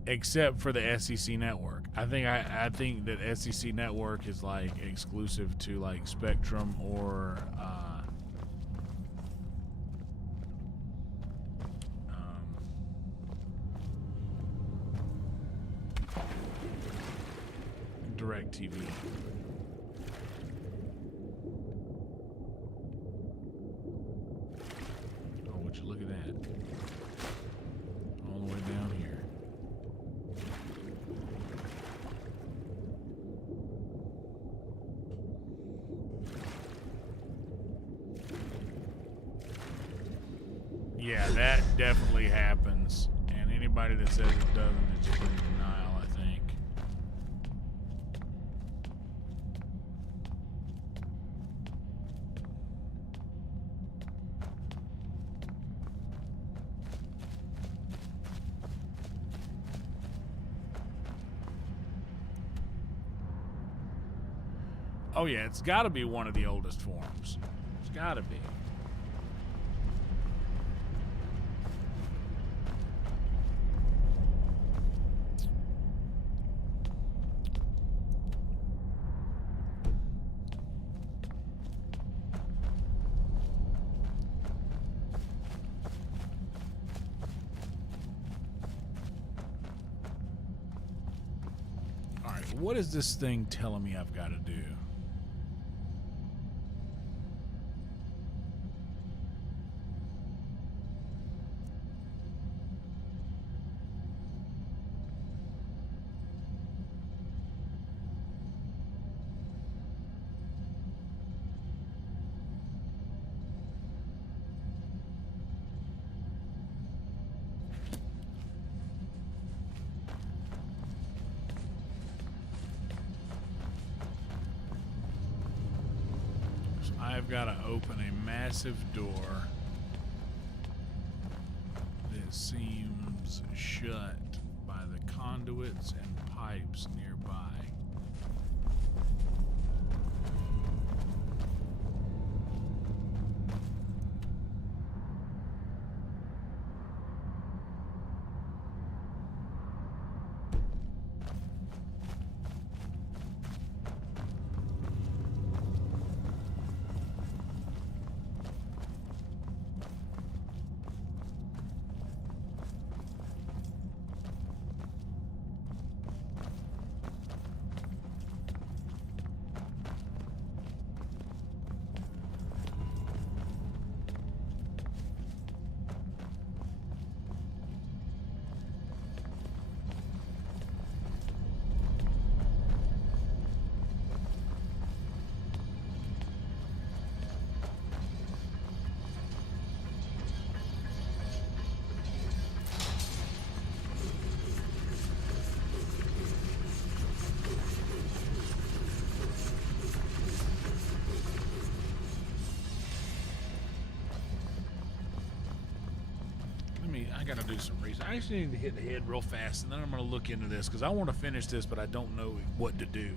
except for the SEC network. I think that SEC network is like exclusive to like Spectrum or DirecTV. Oh, would you look at that? All the way down here. Yeah, that definitely happens. And anybody that says it doesn't is just in denial, I think. Oh yeah, it's got to be one of the oldest forms. It's got to be. All right, what is this thing telling me I've got to do? I've got to open a massive door that seems shut by the conduits and pipes nearby. I gotta do some research. I actually need to hit the head real fast, and then I'm gonna look into this because I want to finish this, but I don't know what to do.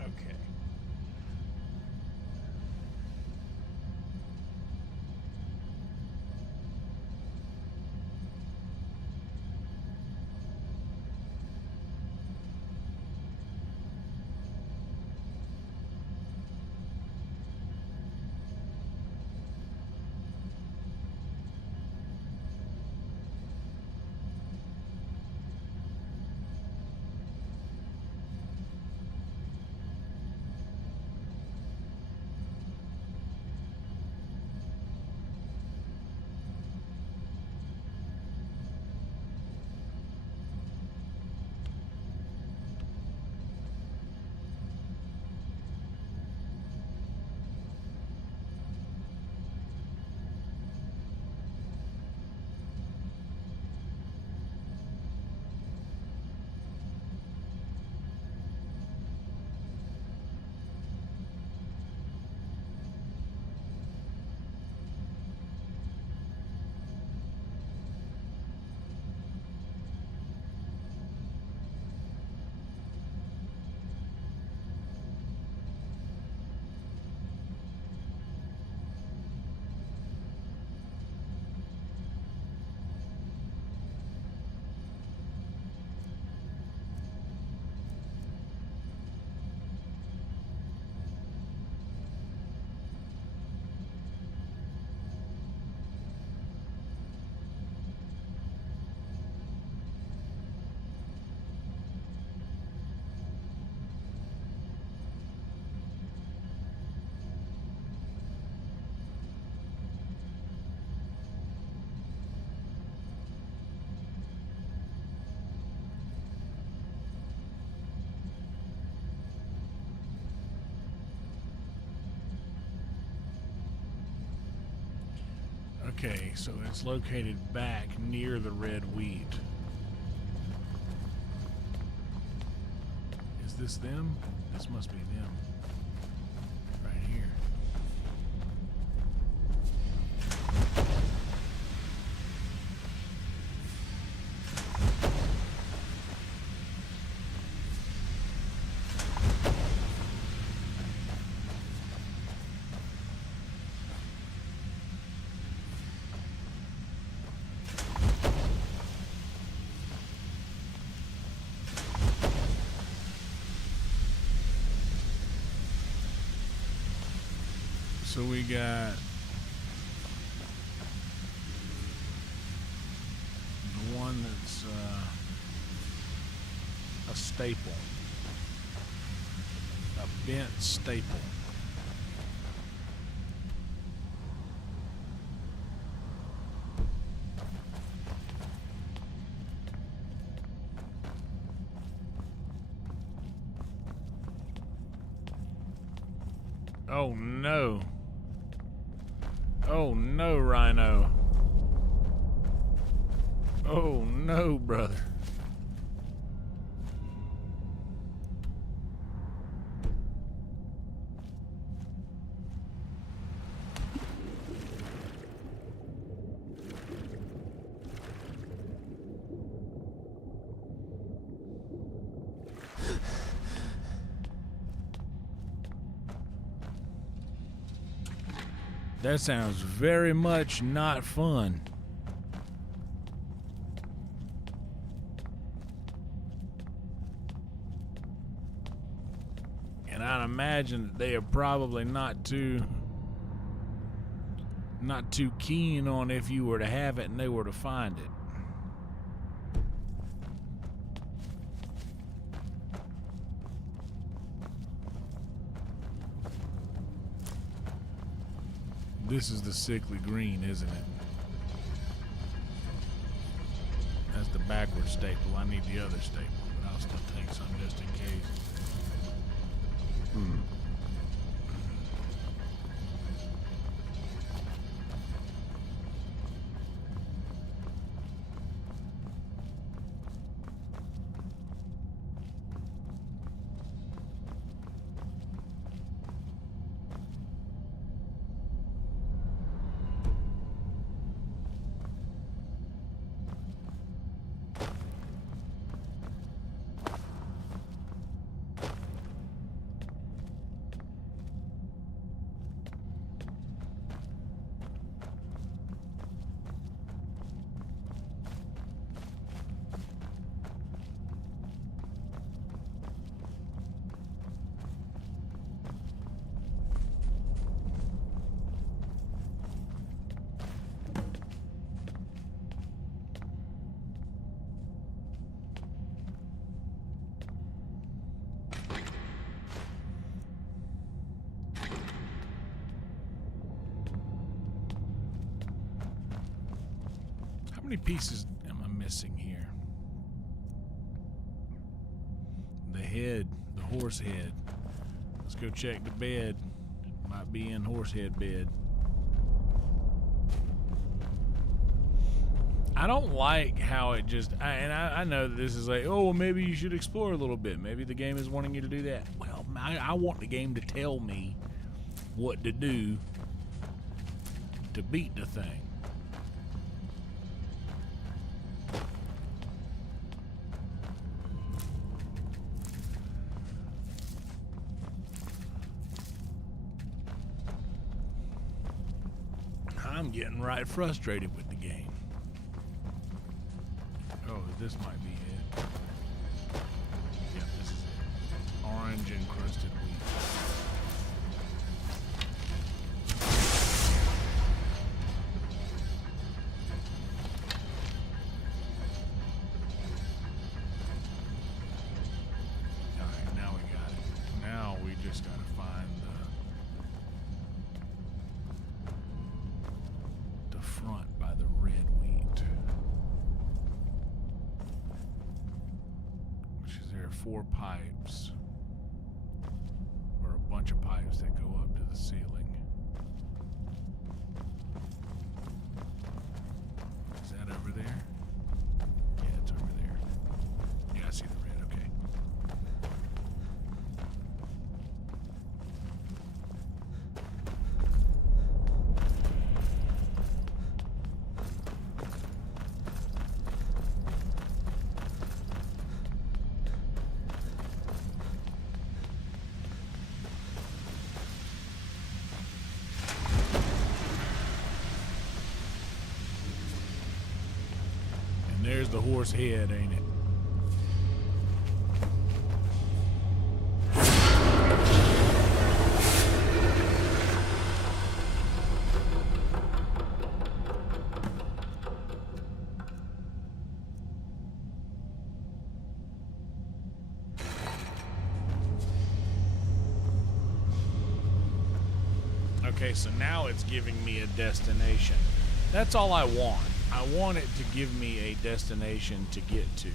Okay. Okay, so it's located back near the red wheat. Is this them? This must be them. Right here. So we got the one that's a staple, a bent staple. Oh no. Oh no, Rhino. Oh no, brother. That sounds very much not fun. And I'd imagine that they are probably not too keen on if you were to have it and they were to find it. This is the sickly green, isn't it? That's the backward staple. I need the other staple, but I'll still take some just in case. How many pieces am I missing here? The head, the horse head. Let's go check the bed. Might be in horse head bed. I don't like how it just, I know that this is like, oh, well, maybe you should explore a little bit. Maybe the game is wanting you to do that. Well, I want the game to tell me what to do to beat the thing. I'm getting right frustrated with the game. Oh, this might be it. Yeah, this is it. Orange encrusted wheat. Alright, now we got it. Now we just gotta find the front by the red wheat. Which is there are 4 pipes. Or a bunch of pipes that go up to the ceiling. is the horse head, ain't it? Okay, so now it's giving me a destination. That's all I want. I want it to give me a destination to get to.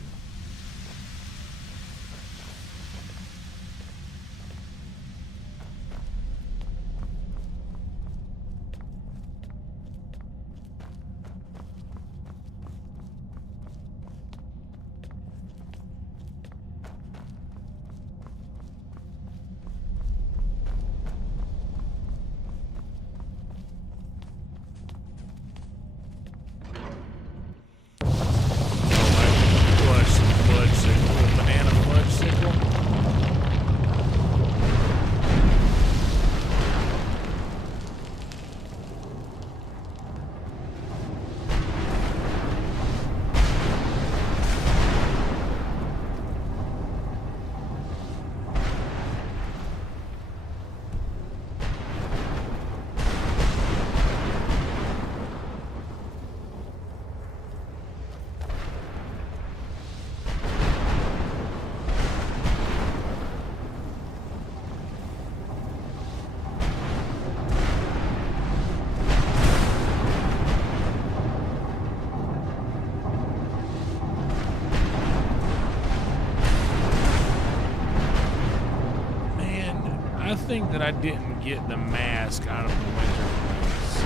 I think that I didn't get the mask out of the winter place.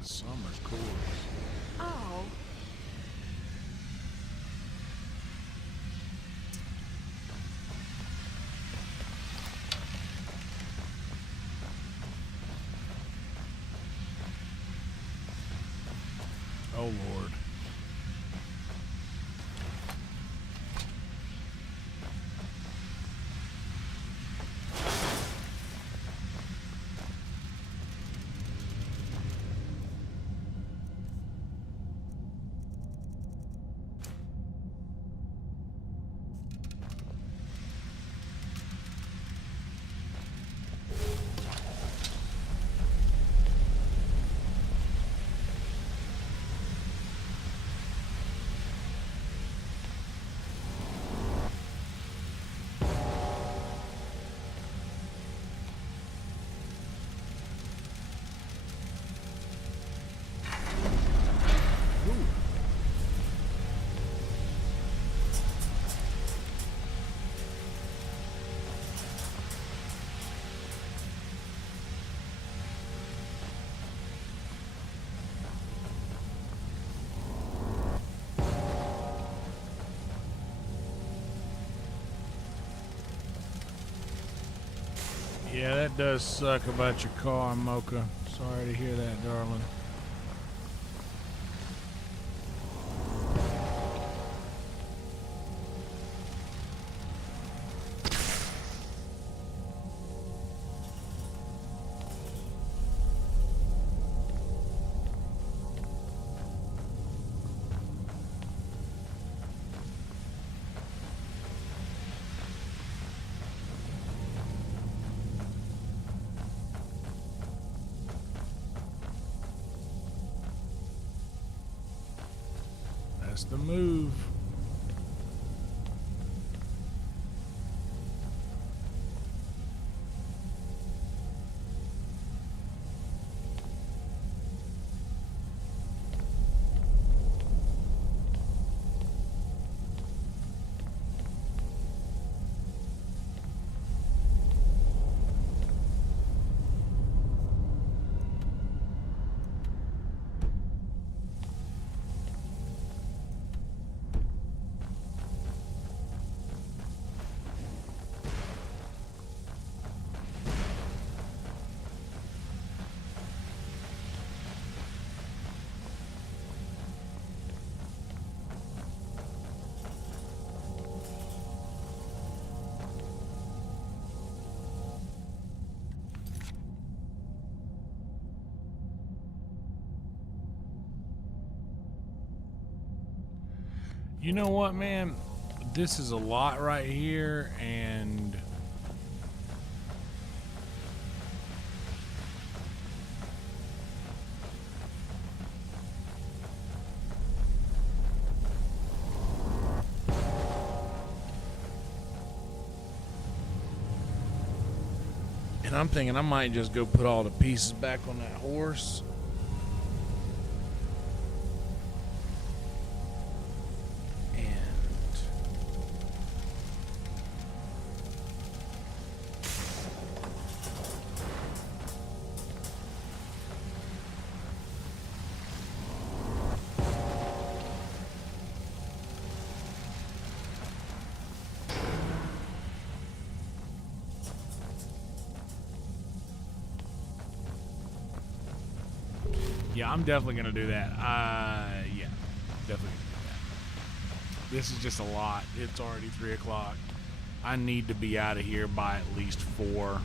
Summer's cool. Oh. Oh, Lord. Yeah, that does suck about your car, Mocha. Sorry to hear that, darling. That's the move. You know what, man? This is a lot right here, and I'm thinking I might just go put all the pieces back on that horse. Yeah, I'm definitely gonna do that. Yeah, definitely gonna do that. This is just a lot. It's already 3 o'clock. I need to be out of here by at least 4.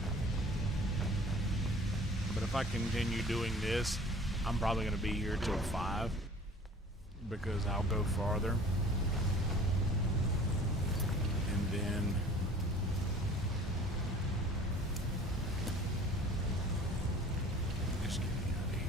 But if I continue doing this, I'm probably gonna be here till 5 because I'll go farther. And then just get me out of here.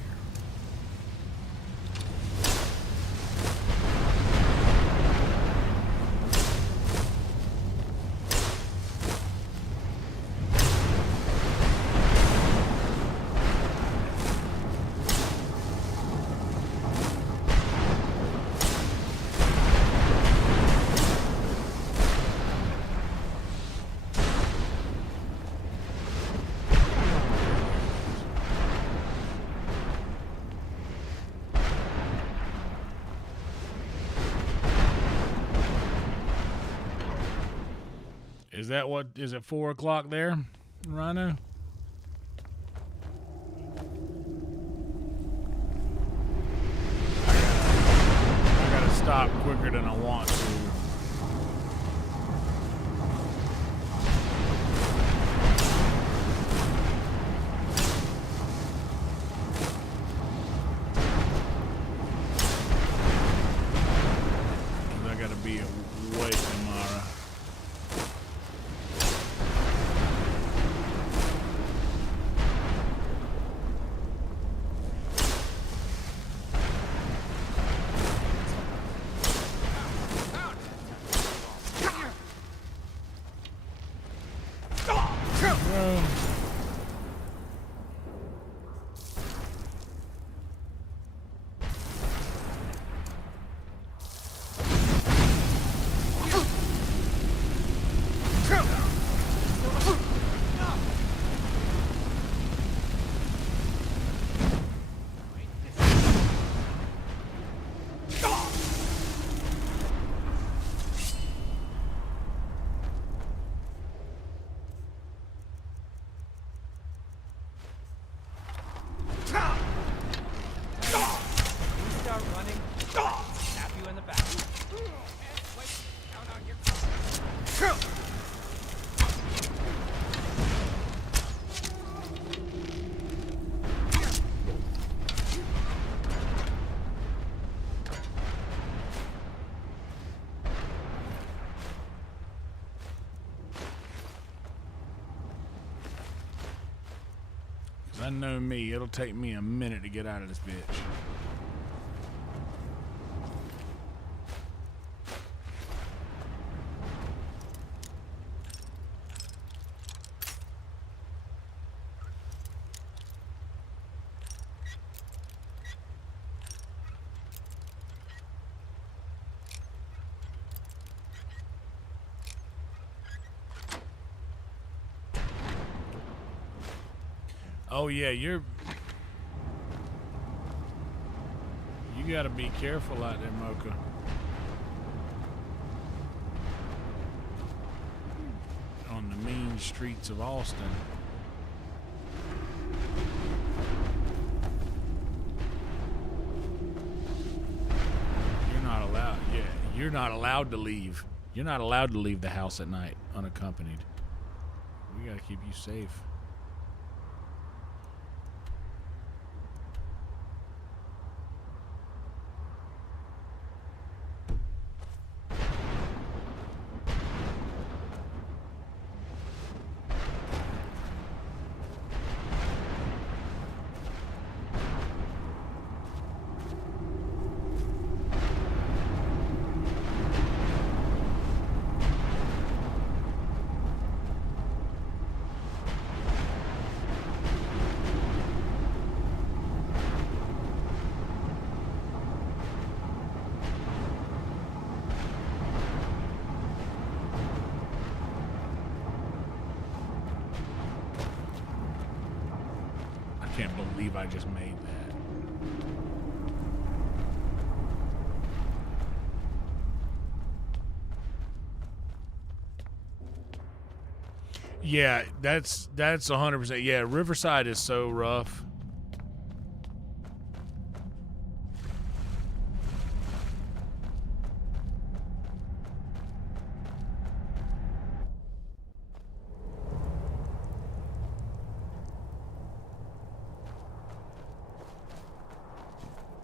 Is that what, is it 4 o'clock there, Rhino? I gotta stop quicker than I want to. I gotta be awake tomorrow. I know me, it'll take me a minute to get out of this bitch. Oh yeah, you gotta be careful out there, Mocha. On the mean streets of Austin. You're not allowed, yeah, you're not allowed to leave. You're not allowed to leave the house at night unaccompanied. We gotta keep you safe. believe I just made that. Yeah, that's 100%. Yeah, Riverside is so rough.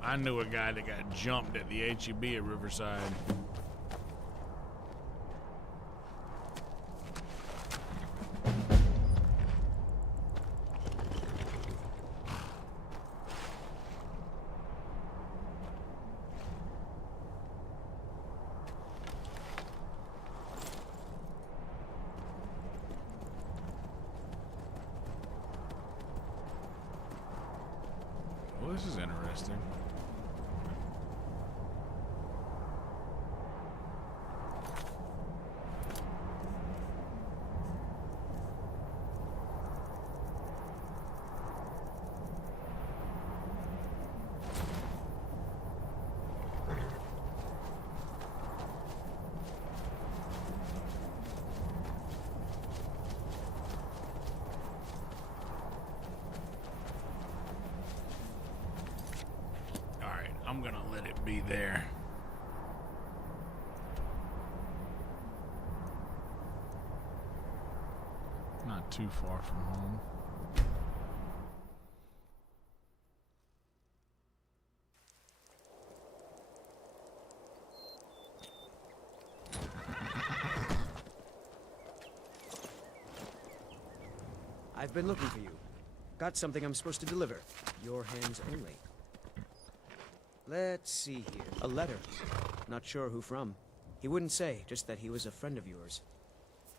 I knew a guy that got jumped at the HEB at Riverside. Well, this is interesting. I'm gonna let it be there. Not too far from home. I've been looking for you. Got something I'm supposed to deliver. Your hands only. Let's see here. A letter. Not sure who from. He wouldn't say, just that he was a friend of yours.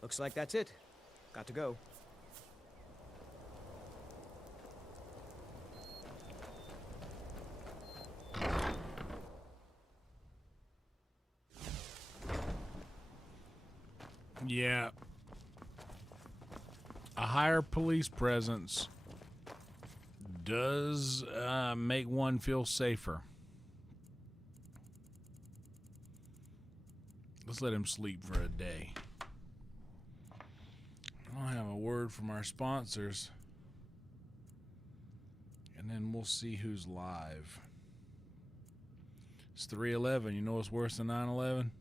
Looks like that's it. Got to go. Yeah. A higher police presence does make one feel safer. Let's let him sleep for a day. I'll have a word from our sponsors, and then we'll see who's live. It's 3/11. You know what's worse than 9/11?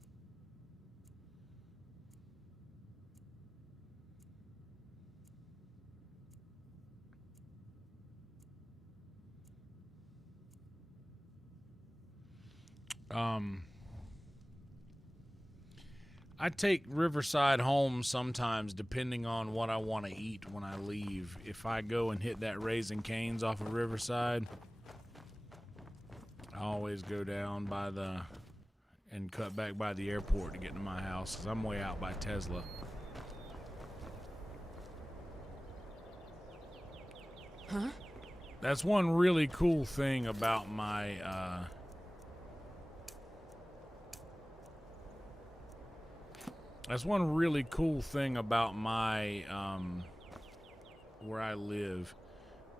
I take Riverside home sometimes depending on what I want to eat when I leave. If I go and hit that Raising Cane's off of Riverside, I always go down by and cut back by the airport to get to my house because I'm way out by Tesla. Huh? That's one really cool thing about my That's one really cool thing about my, where I live,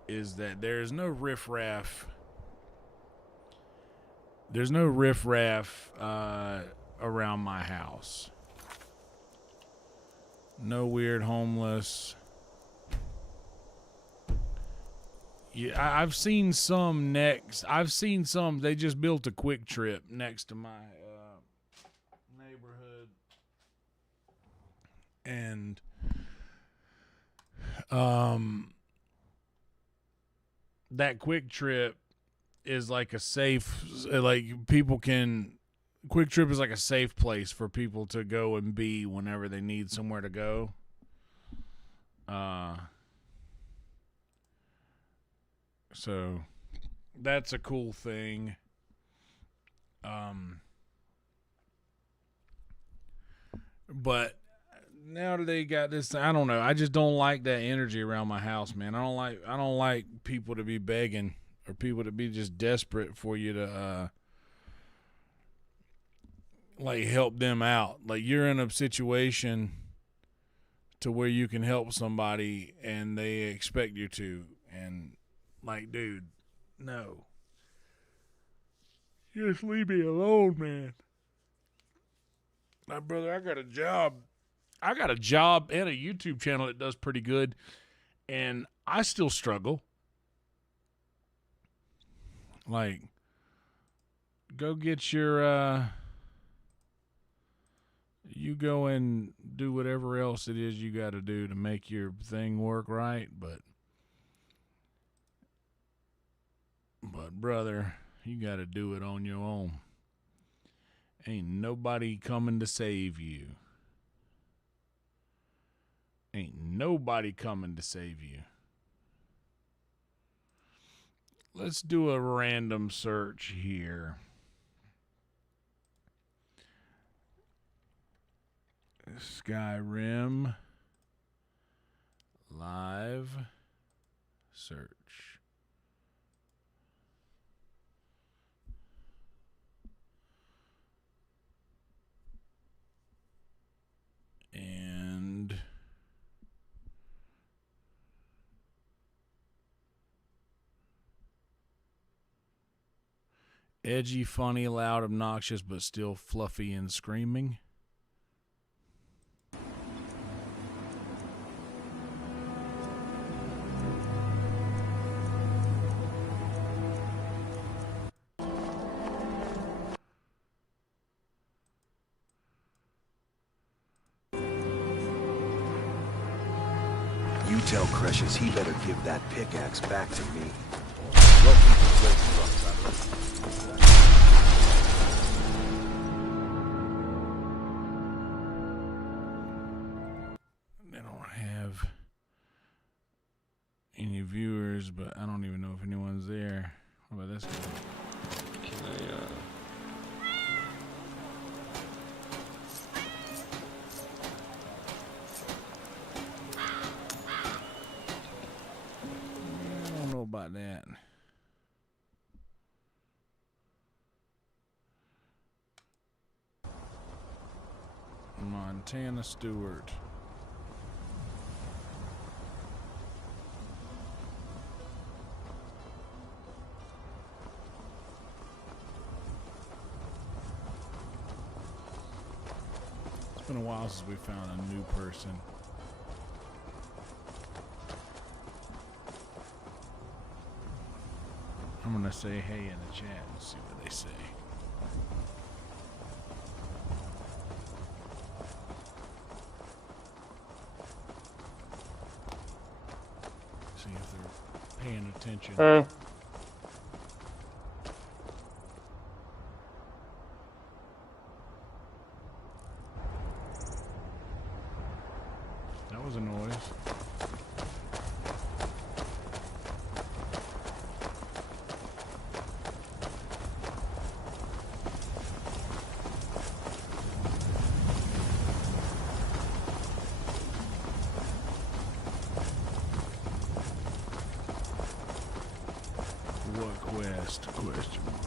is that there's no riffraff. There's no riffraff around my house. No weird homeless. Yeah, I've seen some they just built a Quick Trip next to my neighborhood. And that Quick Trip is like a safe, Quick Trip is like a safe place for people to go and be whenever they need somewhere to go. So that's a cool thing. But now that they got this, I don't know. I just don't like that energy around my house, man. I don't like people to be begging or people to be just desperate for you to help them out. Like you're in a situation to where you can help somebody and they expect you to, and Like, dude, no. Just leave me alone, man. My brother, I got a job. I got a job and a YouTube channel that does pretty good, and I still struggle. Like, go get your, you go and do whatever else it is you got to do to make your thing work right, but brother, you got to do it on your own. Ain't nobody coming to save you. Ain't nobody coming to save you. Let's do a random search here. Skyrim live search. And edgy, funny, loud, obnoxious, but still fluffy and screaming. You tell Cretius he better give that pickaxe back to me. Well, keep his legs rough, traveler. They don't have any viewers, but I don't even know if anyone's there. What about this guy? Can I, I don't know about that. Montana Stewart. It's been a while since we found a new person. I'm gonna say hey in the chat and see what they say. See if they're paying attention. Hey. That was a noise. What quest? Question mark.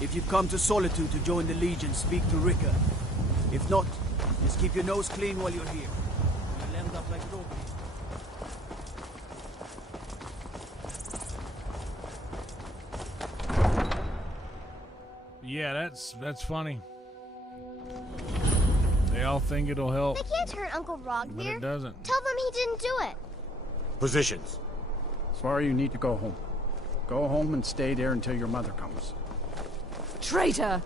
If you've come to Solitude to join the Legion, speak to Rika. If not, just keep your nose clean while you're here. You'll end up like Roby. Yeah, that's funny. They all think it'll help, They can't hurt Uncle but it Rogvir. doesn't. Tell them he didn't do it. Positions. Sorry, you need to go home. Go home and stay there until your mother comes. Traitor!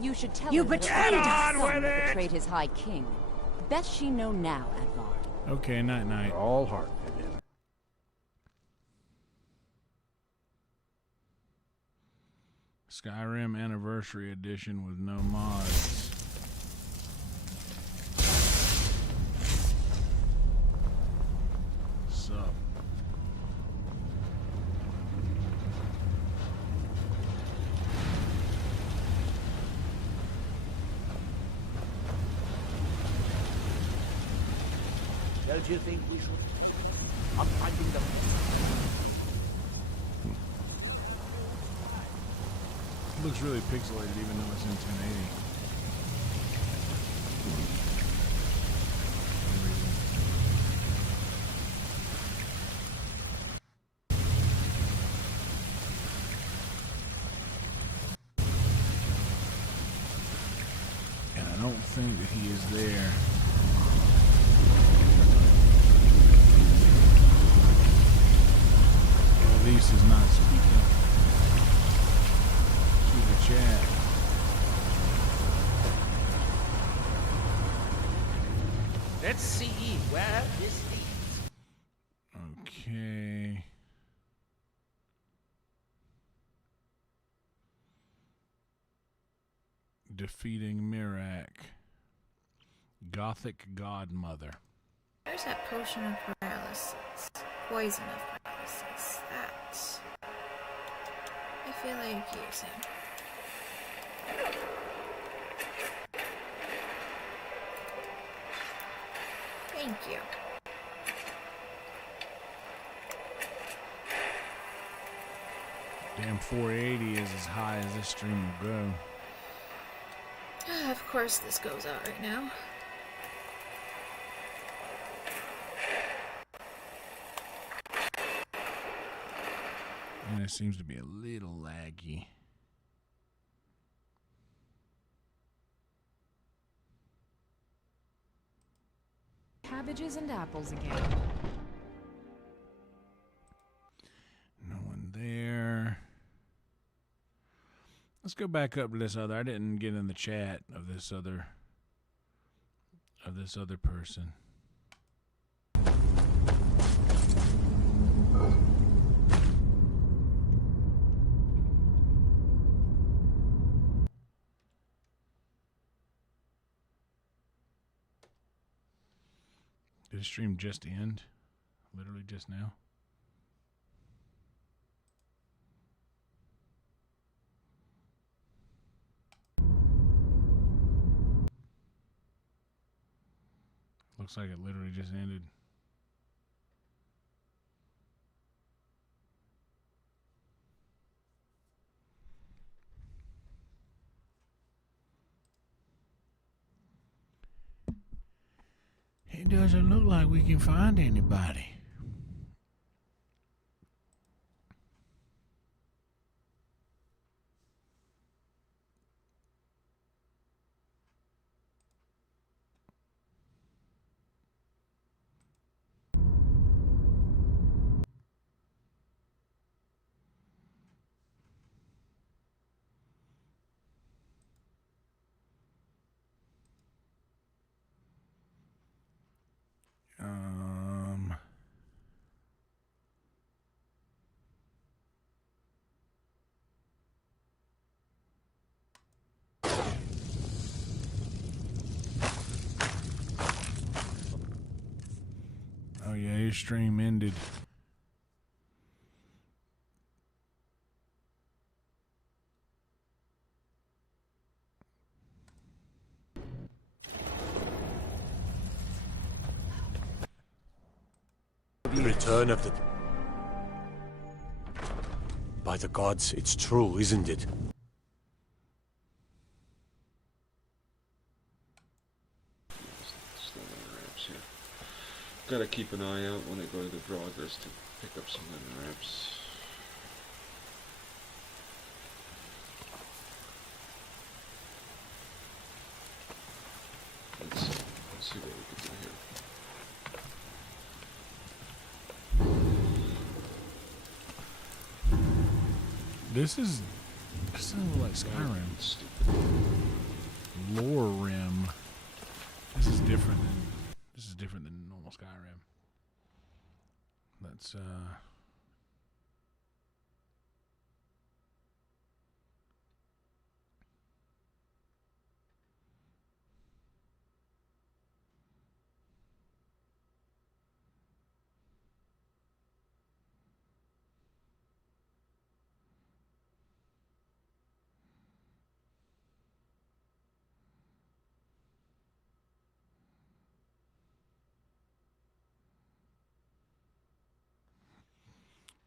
You should tell You her that betrayed it was us! her son that betrayed his high king. Best she know now, Advar. Okay, night night. They're all heart, Vivian. Skyrim Anniversary Edition with no mods. Sup? Don't you think we should? I'm finding the... It looks really pixelated even though it's in 1080. And I don't think that he is there. At least he's not speaking to the chat. Let's see where this leads. Okay. Defeating Mirak. Gothic Godmother. There's that potion of paralysis. Poison of paralysis. That I feel like using. Thank you. Damn, 480 is as high as this stream will go. Of course this goes out right now. And it seems to be a little laggy. Cabbages and apples again. No one there. Let's go back up to this other. I didn't get in the chat of this other person. Did the stream just end? Literally just now? Looks like it literally just ended. It doesn't look like we can find anybody. Oh yeah, your stream ended. The return of the... By the gods, it's true, isn't it? Gotta keep an eye out when I go to the progress to pick up some unwraps. Let's see what we can do here. This doesn't look like Skyrim. Lore Rim. This is different than normal Skyrim. Let's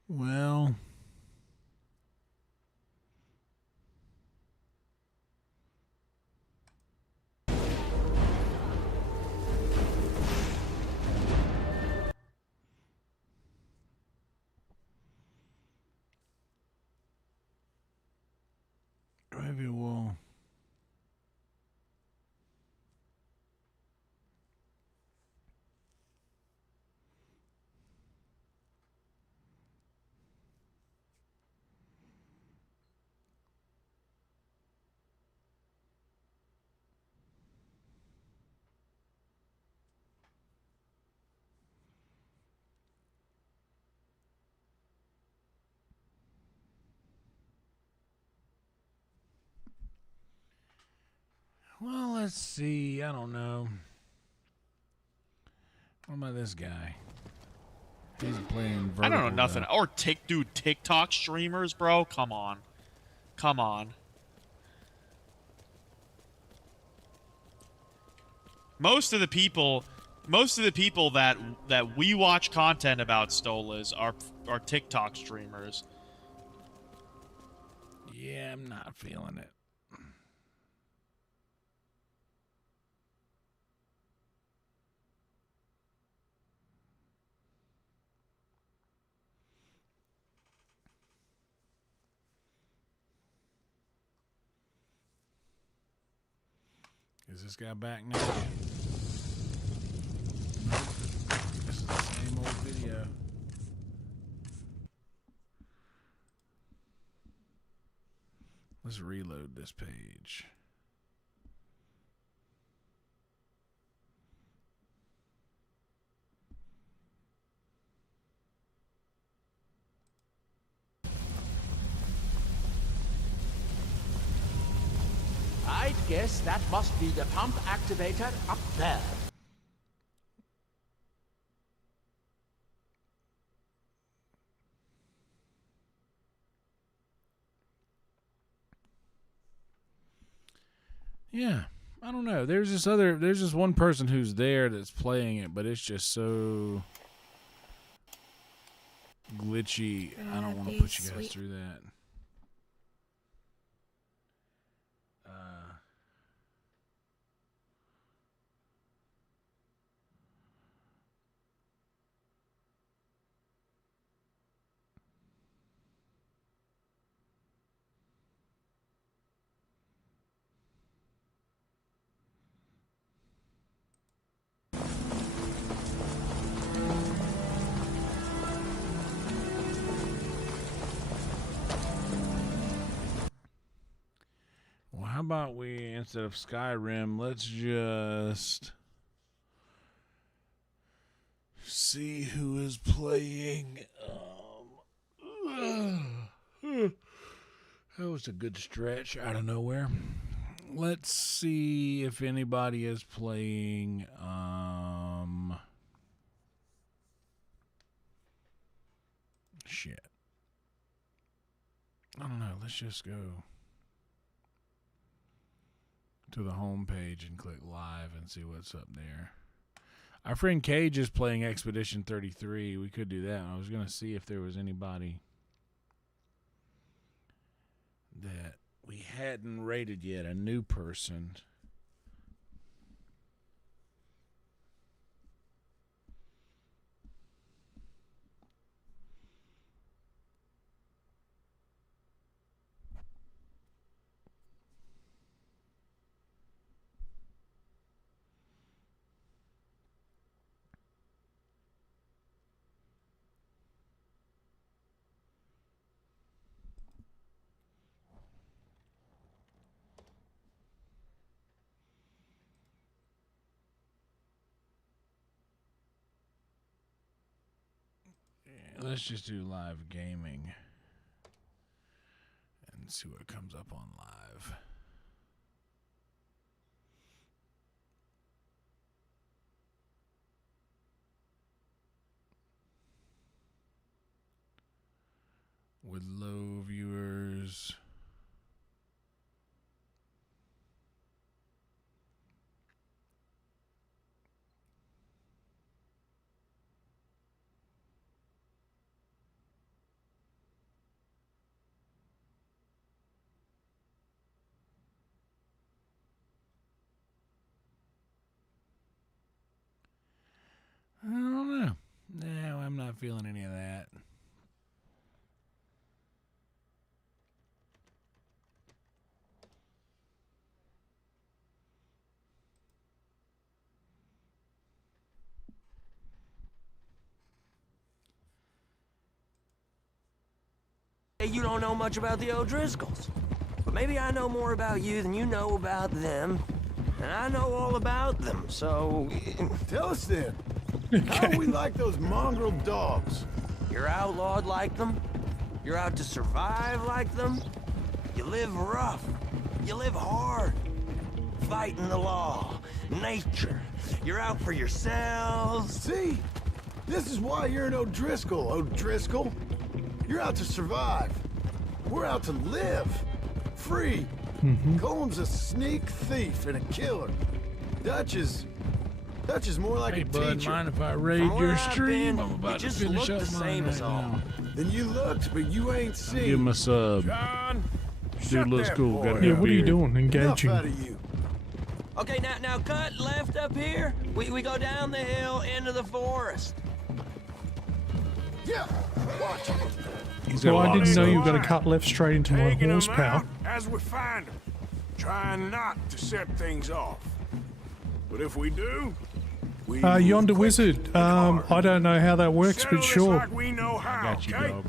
Well, maybe we'll. Well, let's see. I don't know. What about this guy? He's playing vertical. I don't know nothing. Or dude, TikTok streamers, bro. Come on. Come on. Most of the people that we watch content about Stolas are TikTok streamers. Yeah, I'm not feeling it. Is this guy back now? This is the same old video. Let's reload this page. I'd guess that must be the pump activator up there. Yeah, I don't know. There's this one person who's there that's playing it, but it's just so glitchy. I don't want to put you guys through that. Well, how about we, instead of Skyrim, let's just see who is playing. That was a good stretch out of nowhere. Let's see if anybody is playing. Shit. I don't know. Let's just go to the home page and click live and see what's up there. Our friend Cage is playing Expedition 33. We could do that. I was going to see if there was anybody that we hadn't rated yet, a new person. Let's just do live gaming and see what comes up on live. With low viewers. Not feeling any of that. Hey, you don't know much about the O'Driscolls. But maybe I know more about you than you know about them. And I know all about them, so... Tell us then. How are we like those mongrel dogs? You're outlawed like them. You're out to survive like them. You live rough. You live hard. Fighting the law. Nature. You're out for yourselves. See? This is why you're an O'Driscoll, O'Driscoll. You're out to survive. We're out to live. Free. Coleman's a sneak thief and a killer. Dutch is more like Hey, a bud, teacher. mind if I raid your stream? I'm about to finish up mine right now. Then you looked, but you ain't seen. Give him a sub. John, Dude looks cool. Got a Yeah, good what are you beard. doing? Engaging. Enough out of you. Okay, now cut left up here. We go down the hill into the forest. Yeah, watch it. Well, I didn't know you were going to cut left straight into my horsepower. As we find them, trying not to set things off. But if we do, we Yonder Wizard. I don't know how that works, but sure. like we know how. Got you, dog.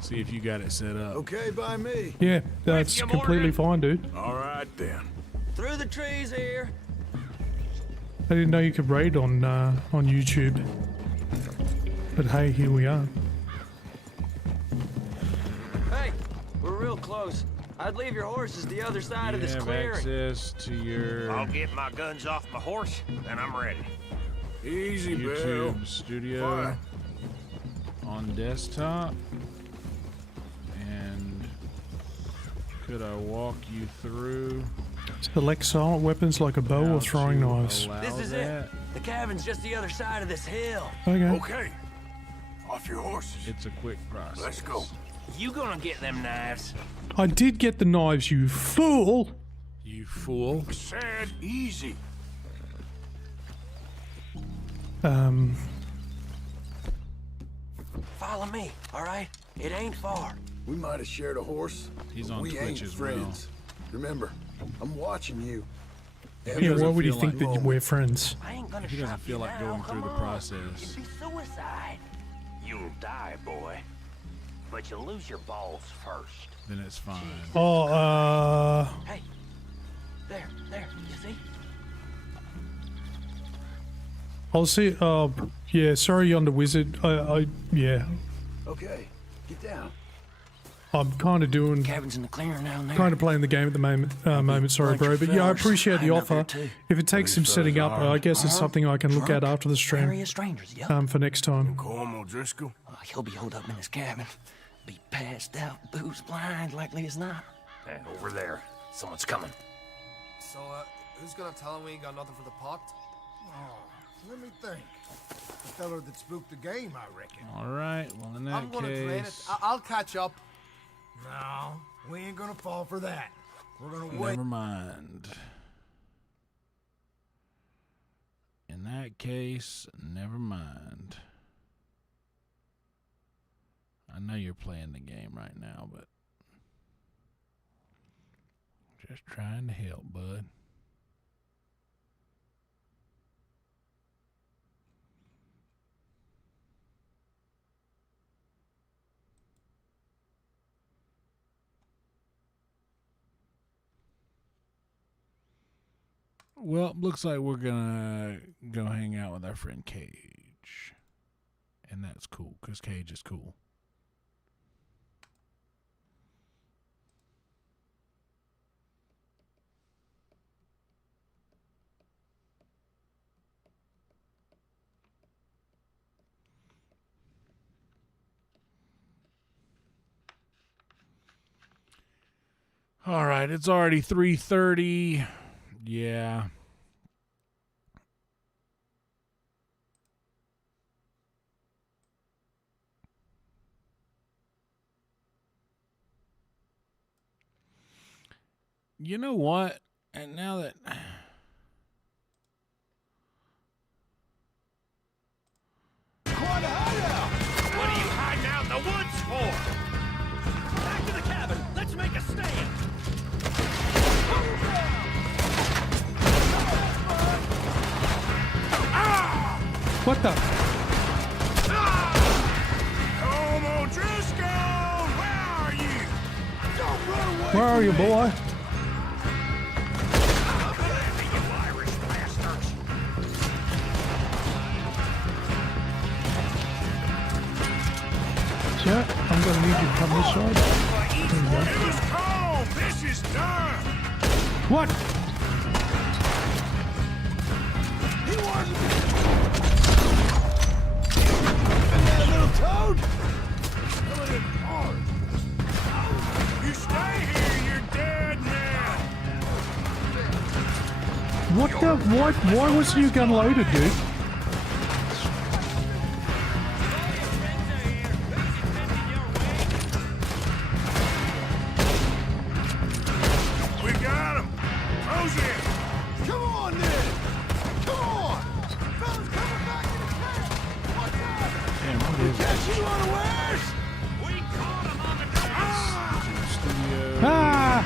See if you got it set up. Okay by me. Yeah, that's completely fine, dude. All right then. Through the trees here. I didn't know you could raid on YouTube. But hey, here we are. Hey, we're real close. I'd leave your horses the other side of this have clearing. access to your I'll get my guns off my horse, and I'm ready. Easy, Bill. YouTube studio on desktop. And could I walk you through? Select silent weapons like a bow or throwing knives. This is it. The cabin's just the other side of this hill. Okay. Okay. Off your horses. It's a quick process. Let's go. You gonna get them knives? I did get the knives, you fool! You fool. Said easy. Follow me, all right? It ain't far. We might have shared a horse. He's but on we Twitch ain't as well. friends. Remember, I'm watching you. Yeah, why would you think that we're friends? I ain't gonna He doesn't feel like going through the process. It'd be suicide. You'll die, boy. But you'll lose your balls first. Then it's fine. Oh, Hey, there, you see? I'll see. Yeah, sorry, Yonder Wizard. Yeah, Okay, get down. I'm kind of doing, Cabin's in the clearing down there. kind of playing the game at the moment. Sorry, bro, but yeah, I appreciate the offer. If it takes some setting up, I guess it's something I can look at after the stream. Area strangers, yep. For next time. Colm O'Driscoll. He'll be holed up in his cabin. Be passed out, booze blind, likely as not. Hey, over there. Someone's coming. So, who's gonna tell him we ain't got nothing for the pot? Oh, let me think. The feller that spooked the game, I reckon. All right. Well, in that I'm gonna drain it. case, I'll catch up. No, we ain't gonna fall for that. We're gonna wait. never mind. In that case, never mind. I know you're playing the game right now, but just trying to help, bud. Well, looks like we're gonna go hang out with our friend Cage. And that's cool, because Cage is cool. All right, it's already 3:30. Yeah. You know what? And now that Quite a hideout. What the? Come on, Driscoll! Where are you? Don't run away! Where are you, boy? You Irish bastards! Yeah, I'm gonna need you to come this side. There you go. It was calm! This is done! What? He wanted to be... And that little toad? Coming in hard. You stay here, you're dead man! What the? Why wasn't your gun loaded, dude? We got him! Close in! Come on, then! Come on! Fellas coming back in the camp! What's up? Damn, what is Catch you unawares! We caught him on the ground! Studio. Ah!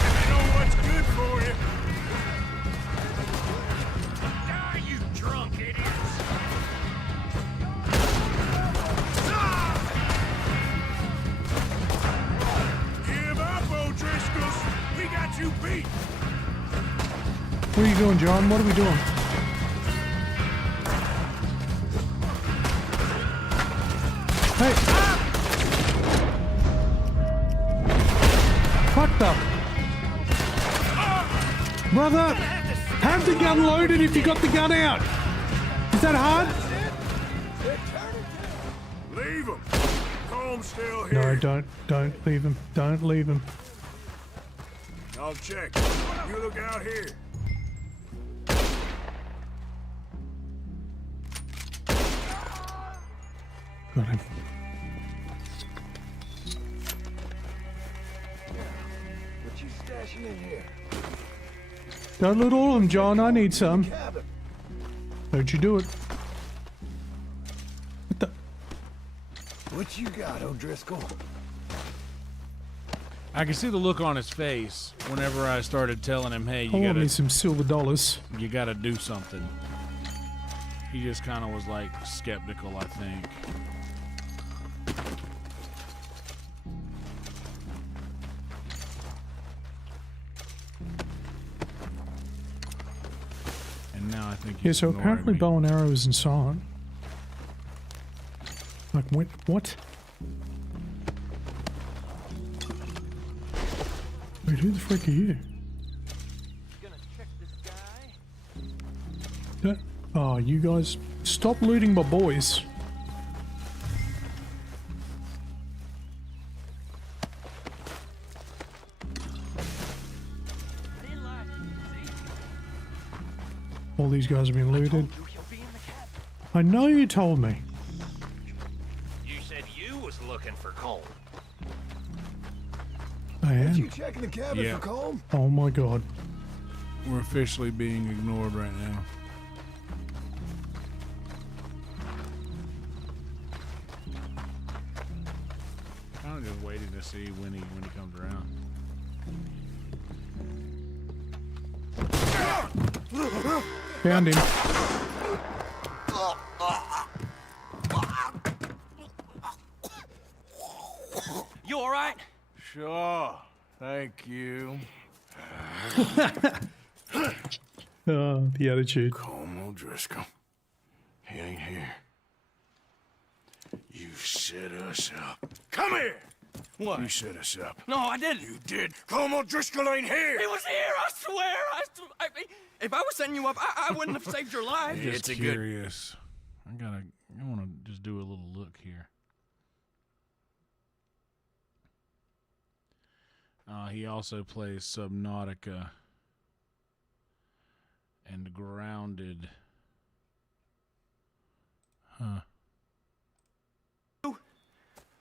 I know what's good for you! Die, you drunk idiots! Give up, O'Driscolls! We got you beat! What are you doing, John? What are we doing? Hey! What the? Brother, have the gun loaded if you got the gun out. Is that hard? Leave him! Comb's still No, here. don't leave him. Don't leave him. I'll check. You look out here. Got him. What you stashing in here? Don't loot all of them, John. I need some. Cabin. Don't you do it. What the? What you got, O'Driscoll? I can see the look on his face whenever I started telling him, "Hey, I you want me gotta, some silver dollars. you gotta do something." He just kind of was like skeptical, I think. And now I think Yeah, he's so ignoring apparently me. bow and arrow isn't silent. Like, what? Wait, who the frick are you? Oh, you guys, stop looting my boys. All these guys have been looted. I know you told me. You said you was looking for Colm. I What you am. checking the cabin Yeah. for Colm? Oh my god. We're officially being ignored right now. Kind of just waiting to see when he comes around. Found him. You all right? Sure. Thank you. Oh, the attitude. Colm O'Driscoll. He ain't here. You set us up. Come here! What? You set us up. No, I didn't. You did. Colm O'Driscoll ain't here! He was here, I swear. If I was setting you up, I wouldn't have saved your life. I'm just curious. I want to just do a little look here. He also plays Subnautica and Grounded. Huh.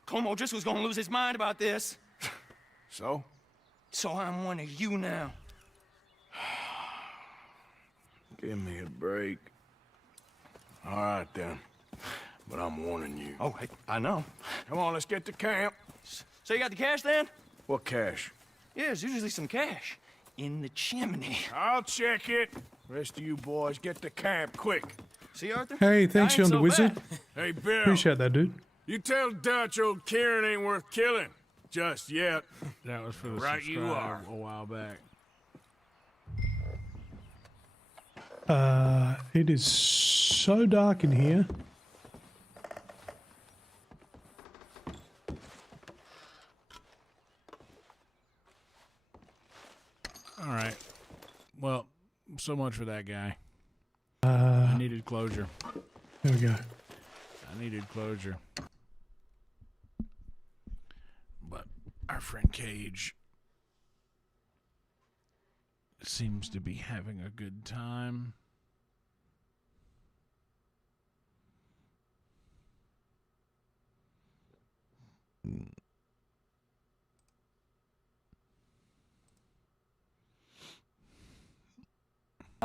Colm O'Driscoll's gonna lose his mind about this. So? So I'm one of you now. Give me a break. All right, then. But I'm warning you. Oh, I know. Come on, let's get to camp. So you got the cash then? What cash? Yeah, there's usually some cash. in the chimney. I'll check it. Rest of you boys, get to camp quick. See, Arthur? Hey, thanks, Yonder Wizard. Hey, Bill. Appreciate that, dude. You tell Dutch old Kieran ain't worth killing. Just yet. That was for the Right you subscribe are. a while back. It is so dark in here. All right. Well, so much for that guy. I needed closure. There we go. I needed closure. But our friend Cage seems to be having a good time.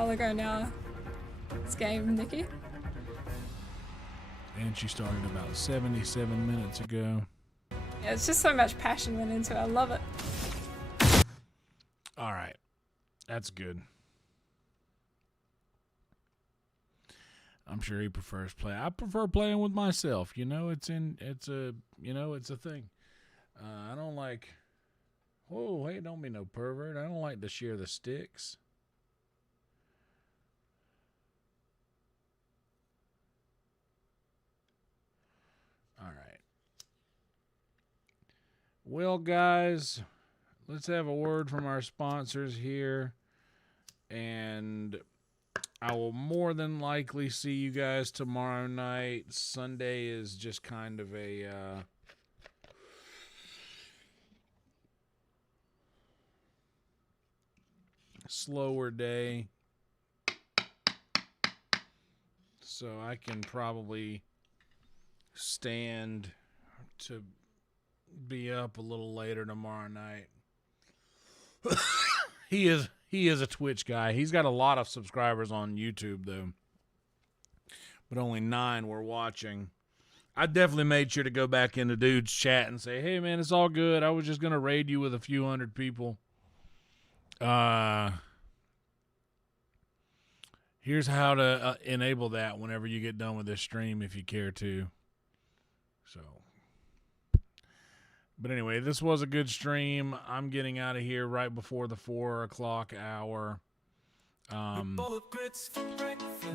while ago now. This game, Nikki. And she started about 77 minutes ago. Yeah, it's just so much passion went into it. I love it. All right. That's good. I'm sure he prefers play. I prefer playing with myself. You know, it's a thing. I don't like, whoa, hey, don't be no pervert. I don't like to share the sticks. All right. Well, guys, let's have a word from our sponsors here. And I will more than likely see you guys tomorrow night. Sunday is just kind of a slower day. So I can probably stand to be up a little later tomorrow night. He is a Twitch guy. He's got a lot of subscribers on YouTube though, but only 9 were watching. I definitely made sure to go back into dude's chat and say, hey man, it's all good. I was just gonna raid you with a few hundred people. Here's how to enable that whenever you get done with this stream if you care to. So, but anyway, this was a good stream. I'm getting out of here right before the 4 o'clock hour.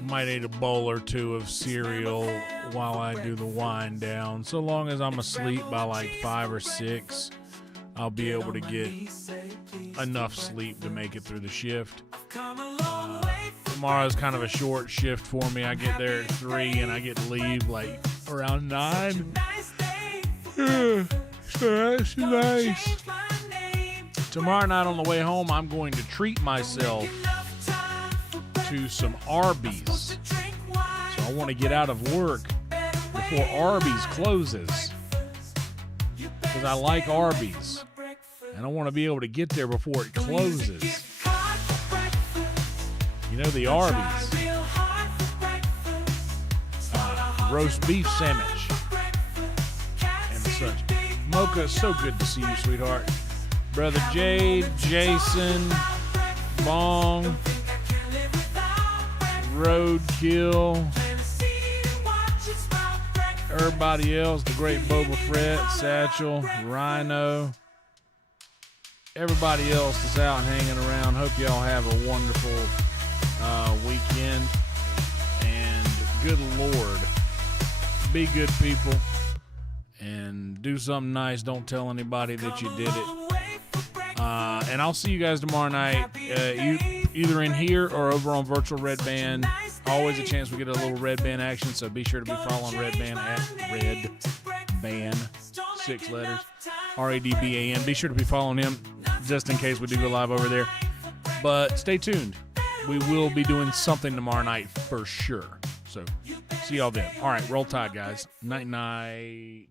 Might eat a bowl or two of cereal while I do the wind down. So long as I'm asleep by like 5 or 6, I'll be able to get enough sleep to make it through the shift. Tomorrow's kind of a short shift for me. I get there at 3 and I get to leave like around 9. So that's nice. Tomorrow night on the way home, I'm going to treat myself to some Arby's. So I want to get out of work before Arby's closes, because I like Arby's and I want to be able to get there before it closes. You know, the Arby's roast beef sandwich and such. Mocha, it's so good to see you, sweetheart. Brother Jade, Jason, Bong, Roadkill, everybody else, the great Boba Fett, Satchel, Rhino, everybody else that's out hanging around. Hope y'all have a wonderful weekend. And good Lord, be good people and do something nice. Don't tell anybody that you did it. And I'll see you guys tomorrow night, either in here or over on Virtual Red Band. Always a chance we get a little Red Band action, so be sure to be following Red Band at Red Band, 6 letters, RADBAN. Be sure to be following him just in case we do go live over there. But stay tuned. We will be doing something tomorrow night for sure. So see y'all then. All right, roll tide, guys. Night-night.